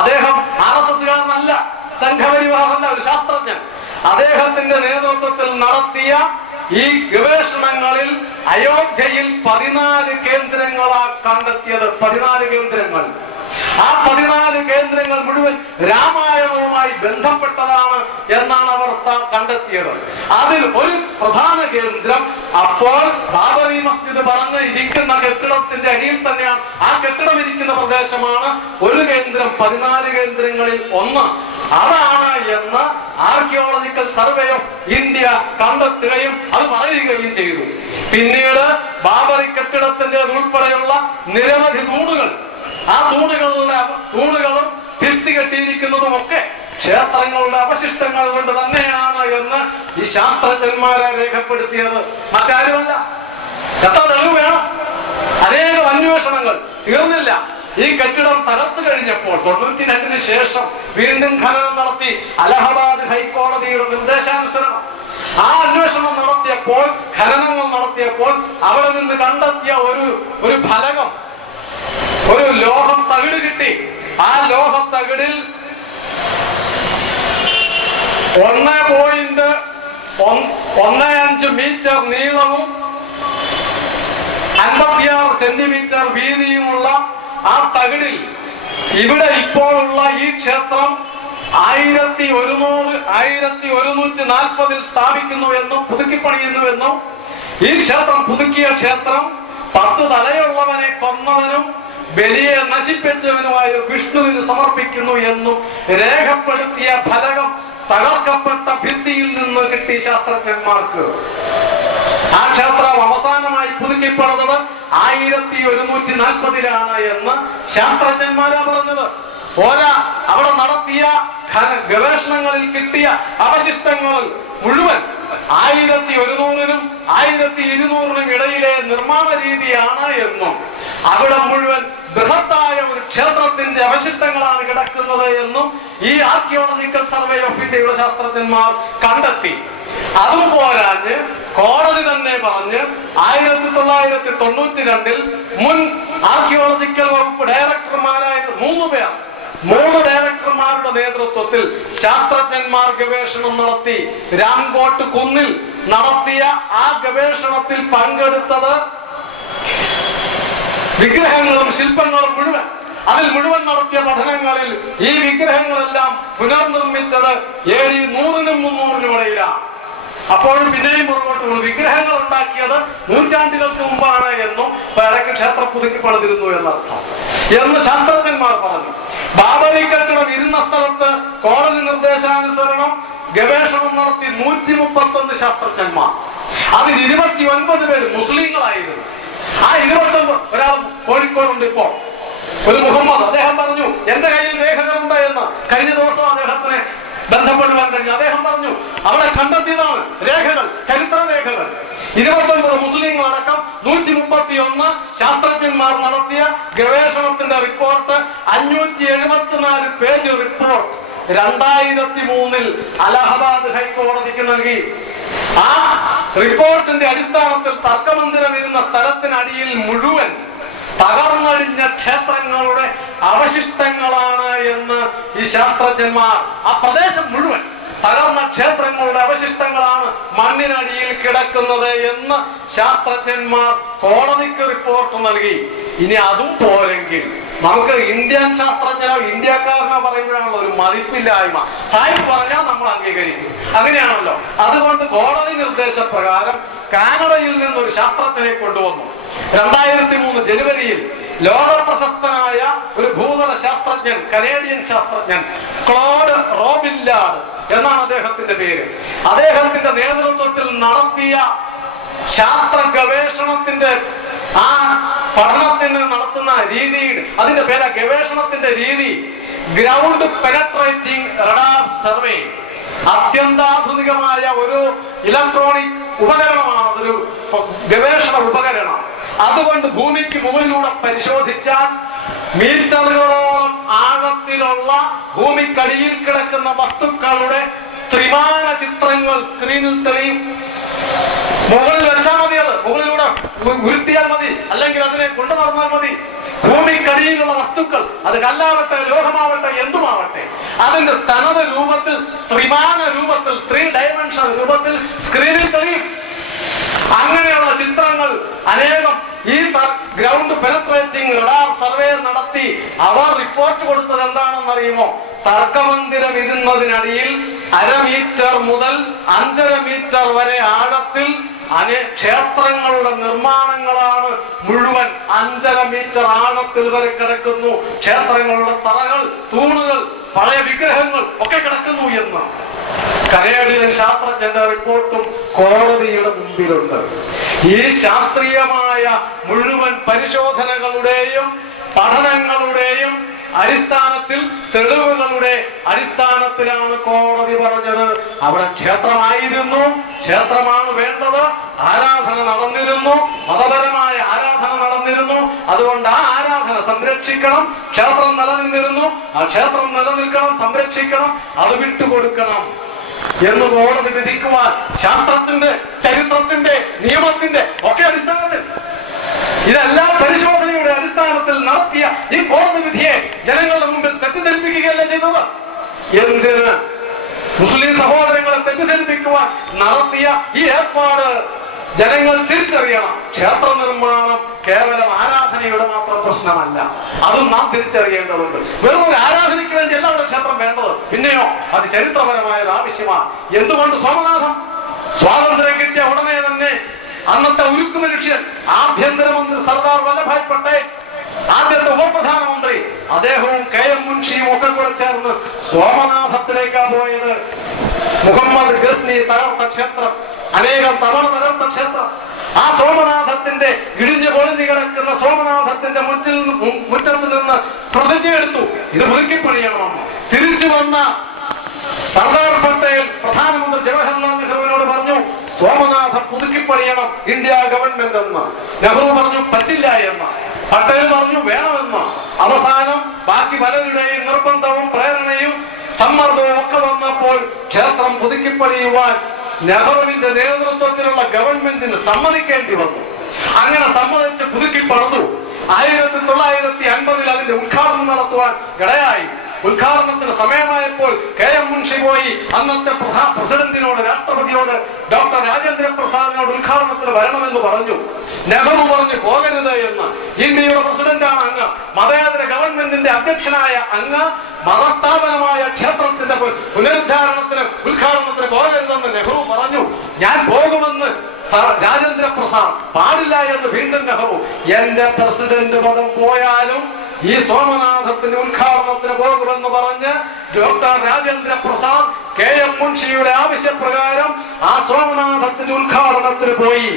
അദ്ദേഹം RSSകാരനല്ല, സംഘപരിവാറല്ല, ഒരു ശാസ്ത്രജ്ഞൻ, അദ്ദേഹത്തിന്റെ നേതൃത്വത്തിൽ നടത്തിയ ഈ ഗവേഷണങ്ങളിൽ അയോധ്യയിൽ 14 കേന്ദ്രങ്ങളാ കണ്ടെത്തിയത്. 14 കേന്ദ്രങ്ങൾ. ആ 14 കേന്ദ്രങ്ങൾ മുഴുവൻ രാമായണവുമായി ബന്ധപ്പെട്ടതാണ് എന്നാണ് അവർ കണ്ടെത്തിയത്. അതിൽ ഒരു പ്രധാന കേന്ദ്രം അപ്പോൾ ബാബറി മസ്ജിദ് പറഞ്ഞ് ഇരിക്കുന്ന കെട്ടിടത്തിന്റെ അടിയിൽ തന്നെയാണ്. ആ കെട്ടിടം ഇരിക്കുന്ന പ്രദേശമാണ് ഒരു കേന്ദ്രം 14 കേന്ദ്രങ്ങളിൽ ഒന്ന്. അതാണ് എന്ന് ആർക്കിയോളജിക്കൽ സർവേ ഓഫ് ഇന്ത്യ കണ്ടെത്തുകയും അത് പറയുകയും ചെയ്തു. പിന്നീട് ബാബറി കെട്ടിടത്തിന്റെ ഉൾപ്പെടെയുള്ള നിരവധി തൂണുകൾ, ആ തൂണുകളും ഭിത്തി കെട്ടിയിരിക്കുന്നതുമൊക്കെ ക്ഷേത്രങ്ങളുടെ അവശിഷ്ടങ്ങൾ കൊണ്ട് തന്നെയാണ് എന്ന് ഈ ശാസ്ത്രജ്ഞന്മാരെ രേഖപ്പെടുത്തിയത്. മറ്റാരുമല്ല. എത്ര തെളിവ് വേണം? അനേകം അന്വേഷണങ്ങൾ തീർന്നില്ല. ഈ കെട്ടിടം തകർത്തു കഴിഞ്ഞപ്പോൾ 92-ന് ശേഷം വീണ്ടും ഖനനം നടത്തി. അലഹബാദ് ഹൈക്കോടതിയുടെ നിർദ്ദേശാനുസരണം ആ അന്വേഷണം നടത്തിയപ്പോൾ, ഖനനങ്ങൾ നടത്തിയപ്പോൾ അവിടെ നിന്ന് കണ്ടെത്തിയ ഒരു ഫലകം, ഒരു ലോഹം തകിട് കിട്ടി. ആ ലോഹത്തകിടിൽ 1.15 മീറ്റർ നീളവും 56 സെന്റിമീറ്റർ വീതിയുമുള്ള ആ തകിടിൽ ഇവിടെ ഇപ്പോഴുള്ള ഈ ക്ഷേത്രം 1140-ൽ സ്ഥാപിക്കുന്നുവെന്നും പുതുക്കിപ്പണിയുന്നുവെന്നും, ഈ ക്ഷേത്രം പുതുക്കിയ ക്ഷേത്രം 10 തലയുള്ളവനെ കൊന്നവനും ബലിയെ നശിപ്പിച്ചവനുമായ വിഷ്ണുവിന് സമർപ്പിക്കുന്നു എന്നും രേഖപ്പെടുത്തിയ ഫലകം തകർക്കപ്പെട്ട ഭിത്തിയിൽ നിന്ന് കിട്ടി ശാസ്ത്രജ്ഞന്മാർക്ക്. ആ ക്ഷേത്രം അവസാനമായി പുതുക്കിപ്പണിതത് 1140-ലാണ് എന്ന് ശാസ്ത്രജ്ഞന്മാരാ പറഞ്ഞത്. അവിടെ നടത്തിയ ഗവേഷണങ്ങളിൽ കിട്ടിയ അവശിഷ്ടങ്ങൾ മുഴുവൻ 1100-നും 1200-നും ഇടയിലെ നിർമ്മാണ രീതിയാണ് എന്നും അവിടെ മുഴുവൻ ബൃഹത്തായ ഒരു ക്ഷേത്രത്തിന്റെ അവശിഷ്ടങ്ങളാണ് കിടക്കുന്നത് എന്നും ഈ ആർക്കിയോളജിക്കൽ സർവേ ഓഫ് ഇന്ത്യയുടെ ശാസ്ത്രജ്ഞന്മാർ കണ്ടെത്തി. അതും പോരാഞ്ഞ് കോടതി തന്നെ പറഞ്ഞ് 1992 മുൻ ആർക്കിയോളജിക്കൽ വകുപ്പ് ഡയറക്ടർമാരായ 3 ഡയറക്ടർമാരുടെ നേതൃത്വത്തിൽ ശാസ്ത്രജ്ഞന്മാർ ഗവേഷണം നടത്തി. രാംകോട്ട് കുന്നിൽ നടത്തിയ ആ ഗവേഷണത്തിൽ പങ്കെടുത്തത് വിഗ്രഹങ്ങളും ശില്പങ്ങളും അതിൽ മുഴുവൻ നടത്തിയ പഠനങ്ങളിൽ ഈ വിഗ്രഹങ്ങളെല്ലാം പുനർനിർമ്മിച്ചത് AD 100-നും 300-നും ഇടയിലാണ്. അപ്പോഴും പിന്നെയും പുറകോട്ട് പോകും. വിഗ്രഹങ്ങൾ ഉണ്ടാക്കിയത് നൂറ്റാണ്ടുകൾക്ക് മുമ്പാണ് എന്നും ഇടയ്ക്ക് ക്ഷേത്രം പുതുക്കി പണിതിരുന്നു എന്നർത്ഥം എന്ന് ശാസ്ത്രജ്ഞന്മാർ പറഞ്ഞു. ബാബരി കെട്ടിടം ഇരുന്ന സ്ഥലത്ത് കോടതി നിർദ്ദേശാനുസരണം ഗവേഷണം നടത്തി 131 ശാസ്ത്രജ്ഞന്മാർ. അതിൽ 29 പേര് മുസ്ലിങ്ങളായിരുന്നു. ആ 29 ഒരാൾ കോഴിക്കോടുണ്ട് ഇപ്പോൾ, ഒരു മുഹമ്മദ്. അദ്ദേഹം പറഞ്ഞു എന്റെ കയ്യിൽ രേഖകളുണ്ട് എന്ന്. കഴിഞ്ഞ ദിവസം അദ്ദേഹത്തിന് ബന്ധപ്പെടുവാൻ കഴിഞ്ഞു. അദ്ദേഹം പറഞ്ഞു അവിടെ കണ്ടെത്തിയതാണ് രേഖകൾ, ചരിത്ര രേഖകൾ. 29 മുസ്ലിങ്ങൾ അടക്കം 131 ശാസ്ത്രജ്ഞന്മാർ നടത്തിയ ഗവേഷണത്തിന്റെ റിപ്പോർട്ട്, 574 പേജ് റിപ്പോർട്ട് 2003 അലഹബാദ് ഹൈക്കോടതിക്ക് നൽകി. ആ റിപ്പോർട്ടിന്റെ അടിസ്ഥാനത്തിൽ തർക്കമന്ദിരം ഇരുന്ന സ്ഥലത്തിനടിയിൽ മുഴുവൻ തകർന്നടിഞ്ഞ ക്ഷേത്രങ്ങളുടെ അവശിഷ്ടങ്ങളാണ് എന്ന് ഈ ശാസ്ത്രജ്ഞന്മാർ, ആ പ്രദേശം മുഴുവൻ തകർന്ന ക്ഷേത്രങ്ങളുടെ അവശിഷ്ടങ്ങളാണ് മണ്ണിനടിയിൽ കിടക്കുന്നത് എന്ന് ശാസ്ത്രജ്ഞന്മാർ കോടതിക്ക് റിപ്പോർട്ട് നൽകി. ഇനി അതും പോരെങ്കിൽ നമുക്ക് ഇന്ത്യൻ ശാസ്ത്രജ്ഞനോ ഇന്ത്യക്കാരനോ പറയുമ്പോഴാണല്ലോ ഒരു മതിപ്പില്ലായ്മ. സാഹിബ് പറഞ്ഞാൽ നമ്മൾ അംഗീകരിക്കും, അങ്ങനെയാണല്ലോ. അതുകൊണ്ട് കോടതി നിർദ്ദേശപ്രകാരം കാനഡയിൽ നിന്നൊരു ശാസ്ത്രജ്ഞനെ കൊണ്ടുവന്നു. 2003 ജനുവരിയിൽ ലോക പ്രശസ്തനായ ഒരു ഭൂതല ശാസ്ത്രജ്ഞൻ, കനേഡിയൻ ശാസ്ത്രജ്ഞൻ ക്ലോഡ് റോബില്ലാർഡ് എന്നാണ് അദ്ദേഹത്തിന്റെ പേര്. അദ്ദേഹത്തിന്റെ നേതൃത്വത്തിൽ നടത്തിയ ശാസ്ത്ര ഗവേഷണത്തിന്റെ ആ പഠനത്തിന് നടത്തുന്ന രീതി, അതിന്റെ പേര് ഗവേഷണത്തിന്റെ രീതി ഗ്രൗണ്ട് പെനട്രേറ്റിംഗ് റഡാർ സർവേ. അത്യന്താധുനികമായ ഒരു ഇലക്ട്രോണിക് ഉപകരണമാണ്, അതൊരു ഗവേഷണ ഉപകരണം. അതുകൊണ്ട് ഭൂമിക്ക് മുകളിലൂടെ പരിശോധിച്ചാൽ മീറ്ററുകളോളം ആഴത്തിലുള്ള ഭൂമിക്കടിയിൽ കിടക്കുന്ന വസ്തുക്കളുടെ ത്രിമാന ചിത്രങ്ങൾ സ്ക്രീനിൽ തെളിയും. മുകളിൽ വെച്ചാൽ മതി, അത് മുകളിലൂടെ ഉരുട്ടിയാൽ മതി, അല്ലെങ്കിൽ അതിനെ കൊണ്ടു നടന്നാൽ മതി. ഭൂമിക്കടിയിലുള്ള വസ്തുക്കൾ, അത് കല്ലാവട്ടെ ലോഹമാവട്ടെ എന്തുമാവട്ടെ, അതിന്റെ തനത് രൂപത്തിൽ, ത്രിമാന രൂപത്തിൽ, 3 ഡയമെൻഷൻ രൂപത്തിൽ സ്ക്രീനിൽ തെളിയും. അങ്ങനെയുള്ള ചിത്രങ്ങൾ അനേകം ഈ ഗ്രൗണ്ട് പെനട്രേറ്റിംഗ് റഡാർ സർവേ നടത്തി അവർ റിപ്പോർട്ട് കൊടുത്തത് എന്താണെന്നറിയുമോ? തർക്കമന്ദിരം ഇരുന്നതിനടിയിൽ 1/2 മീറ്റർ മുതൽ 5.5 മീറ്റർ വരെ ആഴത്തിൽ ക്ഷേത്രങ്ങളുടെ നിർമ്മാണങ്ങളാണ് മുഴുവൻ. 5.5 മീറ്റർ ആഴത്തിൽ വരെ കിടക്കുന്നു. ക്ഷേത്രങ്ങളുടെ തറകൾ, തൂണുകൾ, പഴയ വിഗ്രഹങ്ങൾ ഒക്കെ കിടക്കുന്നു എന്ന് കനേഡിയൻ ശാസ്ത്രജ്ഞന്റെ റിപ്പോർട്ടും കോടതിയുടെ മുമ്പിലുണ്ട്. ഈ ശാസ്ത്രീയമായ മുഴുവൻ പരിശോധനകളുടെയും പഠനങ്ങളുടെയും അടിസ്ഥാനത്തിൽ, തെളിവുകളുടെ അടിസ്ഥാനത്തിലാണ് കോടതി പറഞ്ഞത് അവിടെ ക്ഷേത്രമായിരുന്നു, ക്ഷേത്രമാണ് വേണ്ടത്, ആരാധന നടന്നിരുന്നു, മതപരമായ ആരാധന നടന്നിരുന്നു. അതുകൊണ്ട് ആ ആരാധന സംരക്ഷിക്കണം. ക്ഷേത്രം നിലനിന്നിരുന്നു, ആ ക്ഷേത്രം നിലനിൽക്കണം, സംരക്ഷിക്കണം, അത് വിട്ടുകൊടുക്കണം എന്ന് കോടതി വിധിക്കുവാൻ ശാസ്ത്രത്തിന്റെ, ചരിത്രത്തിന്റെ, നിയമത്തിന്റെ ഒക്കെ അടിസ്ഥാനത്തിൽ, ഇതെല്ലാം പരിശോധനയുടെ അടിസ്ഥാനത്തിൽ നടത്തിയ ഈ കോടതി വിധിയെ ജനങ്ങളുടെ മുമ്പിൽ തെറ്റിദ്ധരിപ്പിക്കുകയല്ല ചെയ്തത്. എന്തിന്? മുസ്ലിം സഹോദരങ്ങളെ തെറ്റിദ്ധരിപ്പിക്കുവാൻ നടത്തിയ ഈ ഏർപ്പാട് ജനങ്ങൾ തിരിച്ചറിയണം. ക്ഷേത്ര നിർമ്മാണം കേവലം ആരാധനയുടെ മാത്രം പ്രശ്നമല്ല, അതും നാം തിരിച്ചറിയേണ്ടതുണ്ട്. വെറും ഒരു ആരാധനയ്ക്ക് വേണ്ടി എല്ലാവരും ക്ഷേത്രം വേണ്ടത്, പിന്നെയോ അത് ചരിത്രപരമായ ഒരു ആവശ്യമാണ്. എന്തുകൊണ്ട് സോമനാഥം സ്വാതന്ത്ര്യം കിട്ടിയ ഉടനെ തന്നെ അന്നത്തെ ഉരുക്കു മനുഷ്യൻ ആഭ്യന്തരമന്ത്രി സർദാർ വല്ലഭായ് പട്ടേൽ, ആദ്യത്തെ ഉപപ്രധാനമന്ത്രി, അദ്ദേഹവും KM മുൻഷിയും ഒക്കെ കൂടെ ചേർന്ന് സോമനാഥത്തിലേക്കാ പോയത്. മുഹമ്മദ് ഗസ്നി തകർത്ത ക്ഷേത്രം, അനേകം തവണ തകർത്ത ക്ഷേത്രം, ആ സോമനാഥത്തിന്റെ ഇടിഞ്ഞു പൊളിഞ്ഞു കിടക്കുന്ന സോമനാഥത്തിന്റെ മുറ്റത്ത് നിന്ന് പ്രതിജ്ഞ എടുത്തു, ഇത് പുതുക്കി പണിയണമെന്ന്. തിരിച്ചു വന്ന സർദാർ പട്ടേൽ പ്രധാനമന്ത്രി ജവഹർലാൽ നെഹ്റുവിനോട് പറഞ്ഞു, സോമനാഥം പുതുക്കിപ്പണിയണം ഇന്ത്യ ഗവൺമെന്റ് എന്ന്. നെഹ്റു പറഞ്ഞു പറ്റില്ല എന്ന്. പട്ടേൽ പറഞ്ഞു വേണമെന്ന്. അവസാനം ബാക്കി പലരുടെയും നിർബന്ധവും പ്രേരണയും സമ്മർദ്ദവും ഒക്കെ വന്നപ്പോൾ ക്ഷേത്രം പുതുക്കിപ്പണിയുവാൻ നെഹ്റുവിന്റെ നേതൃത്വത്തിലുള്ള ഗവൺമെന്റിന് സമ്മതിക്കേണ്ടി വന്നു. അങ്ങനെ സമ്മതിച്ച് പുതുക്കി പണിതു. 1950 അതിന്റെ ഉദ്ഘാടനം നടത്തുവാൻ ഇടയായി. ഉദ്ഘാടനത്തിന് സമയമായപ്പോൾ KM മുൻഷി പോയി അന്നത്തെ പ്രസിഡന്റിനോട്, രാഷ്ട്രപതിയോട്, ഡോക്ടർ രാജേന്ദ്ര പ്രസാദിനോട് ഉദ്ഘാടനത്തിന് വരണമെന്ന് പറഞ്ഞു. നെഹ്റു പറഞ്ഞു പോകരുത് എന്ന്. ഇന്ത്യയുടെ പ്രസിഡന്റാണ് അങ്ങ്, മതേതര ഗവൺമെന്റിന്റെ അധ്യക്ഷനായ അങ്ങ് മതസ്ഥാപനമായ ക്ഷേത്രത്തിന്റെ പുനരുദ്ധാരണത്തിന് ഉദ്ഘാടനത്തിന് പോകരുതെന്ന് നെഹ്റു പറഞ്ഞു. ഞാൻ പോകുമെന്ന് രാജേന്ദ്ര പ്രസാദ്. പാടില്ല എന്ന് വീണ്ടും നെഹ്റു. എന്റെ പ്രസിഡന്റ് പദം പോയാലും ഈ സോമനാഥത്തിന്റെ ഉദ്ഘാടനത്തിന് പോകുമെന്ന് പറഞ്ഞ് ഡോക്ടർ രാജേന്ദ്ര പ്രസാദ് KM മുൻഷിയുടെ ആവശ്യപ്രകാരം ആ സോമനാഥത്തിന്റെ ഉദ്ഘാടനത്തിന് പോയി.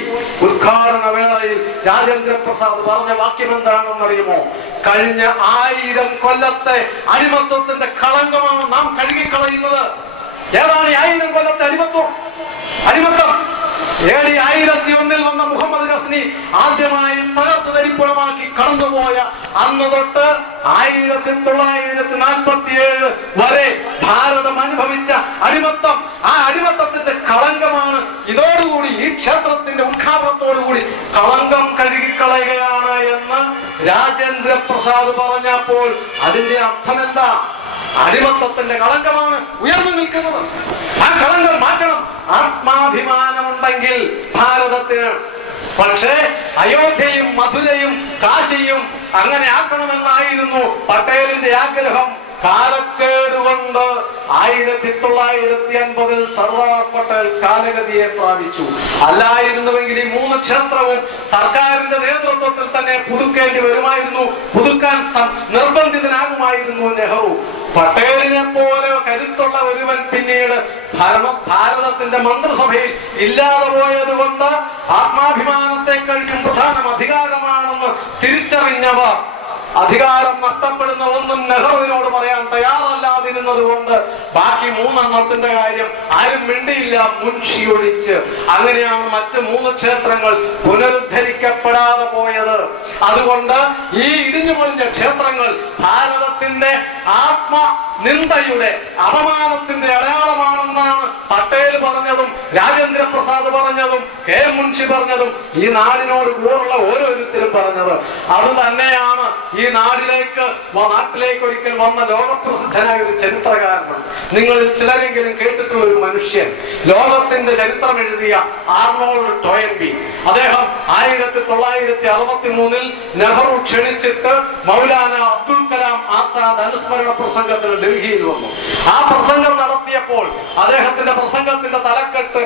ഉദ്ഘാടന വേളയിൽ രാജേന്ദ്ര പ്രസാദ് പറഞ്ഞ വാക്യം എന്താണെന്നറിയുമോ? കഴിഞ്ഞ 1000 കൊല്ലത്തെ അടിമത്വത്തിന്റെ കളങ്കമാണ് നാം കഴുകിക്കളയുന്നത്. ഏതാണ് 1000 കൊല്ലത്തെ അടിമത്വം? AD 1001 വന്ന മുഹമ്മദ് ഗസ്നി ആദ്യമായി തകർത്ത് തരിപ്പണമാക്കി കടന്നുപോയ അന്ന് തൊട്ട് 1947 വരെ ഭാരതം അനുഭവിച്ച അടിമത്തം, ആ അടിമത്തത്തിന്റെ കളങ്കമാണ് ഇതോടുകൂടി ഈ ക്ഷേത്രത്തിന്റെ ഉദ്ഘാടനത്തോടുകൂടി കളങ്കം കഴുകിക്കളയുകയാണ് എന്ന് രാജേന്ദ്ര പ്രസാദ് പറഞ്ഞപ്പോൾ അതിന്റെ അർത്ഥം എന്താ? അടിമത്തത്തിന്റെ കളങ്കമാണ് ഉയർന്നു നിൽക്കുന്നത്. ആ കളങ്കം മാറ്റണം. ആത്മാഭിമാനമുണ്ടെങ്കിൽ ഭാരതത്തിന്. പക്ഷേ അയോധ്യയും മധുരയും കാശിയും അങ്ങനെ ആക്കണമെന്നായിരുന്നു പട്ടേലിന്റെ ആഗ്രഹം. കാലക്കേട് കൊണ്ട് 1950 സർദാർ പട്ടേൽ കാലഗതിയെ പ്രാപിച്ചു. അല്ലായിരുന്നുവെങ്കിൽ ഈ 3 ക്ഷേത്രവും സർക്കാരിന്റെ നേതൃത്വത്തിൽ തന്നെ പുതുക്കേണ്ടി വരുമായിരുന്നു. പുതുക്കാൻ നിർബന്ധിതനാകുമായിരുന്നു നെഹ്റു. പട്ടേലിനെ പോലെ കരുത്തുള്ള ഒരുവൻ പിന്നീട് ഭാരതത്തിന്റെ മന്ത്രിസഭയിൽ ഇല്ലാതെ പോയത് കൊണ്ട് ആത്മാഭിമാനത്തെക്കാളും പ്രധാനം അധികാരമാണെന്ന് തിരിച്ചറിഞ്ഞവർ അധികാരം നഷ്ടപ്പെടുന്ന ഒന്നും നെഹ്റുവിനോട് പറയാൻ തയ്യാറല്ലാതിരുന്നത് കൊണ്ട് ബാക്കി 3 എണ്ണത്തിന്റെ കാര്യം ആരും മിണ്ടിയില്ല, മുൻഷി ഒഴിച്ച്. അങ്ങനെയാണ് മറ്റ് 3 ക്ഷേത്രങ്ങൾ പുനരുദ്ധരിക്കപ്പെടാതെ പോയത്. അതുകൊണ്ട് ഈ ഇടിഞ്ഞുപൊളിഞ്ഞ ക്ഷേത്രങ്ങൾ ഭാരതത്തിന്റെ ആത്മനിന്ദയുടെ അപമാനത്തിന്റെ അടയാളമാണെന്നാണ് പട്ടേൽ പറഞ്ഞതും രാജേന്ദ്ര പ്രസാദ് പറഞ്ഞതും KM മുൻഷി പറഞ്ഞതും ഈ നാടിനോട് കൂറുള്ള ഓരോരുത്തരും പറഞ്ഞത്. അത് തന്നെയാണ് ഈ നാട്ടിലേക്ക് ഒരിക്കൽ വന്ന ലോകപ്രസിദ്ധനായ ഒരു ചരിത്രകാരനാണ്. നിങ്ങളിൽ ചിലരെങ്കിലും കേട്ടിട്ടുള്ള ഒരു മനുഷ്യൻ, ലോകത്തിന്റെ ചരിത്രം എഴുതിയ ആർണോൾഡ് ടോയൻബി. അദ്ദേഹം 1963 നെഹ്റു ക്ഷണിച്ചിട്ട് മൗലാന അബ്ദുൽ കലാം ആസാദ് അനുസ്മരണ പ്രസംഗത്തിന് ഡൽഹിയിൽ വന്നു. ആ പ്രസംഗം നടത്തിയപ്പോൾ അദ്ദേഹത്തിന്റെ പ്രസംഗത്തിന്റെ തലക്കെട്ട്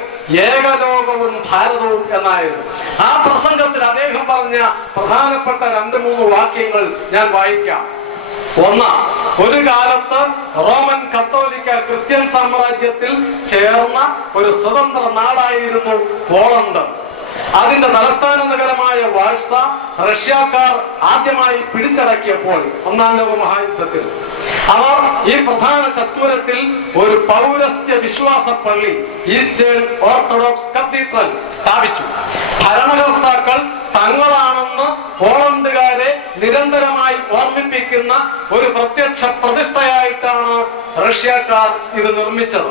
ഏകലോകവും ഭാരതവും എന്നായിരുന്നു. ആ പ്രസംഗത്തിൽ അദ്ദേഹം പറഞ്ഞ പ്രധാനപ്പെട്ട 2-3 വാക്യങ്ങൾ ഞാൻ വായിക്കാം. ഒന്ന്, ഒരു കാലത്ത് റോമൻ കത്തോലിക്ക ക്രിസ്ത്യൻ സാമ്രാജ്യത്തിൽ ചേർന്ന ഒരു സ്വതന്ത്ര നാടായിരുന്നു പോളണ്ട്. അതിന്റെ തലസ്ഥാന നഗരമായ വാഴ്സ റഷ്യക്കാർ ആദ്യമായി പിടിച്ചടക്കിയപ്പോൾ 1-ാം ലോക മഹായുദ്ധത്തിൽ അവർ ഈ പ്രധാന ചത്വരത്തിൽ ഒരു പൗരസ്ത്യ വിശ്വാസ പള്ളി, ഈസ്റ്റേൺ ഓർത്തഡോക്സ് കത്തീഡ്രൽ സ്ഥാപിച്ചു. ഭരണകർത്താക്കൾ തങ്ങളാണെന്ന് പോളണ്ടുകാരെ നിരന്തരമായി ഓർമ്മിപ്പിക്കുന്ന ഒരു പ്രത്യക്ഷ പ്രതിഷ്ഠയായിട്ടാണ് റഷ്യക്കാർ ഇത് നിർമ്മിച്ചത്.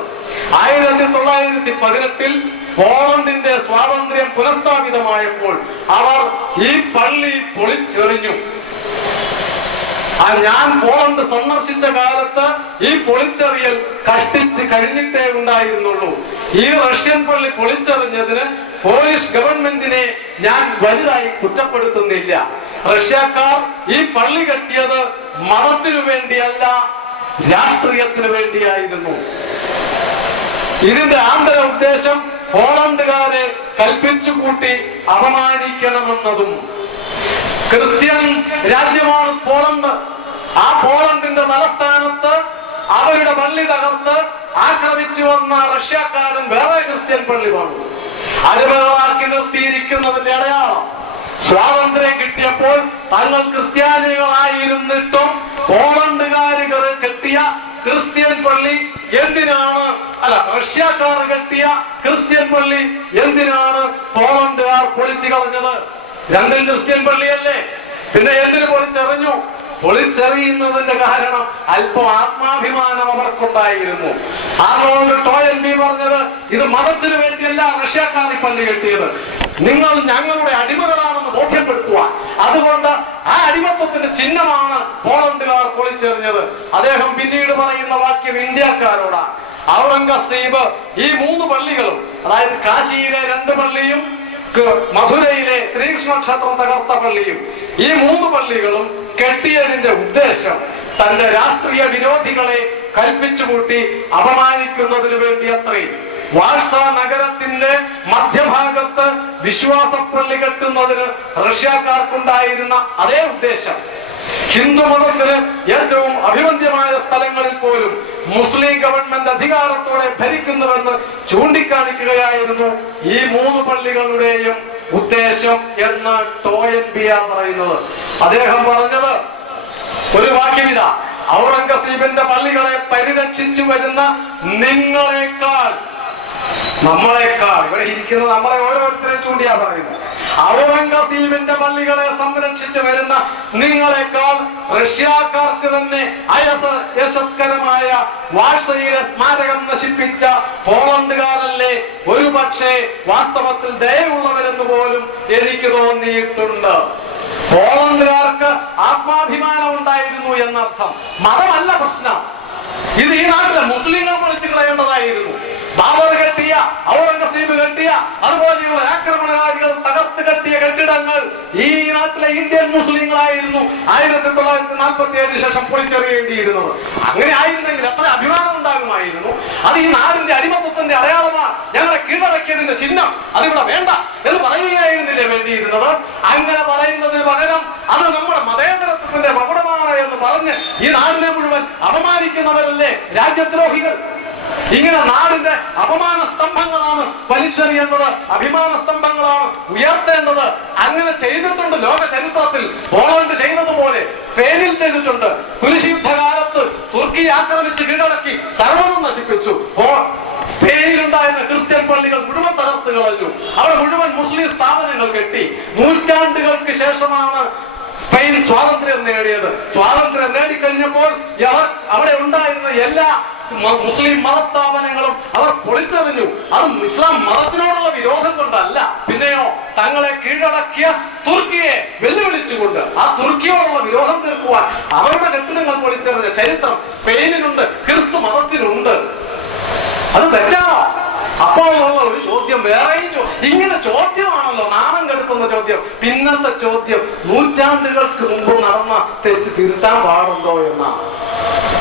1918 പോളണ്ടിന്റെ സ്വാതന്ത്ര്യം പുനഃസ്ഥാപിതമായപ്പോൾ അവർ ഈ പള്ളി പൊളിച്ചെറിഞ്ഞു. ഞാൻ പോളണ്ട് സന്ദർശിച്ച കാലത്ത് ഈ പൊളിച്ചെറിയൽ കഷ്ടിച്ച് കഴിഞ്ഞിട്ടേ ഉണ്ടായിരുന്നുള്ളൂ. ഈ റഷ്യൻ പള്ളി പൊളിച്ചെറിഞ്ഞതിന് പോളിഷ് ഗവൺമെന്റിനെ ഞാൻ വലുതായി കുറ്റപ്പെടുത്തുന്നില്ല. റഷ്യക്കാർ ഈ പള്ളി കെട്ടിയത് മതത്തിനു വേണ്ടിയല്ല, രാഷ്ട്രീയത്തിനു വേണ്ടിയായിരുന്നു. ഇതിന്റെ ആന്തര ഉദ്ദേശം പോളണ്ടുകാരെ കൽപ്പിച്ചു കൂട്ടി അപമാനിക്കണമെന്നതും. ക്രിസ്ത്യൻ രാജ്യമാണ് പോളണ്ട്. ആ പോളണ്ടിന്റെ തലസ്ഥാനത്ത് അവരുടെ പള്ളി തകർത്ത് ആക്രമിച്ചു വന്ന റഷ്യക്കാരൻ വേറെ ക്രിസ്ത്യൻ പള്ളി പണിതു. അടിമകളാക്കി നിർത്തിയിരിക്കുന്നതിന്റെ അടയാളം. സ്വാതന്ത്ര്യം കിട്ടിയപ്പോൾ തങ്ങൾ ക്രിസ്ത്യാനികളായിരുന്നിട്ടും പോളണ്ടുകാർ കെട്ടിയ ക്രിസ്ത്യൻ പള്ളി എന്തിനാണ്, അല്ല റഷ്യക്കാർ കെട്ടിയ ക്രിസ്ത്യൻ പള്ളി എന്തിനാണ് പോളണ്ടുകാർ പൊളിച്ചു കളഞ്ഞത്? രണ്ടും ക്രിസ്ത്യൻ പള്ളിയല്ലേ, പിന്നെ എന്തിനു പൊളിച്ചെറിഞ്ഞു? പൊളിച്ചെറിയുന്നതിന്റെ കാരണം അല്പം ആത്മാഭിമാനം അവർക്കുണ്ടായിരുന്നു. ആർണോൾഡ് ടോയൻബി പറഞ്ഞത്, ഇത് മതത്തിന് വേണ്ടിയല്ല റഷ്യക്കാർ ഈ പള്ളി കെട്ടിയത്, നിങ്ങൾ ഞങ്ങളുടെ അടിമകളാണെന്ന് ബോധ്യപ്പെടുത്തുവാൻ. അതുകൊണ്ട് ആ അടിമത്വത്തിന്റെ ചിഹ്നമാണ് പോളണ്ടുകാർ പൊളിച്ചെറിഞ്ഞത്. അദ്ദേഹം പിന്നീട് പറയുന്ന വാക്യം ഇന്ത്യക്കാരോടാണ്. ഔറംഗസീബ് ഈ 3 പള്ളികളും, അതായത് കാശിയിലെ 2 പള്ളിയും മധുരയിലെ ശ്രീകൃഷ്ണ ക്ഷേത്രം തകർത്ത പള്ളിയും, ഈ 3 പള്ളികളും കെട്ടിയതിന്റെ ഉദ്ദേശം തന്റെ രാഷ്ട്രീയ വിരോധികളെ കൽപ്പിച്ചുകൂട്ടി അപമാനിക്കുന്നതിന് വേണ്ടി അത്രേ. വാഴ്സ നഗരത്തിന്റെ മധ്യഭാഗത്ത് വിശ്വാസപ്പള്ളി കെട്ടുന്നതിന് റഷ്യക്കാർക്കുണ്ടായിരുന്ന അതേ ഉദ്ദേശം ഹിന്ദു മതത്തിന് ഏറ്റവും അഭിവന്ദ്യമായ സ്ഥലങ്ങളിൽ പോലും മുസ്ലിം ഗവൺമെന്റ് അധികാരത്തോടെ ഭരിക്കുന്നുവെന്ന് ചൂണ്ടിക്കാണിക്കുകയായിരുന്നു ഈ 3 പള്ളികളുടെയും ഉദ്ദേശം എന്ന് ടോയൻബിയ പറയുന്നത്. അദ്ദേഹം പറഞ്ഞത് ഒരു വാക്യമിതാ, ഔറംഗസീബിന്റെ പള്ളികളെ പരിരക്ഷിച്ചു വരുന്ന നിങ്ങളെക്കാൾ, നമ്മളെക്കാൾ, ഇവിടെ ഇരിക്കുന്ന നമ്മളെ ഓരോരുത്തരെ ചൂണ്ടിയാ പറയുന്നത്, ഔറംഗസീബിന്റെ പള്ളികളെ സംരക്ഷിച്ചു വരുന്ന നിങ്ങളെക്കാൾ റഷ്യക്കാർക്ക് തന്നെ യശസ്കരമായ വാഴ്സയിലെ സ്മാരകം നശിപ്പിച്ച പോളണ്ടുകാരല്ലേ ഒരു പക്ഷേ വാസ്തവത്തിൽ ദയവുള്ളവരെന്ന് പോലും എനിക്ക് തോന്നിയിട്ടുണ്ട്. പോളണ്ടുകാർക്ക് ആത്മാഭിമാനം ഉണ്ടായിരുന്നു എന്നർത്ഥം. മതമല്ല പ്രശ്നം, ഇത് ഈ നാട്ടിലെ മുസ്ലിങ്ങൾ പൊളിച്ചു കളയേണ്ടതായിരുന്നു. ബാബർ കെട്ടിയ, ഔറംഗസീബ് കെട്ടിയ, അതുപോലെയുള്ള ആക്രമണകാരികൾ തകർത്ത് കെട്ടിയ കെട്ടിടങ്ങൾ ഈ നാട്ടിലെ ഇന്ത്യൻ മുസ്ലിങ്ങളായിരുന്നു 1947 ശേഷം പൊളിച്ചെറിയേണ്ടിയിരുന്നത്. അങ്ങനെ ആയിരുന്നെങ്കിൽ എത്ര അഭിമാനം ഉണ്ടാകുമായിരുന്നു. അത് ഈ നാടിന്റെ അടിമത്വത്തിന്റെ അടയാളമാണ്, ഞങ്ങളെ കീഴടക്കിയതിന്റെ ചിഹ്നം, അതിവിടെ വേണ്ട എന്ന് പറയുകയായിരുന്നില്ലേ വേണ്ടിയിരുന്നത്? അങ്ങനെ പറയുന്നതിന് പകരം അത് നമ്മുടെ മതേതരത്വത്തിന്റെ മകുടമാണ് എന്ന് പറഞ്ഞ് ഈ നാടിനെ മുഴുവൻ അപമാനിക്കുന്നവരല്ലേ രാജ്യദ്രോഹികൾ. ഇങ്ങനെ നാടിന്റെ അപമാന സ്തംഭങ്ങളാണ് വലിച്ചെറിയേണ്ടത്, അഭിമാന സ്തംഭങ്ങളാണ് ഉയർത്തേണ്ടത്. അങ്ങനെ ചെയ്തിട്ടുണ്ട് ലോക ചരിത്രത്തിൽ. പോളണ്ട് ചെയ്തതുപോലെ സ്പെയിനിൽ ചെയ്തിട്ടുണ്ട്. കുരിശ് യുദ്ധകാലത്ത് തുർക്കി ആക്രമിച്ച് കീഴടക്കി സർവ്വതും നശിപ്പിച്ചു. സ്പെയിനിലുണ്ടായിരുന്ന ക്രിസ്ത്യൻ പള്ളികൾ മുഴുവൻ തകർത്ത് കളഞ്ഞു. അവിടെ മുഴുവൻ മുസ്ലിം സ്ഥാപനങ്ങൾ കെട്ടി. നൂറ്റാണ്ടുകൾക്ക് ശേഷമാണ് സ്പെയിൻ സ്വാതന്ത്ര്യം നേടിയത്. സ്വാതന്ത്ര്യം നേടിക്കഴിഞ്ഞപ്പോൾ അവിടെ ഉണ്ടായിരുന്ന എല്ലാ മുസ്ലിം മതസ്ഥാപനങ്ങളും അവർ പൊളിച്ചെറിഞ്ഞു. അതും ഇസ്ലാം മതത്തിനോടുള്ള വിരോധം കൊണ്ടല്ല, പിന്നെയോ തങ്ങളെ കീഴടക്കിയ തുർക്കിയെ വെല്ലുവിളിച്ചുകൊണ്ട് ആ തുർക്കിയോടുള്ള വിരോധം തീർക്കുവാൻ അവരുടെ കെട്ടിടങ്ങൾ പൊളിച്ചെറിഞ്ഞ ചരിത്രം സ്പെയിനിനുണ്ട്, ക്രിസ്തു മതത്തിനുണ്ട്. അത് തെറ്റാണോ? അപ്പോഴുള്ള ഒരു ചോദ്യം വേറെയും ഇങ്ങനെ ചോദ്യമാണല്ലോ, നാണം കെടുക്കുന്ന ചോദ്യം. പിന്നത്തെ ചോദ്യം, നൂറ്റാണ്ടുകൾക്ക് മുമ്പ് നടന്ന തെറ്റ് തിരുത്താൻ പാടുണ്ടോ എന്നാണ്.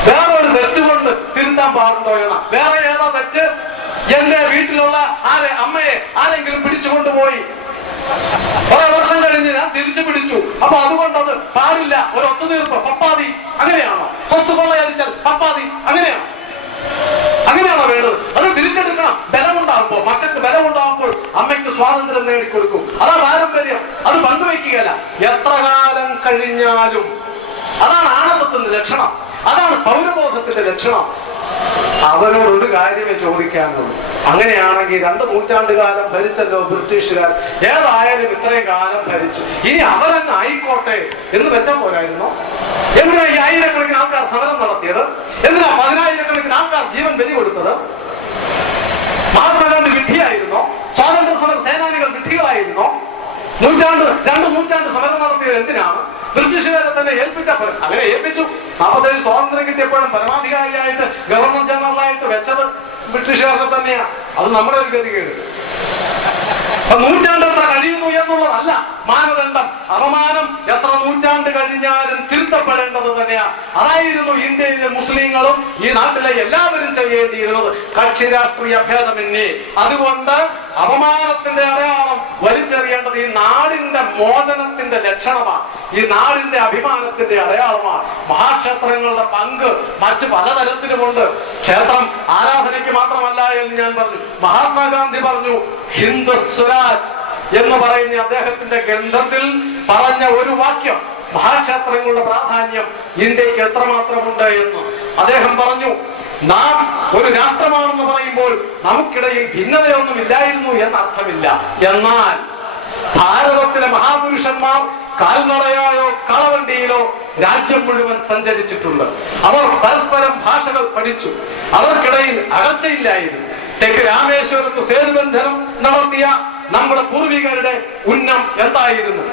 വേറെ ഒരു തെറ്റുകൊണ്ട് തിരുത്താൻ പാടുണ്ടോ എന്നാ. വേറെ ഏതാ തെറ്റ്? എന്റെ വീട്ടിലുള്ള അമ്മയെ ആരെങ്കിലും പിടിച്ചുകൊണ്ടുപോയി കുറെ വർഷം കഴിഞ്ഞ് ഞാൻ തിരിച്ചു പിടിച്ചു, അപ്പൊ അതുകൊണ്ടത് പാടില്ല, ഒരു ഒത്തുതീർപ്പ്, പപ്പാതി, അങ്ങനെയാണോ? സ്വത്ത് കൊള്ളയടിച്ചാൽ പപ്പാതി, അങ്ങനെയാണോ? അങ്ങനെയാണോ വേണ്ടത്? അത് തിരിച്ചെടുക്കണം. ബലമുണ്ടാകുമ്പോൾ, മക്കൾക്ക് ബലമുണ്ടാകുമ്പോൾ അമ്മയ്ക്ക് സ്വാതന്ത്ര്യം നേടിക്കൊടുക്കും. അതാ പാരമ്പര്യം, അത് പങ്കുവയ്ക്കുകയല്ല. എത്ര കാലം കഴിഞ്ഞാലും അതാണ് ആണവത്തിന്റെ ലക്ഷണം, അതാണ് പൗരബോധത്തിന്റെ ലക്ഷണം. അവരോട് ഒരു കാര്യമേ ചോദിക്കാനുള്ളൂ. അങ്ങനെയാണെങ്കിൽ 2 നൂറ്റാണ്ടുകാലം ഭരിച്ചല്ലോ ബ്രിട്ടീഷുകാർ, ഏതായാലും ഇത്രയും കാലം ഭരിച്ചു, ഇനി അവരങ്ങ് ആയിക്കോട്ടെ എന്ന് വെച്ചാൽ പോരായിരുന്നോ? എന്തിനാ ഈ ആയിരക്കണക്കിന് ആൾക്കാർ സമരം നടത്തിയത്? എന്തിനാ 10,000-കണക്കിന് ആൾക്കാർ ജീവൻ ബലി കൊടുത്തത്? മഹാത്മാഗാന്ധി വിഡ്ഢിയായിരുന്നോ? സ്വാതന്ത്ര്യ സമര സേനാനികൾ വിഡ്ഢികളായിരുന്നോ? 2 നൂറ്റാണ്ട് സമരം നടത്തിയത് എന്തിനാണ്? ബ്രിട്ടീഷുകാരെ തന്നെ ഏൽപ്പിച്ചപ്പോൾ അങ്ങനെ ഏൽപ്പിച്ചു. 47 സ്വാതന്ത്ര്യം കിട്ടിയപ്പോഴും പരമാധികാരിയായിട്ട് ഗവർണർ ജനറലായിട്ട് വെച്ചത് ബ്രിട്ടീഷുകാർക്ക് തന്നെയാണ്. അത് നമ്മുടെ ഒരു ഗതികേട്. നൂറ്റാണ്ട് എത്ര കഴിയുന്നു എന്നുള്ളതല്ല മാനദണ്ഡം. അപമാനം എത്ര നൂറ്റാണ്ട് കഴിഞ്ഞാലും തിരുത്തപ്പെടേണ്ടത് തന്നെയാണ്. അതായിരുന്നു ഇന്ത്യയിലെ മുസ്ലിങ്ങളും ഈ നാട്ടിലെ എല്ലാവരും ചെയ്യേണ്ടിയിരുന്നത്, കക്ഷി രാഷ്ട്രീയ ഭേദമന്യേ. അതുകൊണ്ട് അപമാനത്തിന്റെ അടയാളം വലിച്ചെറിയേണ്ടത് ഈ നാടിന്റെ മോചനത്തിന്റെ ലക്ഷണമാണ്, ഈ നാടിന്റെ അഭിമാനത്തിന്റെ അടയാളമാണ്. മഹാക്ഷേത്രങ്ങളുടെ പങ്ക് മറ്റു പലതരത്തിലുമുണ്ട്. ക്ഷേത്രം ആരാധനയ്ക്ക് മാത്രമല്ല എന്ന് ഞാൻ പറഞ്ഞു. മഹാത്മാഗാന്ധി പറഞ്ഞു, ഹിന്ദു സ്വരാജ് എന്ന് പറയുന്ന അദ്ദേഹത്തിന്റെ ഗ്രന്ഥത്തിൽ പറഞ്ഞ ഒരു വാക്യം, മഹാക്ഷേത്രങ്ങളുടെ പ്രാധാന്യം ഇന്ത്യക്ക് എത്രമാത്രമുണ്ട് എന്ന്. അദ്ദേഹം പറഞ്ഞു, നാം ഒരു രാഷ്ട്രമാണെന്ന് പറയുമ്പോൾ നമുക്കിടയിൽ ഭിന്നതയൊന്നും ഇല്ലായിരുന്നു എന്നർത്ഥമില്ല. എന്നാൽ ഭാരതത്തിലെ മഹാപുരുഷന്മാർ കാൽനടയായോ കളവണ്ടിയിലോ രാജ്യം മുഴുവൻ സഞ്ചരിച്ചിട്ടുണ്ട്. അവർ പരസ്പരം ഭാഷകൾ പഠിച്ചു. അവർക്കിടയിൽ അകൽച്ചയില്ലായിരുന്നു. തെക്ക് രാമേശ്വരത്ത് സേതുബന്ധനം നടത്തിയ നമ്മുടെ പൂർവികരുടെ ഉന്നം എന്തായിരുന്നു?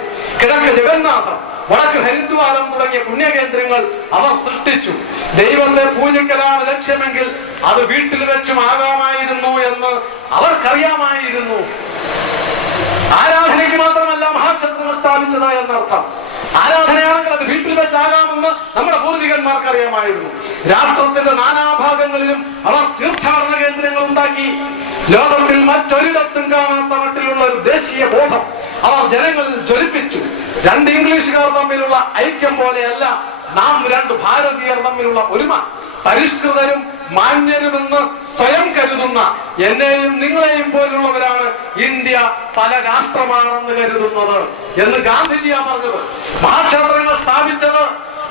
കിഴക്ക് ജഗന്നാഥം, വടക്ക് ഹരിദ്വാരം തുടങ്ങിയ പുണ്യകേന്ദ്രങ്ങൾ അവർ സൃഷ്ടിച്ചു. ദൈവത്തെ പൂജിക്കലാണ് ലക്ഷ്യമെങ്കിൽ അത് വീട്ടിൽ വെച്ചും ആകാമായിരുന്നു എന്ന് അവർക്കറിയാമായിരുന്നു. ആരാധനയ്ക്ക് മാത്രമല്ല മഹാക്ഷേത്രങ്ങൾ സ്ഥാപിച്ചത് എന്നർത്ഥം. ആരാധനയാണെങ്കിൽ അത് വീട്ടിൽ വെച്ചാകാമെന്ന് നമ്മുടെ പൂർവികന്മാർക്ക് അറിയാമായിരുന്നു. രാഷ്ട്രത്തിന്റെ നാനാഭാഗങ്ങളിലും അവർ തീർത്ഥാടന കേന്ദ്രങ്ങൾ ഉണ്ടാക്കി. ലോകത്തിൽ മറ്റൊരിടത്തും കാണാത്ത മട്ടിലുള്ള ഒരു ദേശീയ ബോധം അവർ ജനങ്ങളിൽ ജ്വലിപ്പിച്ചു. രണ്ട് ഇംഗ്ലീഷുകാർ തമ്മിലുള്ള ഐക്യം പോലെയല്ല നാം രണ്ട് ഭാരതീയർ തമ്മിലുള്ള ഒരുമ. പരിഷ്കൃതരും മാന്യരുമെന്ന് സ്വയം കരുതുന്ന എന്നെയും നിങ്ങളെയും പോലുള്ളവരാണ് ഇന്ത്യ പല രാഷ്ട്രമാണെന്ന് കരുതുന്നത് എന്ന് ഗാന്ധിജിയാ പറഞ്ഞത്. മഹാക്ഷേത്രങ്ങൾ സ്ഥാപിച്ചത്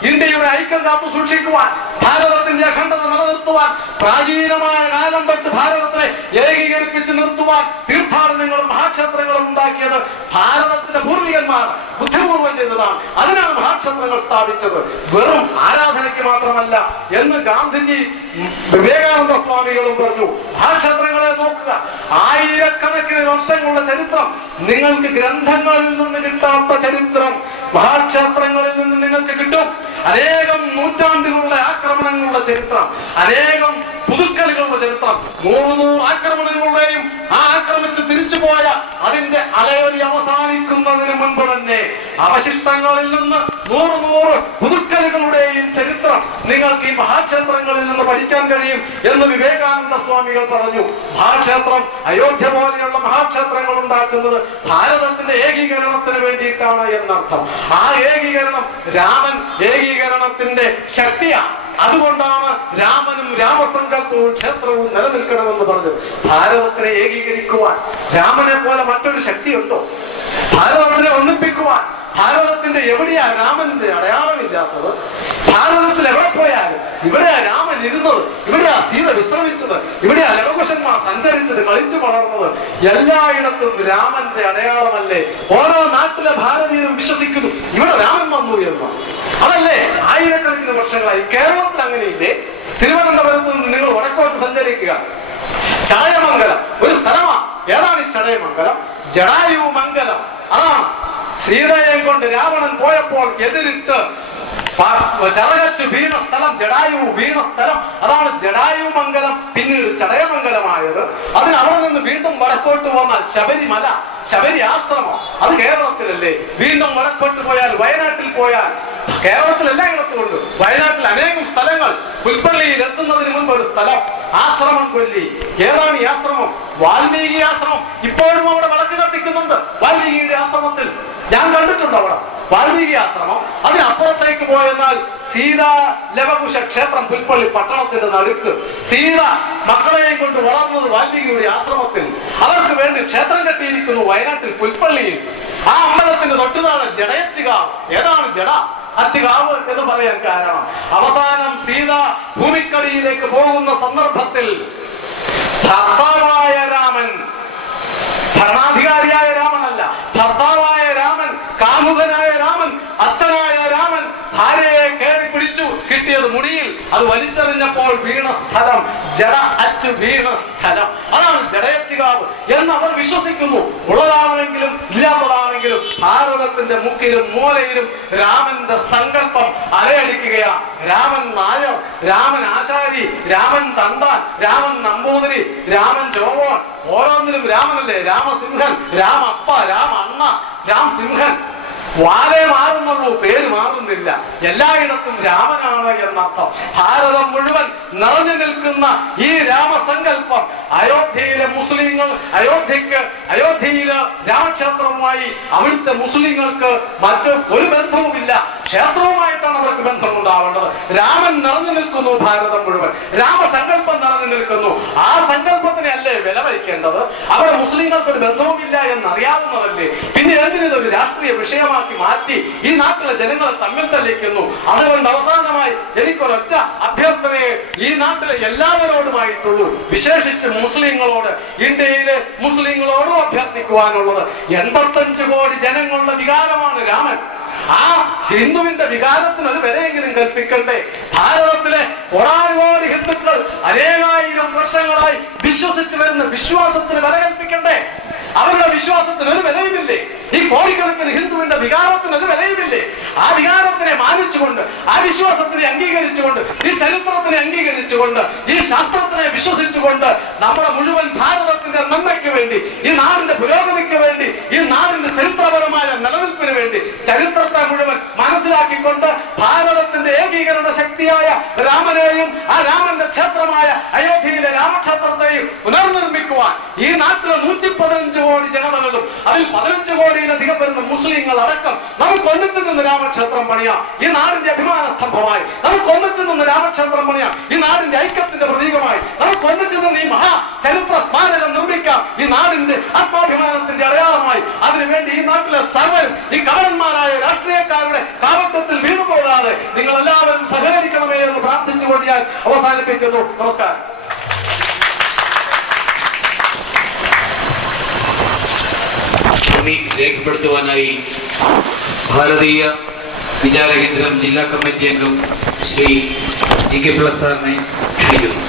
ഇന്ത്യയുടെ ഐക്യം കാത്തു സൂക്ഷിക്കുവാൻ, ഭാരതത്തിന്റെ അഖണ്ഡത നിലനിർത്തുവാൻ, പ്രാചീനമായ കാലം തൊട്ട് ഭാരതത്തെ ഏകീകരിപ്പിച്ച് നിർത്തുവാൻ തീർത്ഥാടനങ്ങളും മഹാക്ഷേത്രങ്ങളും ഉണ്ടാക്കിയത് ഭാരതത്തിന്റെ പൂർവികന്മാർ ബുദ്ധിപൂർവ്വം ചെയ്തതാണ്. അതിനാണ് മഹാക്ഷേത്രങ്ങൾ സ്ഥാപിച്ചത്, വെറും ആരാധനയ്ക്ക് മാത്രമല്ല എന്ന് ഗാന്ധിജി വിവേകാനന്ദ സ്വാമികളും പറഞ്ഞു. മഹാക്ഷേത്രങ്ങളെ നോക്കുക, ആയിരക്കണക്കിന് വർഷങ്ങളുടെ ചരിത്രം. നിങ്ങൾക്ക് ഗ്രന്ഥങ്ങളിൽ നിന്ന് കിട്ടാത്ത ചരിത്രം മഹാക്ഷേത്രങ്ങളിൽ നിന്ന് നിങ്ങൾക്ക് കിട്ടും. അനേകം നൂറ്റാണ്ടുകളുടെ ആക്രമണങ്ങളുടെ ചരിത്രം, അനേകം പുതുക്കലുകളുടെ ചരിത്രം, 100 ആക്രമണങ്ങളുടെയും ആ ആക്രമിച്ച് തിരിച്ചുപോയ അതിന്റെ അലയൊലി അവസാനിക്കുന്നതിന് മുൻപ് തന്നെ അവശിഷ്ടങ്ങളിൽ നിന്ന് 100 പുതുക്കലുകളുടെയും ചരിത്രം നിങ്ങൾക്ക് ഈ മഹാക്ഷേത്രങ്ങളിൽ നിന്ന് പഠിക്കാൻ കഴിയും എന്ന് വിവേകാനന്ദ സ്വാമികൾ പറഞ്ഞു. മഹാക്ഷേത്രം, അയോധ്യ പോലെയുള്ള മഹാക്ഷേത്രങ്ങൾ ഉണ്ടാക്കുന്നത് ഭാരതത്തിന്റെ ഏകീകരണത്തിന് വേണ്ടിയിട്ടാണ് എന്നർത്ഥം. ആ ഏകീകരണം രാമൻ ഏകീകരണത്തിന്റെ ശക്തിയാണ്. അതുകൊണ്ടാണ് രാമനും രാമസങ്കല്പവും ക്ഷേത്രവും നിലനിൽക്കണമെന്ന് പറഞ്ഞത്. ഭാരതത്തിനെ ഏകീകരിക്കുവാൻ രാമനെ പോലെ മറ്റൊരു ശക്തിയുണ്ടോ? ഭാരതത്തിനെ ഒന്നിപ്പിക്കുവാൻ ഭാരതത്തിന്റെ എവിടെയാ രാമന്റെ അടയാളമില്ലാത്തത്? ഭാരതത്തിൽ എവിടെ പോയാലും ഇവിടെയാ രാമൻ ഇരുന്നത്, ഇവിടെയാ സീത വിശ്രമിച്ചത്, ഇവിടെയാ ലവകുശന്മാർ സഞ്ചരിച്ചത്, കളിച്ചു വളർന്നത്. എല്ലായിടത്തും രാമന്റെ അടയാളമല്ലേ? ഓരോ നാട്ടിലെ ഭാരതീയരും വിശ്വസിക്കുന്നു ഇവിടെ രാമൻ വന്നു എന്ന്. അതല്ലേ ആയിരക്കണക്കിന് വർഷങ്ങളായി. കേരളത്തിൽ അങ്ങനെയില്ലേ? തിരുവനന്തപുരത്ത് നിന്ന് നിങ്ങൾ വടക്കോട്ട് സഞ്ചരിക്കുക, ചടയമംഗലം ഒരു സ്ഥലമാണ്. ഏതാണ് ഈ ചടയമംഗലം? ജടായു മംഗലം. അതാണ് സീതയെ കൊണ്ട് രാവണൻ പോയപ്പോൾ എതിരിട്ട് ചറകറ്റ് വീണ സ്ഥലം, ജടായു വീണ സ്ഥലം. അതാണ് ജടായു മംഗലം, പിന്നീട് ചടയമംഗലമായത്. അതിന് അവിടെ നിന്ന് വീണ്ടും വടക്കോട്ട് പോന്നാൽ ശബരിമല, ശബരി ആശ്രമം, അത് കേരളത്തിലല്ലേ? വീണ്ടും വടക്കോട്ട് പോയാൽ വയനാട്ടിൽ പോയാൽ, കേരളത്തിൽ എല്ലായിടത്തും ഉണ്ട്. വയനാട്ടിൽ അനേകം സ്ഥലങ്ങൾ. പുൽപ്പള്ളിയിൽ എത്തുന്നതിന് മുൻപ് ഒരു സ്ഥലം ആശ്രമം കൊല്ലി. ഏതാണ് ഈ ആശ്രമം? വാൽമീകി ആശ്രമം. ഇപ്പോഴും അവിടെ വിളക്ക് കത്തിക്കുന്നുണ്ട്. വാൽമീകിയുടെ ആശ്രമത്തിൽ ഞാൻ കണ്ടിട്ടുണ്ട് അവിടെ വാൽമീകി ആശ്രമം. അതിനപ്പുറത്തേക്ക് പോയെന്നാൽ സീതാ ലവകുശ ക്ഷേത്രം, പുൽപ്പള്ളി പട്ടണത്തിന്റെ നടുക്ക്. സീത മക്കളെയും കൊണ്ട് വളർന്നത് വാൽമീകിയുടെ ആശ്രമത്തിൽ. അവർക്ക് വേണ്ടി ക്ഷേത്രം കെട്ടിയിരിക്കുന്നു വയനാട്ടിൽ പുൽപ്പള്ളിയിൽ. ആ അമ്പലത്തിന്റെ തൊട്ടുനാണ് ജടയറ്റുകാവ്. ഏതാണ് ജട അറ്റുകാവ് എന്ന് പറയാൻ കാരണം, അവസാനം സീത ഭൂമിക്കടിയിലേക്ക് പോകുന്ന സന്ദർഭത്തിൽ ഭർത്താവായ രാമൻ, ഭരണാധികാരിയായ രാമനല്ല, ഭർത്താവായ രാമൻ, കാമുകനായ രാമൻ, അച്ഛനായ രാമൻ ഭാര്യയെ കയറി പിടിച്ചു. കിട്ടിയത് മുടിയിൽ. അത് വലിച്ചെറിഞ്ഞപ്പോൾ വീണ സ്ഥലം ജട അറ്റ് വീണ സ്ഥലം. അതാണ് ജടയറ്റുകാവ് എന്ന് അവർ വിശ്വസിക്കുന്നു. ഉള്ളതാണെങ്കിലും ഇല്ലാത്തതാണെങ്കിലും ഭാരതത്തിന്റെ മുക്കിലും മൂലയിലും രാമന്റെ സങ്കല്പം അലയടിക്കുകയാണ്. രാമൻ നായർ, രാമൻ ആശാരി, രാമൻ തണ്ടാൻ, രാമൻ നമ്പൂതിരി, രാമൻ ചോവോൻ. ഓരോന്നിലും രാമനല്ലേ? രാമസിംഹൻ, രാമപ്പ, രാമണ്ണ, രാം സിംഹൻ. വാലേ മാറുന്നുള്ളൂ, പേര് മാറുന്നില്ല. എല്ലായിടത്തും രാമനാണ് എന്നർത്ഥം. ഭാരതം മുഴുവൻ നിറഞ്ഞു നിൽക്കുന്ന ഈ രാമസങ്കല്പം അയോധ്യയിലെ മുസ്ലിങ്ങൾ അയോധ്യയിലെ രാമക്ഷേത്രവുമായി അവിടുത്തെ മുസ്ലിങ്ങൾക്ക് മറ്റു ഒരു ബന്ധവുമില്ല. ക്ഷേത്രവുമായിട്ടാണ് അവർക്ക് ബന്ധമുണ്ടാവേണ്ടത്. രാമൻ നിറഞ്ഞു നിൽക്കുന്നു ഭാരതം മുഴുവൻ, രാമസങ്കല്പം നിറഞ്ഞു നിൽക്കുന്നു. ആ സങ്കല്പത്തിനെ അല്ലേ വില വയ്ക്കേണ്ടത്? അവിടെ മുസ്ലിങ്ങൾക്ക് ഒരു ബന്ധവുമില്ല എന്നറിയാവുന്നതല്ലേ? പിന്നെ എന്തിനൊരു രാഷ്ട്രീയ വിഷയമാക്കി മാറ്റി ഈ നാട്ടിലെ ജനങ്ങളെ തമ്മിൽ തല്ലിക്കുന്നു? അതുകൊണ്ട് അവസാനമായി എനിക്കൊരൊറ്റ അഭ്യർത്ഥനയെ ഈ നാട്ടിലെ എല്ലാവരോടുമായിട്ടുള്ളൂ, വിശേഷിച്ച് മുസ്ലിങ്ങളോട്, ഇന്ത്യയിലെ മുസ്ലിങ്ങളോടും അഭ്യർത്ഥിക്കുവാനുള്ളത്. 85 കോടി ജനങ്ങളുടെ വികാരമാണ് രാമൻ. ആ ഹിന്ദുവിന്റെ വികാരത്തിന് ഒരു വിലയെങ്കിലും കൽപ്പിക്കണ്ടേ? ഭാരതത്തിലെ ഒരാളുകോടി ഹിന്ദുക്കൾ അനേകായിരം വർഷങ്ങളായി വിശ്വസിച്ചു വരുന്ന വിശ്വാസത്തിന് വില കൽപ്പിക്കണ്ടേ? അവരുടെ വിശ്വാസത്തിന് ഒരു വിലയുമില്ലേ? ഈ കോടിക്കണക്കിന് ഹിന്ദുവിന്റെ വികാരത്തിന് ഒരു വിലയുമില്ലേ? ആ വികാരത്തിനെ മാനിച്ചുകൊണ്ട്, ആ വിശ്വാസത്തിനെ അംഗീകരിച്ചുകൊണ്ട്, ഈ ചരിത്രത്തിനെ അംഗീകരിച്ചുകൊണ്ട്, ഈ ശാസ്ത്രത്തിനെ വിശ്വസിച്ചുകൊണ്ട് നമ്മുടെ മുഴുവൻ ഭാരതത്തിന്റെ നന്മയ്ക്ക് വേണ്ടി, ഈ നാടിന്റെ പുരോഗതിക്ക് വേണ്ടി, ഈ നാടിന്റെ ചരിത്രപരമായ നിലനിൽപ്പിന് വേണ്ടി ചരിത്രത്തെ മുഴുവൻ മനസ്സിലാക്കിക്കൊണ്ട് ഭാരതത്തിന്റെ ഏകീകരണ ശക്തിയായ രാമനെയും ആ രാമന്റെ ക്ഷേത്രമായ അയോധ്യയിലെ രാമക്ഷേത്രത്തെയും പുനർനിർമ്മിക്കുവാൻ ഈ നാട്ടിലെ 115 കോടി ജനതകളും അതിൽ 15 കോടിയിലധികം വരുന്ന മുസ്ലിങ്ങൾ അടക്കം നമുക്ക് ഒന്നിച്ചു നിന്ന് രാമക്ഷേത്രം പണിയാം. ഈ നാടിന്റെ അഭിമാന സ്തംഭമായി നമുക്ക് ഒന്നിച്ചു നിന്ന് രാമക്ഷേത്രം പണിയാം. ഈ നാടിന്റെ ഐക്യത്തിന്റെ പ്രതീകമായി നമുക്ക് ഒന്നിച്ചു നിന്ന് ഈ മഹാ ചരിത്ര സ്മാരകം നിർമ്മിക്കാം. ഈ നാടിന്റെ ആത്മാഭിമാനത്തിന്റെ അടയാളമായി. അതിനുവേണ്ടി ഈ നാട്ടിലെ സർവരും ഈ കവലന്മാരായ രാഷ്ട്രീയക്കാരുടെ കാവത്വത്തിൽ വീണുപോകാതെ നിങ്ങൾ എല്ലാവരും സഹകരിക്കണമേ എന്ന് പ്രാർത്ഥിച്ചുകൊണ്ട് ഞാൻ അവസാനിപ്പിക്കുന്നു. നമസ്കാരം. രേഖപ്പെടുത്തുവാനായി ഭാരതീയ വിചാരകേന്ദ്രം ജില്ലാ കമ്മിറ്റി അംഗം ശ്രീ GK പിള്ള സാറിനെ ക്ഷണിക്കുന്നു.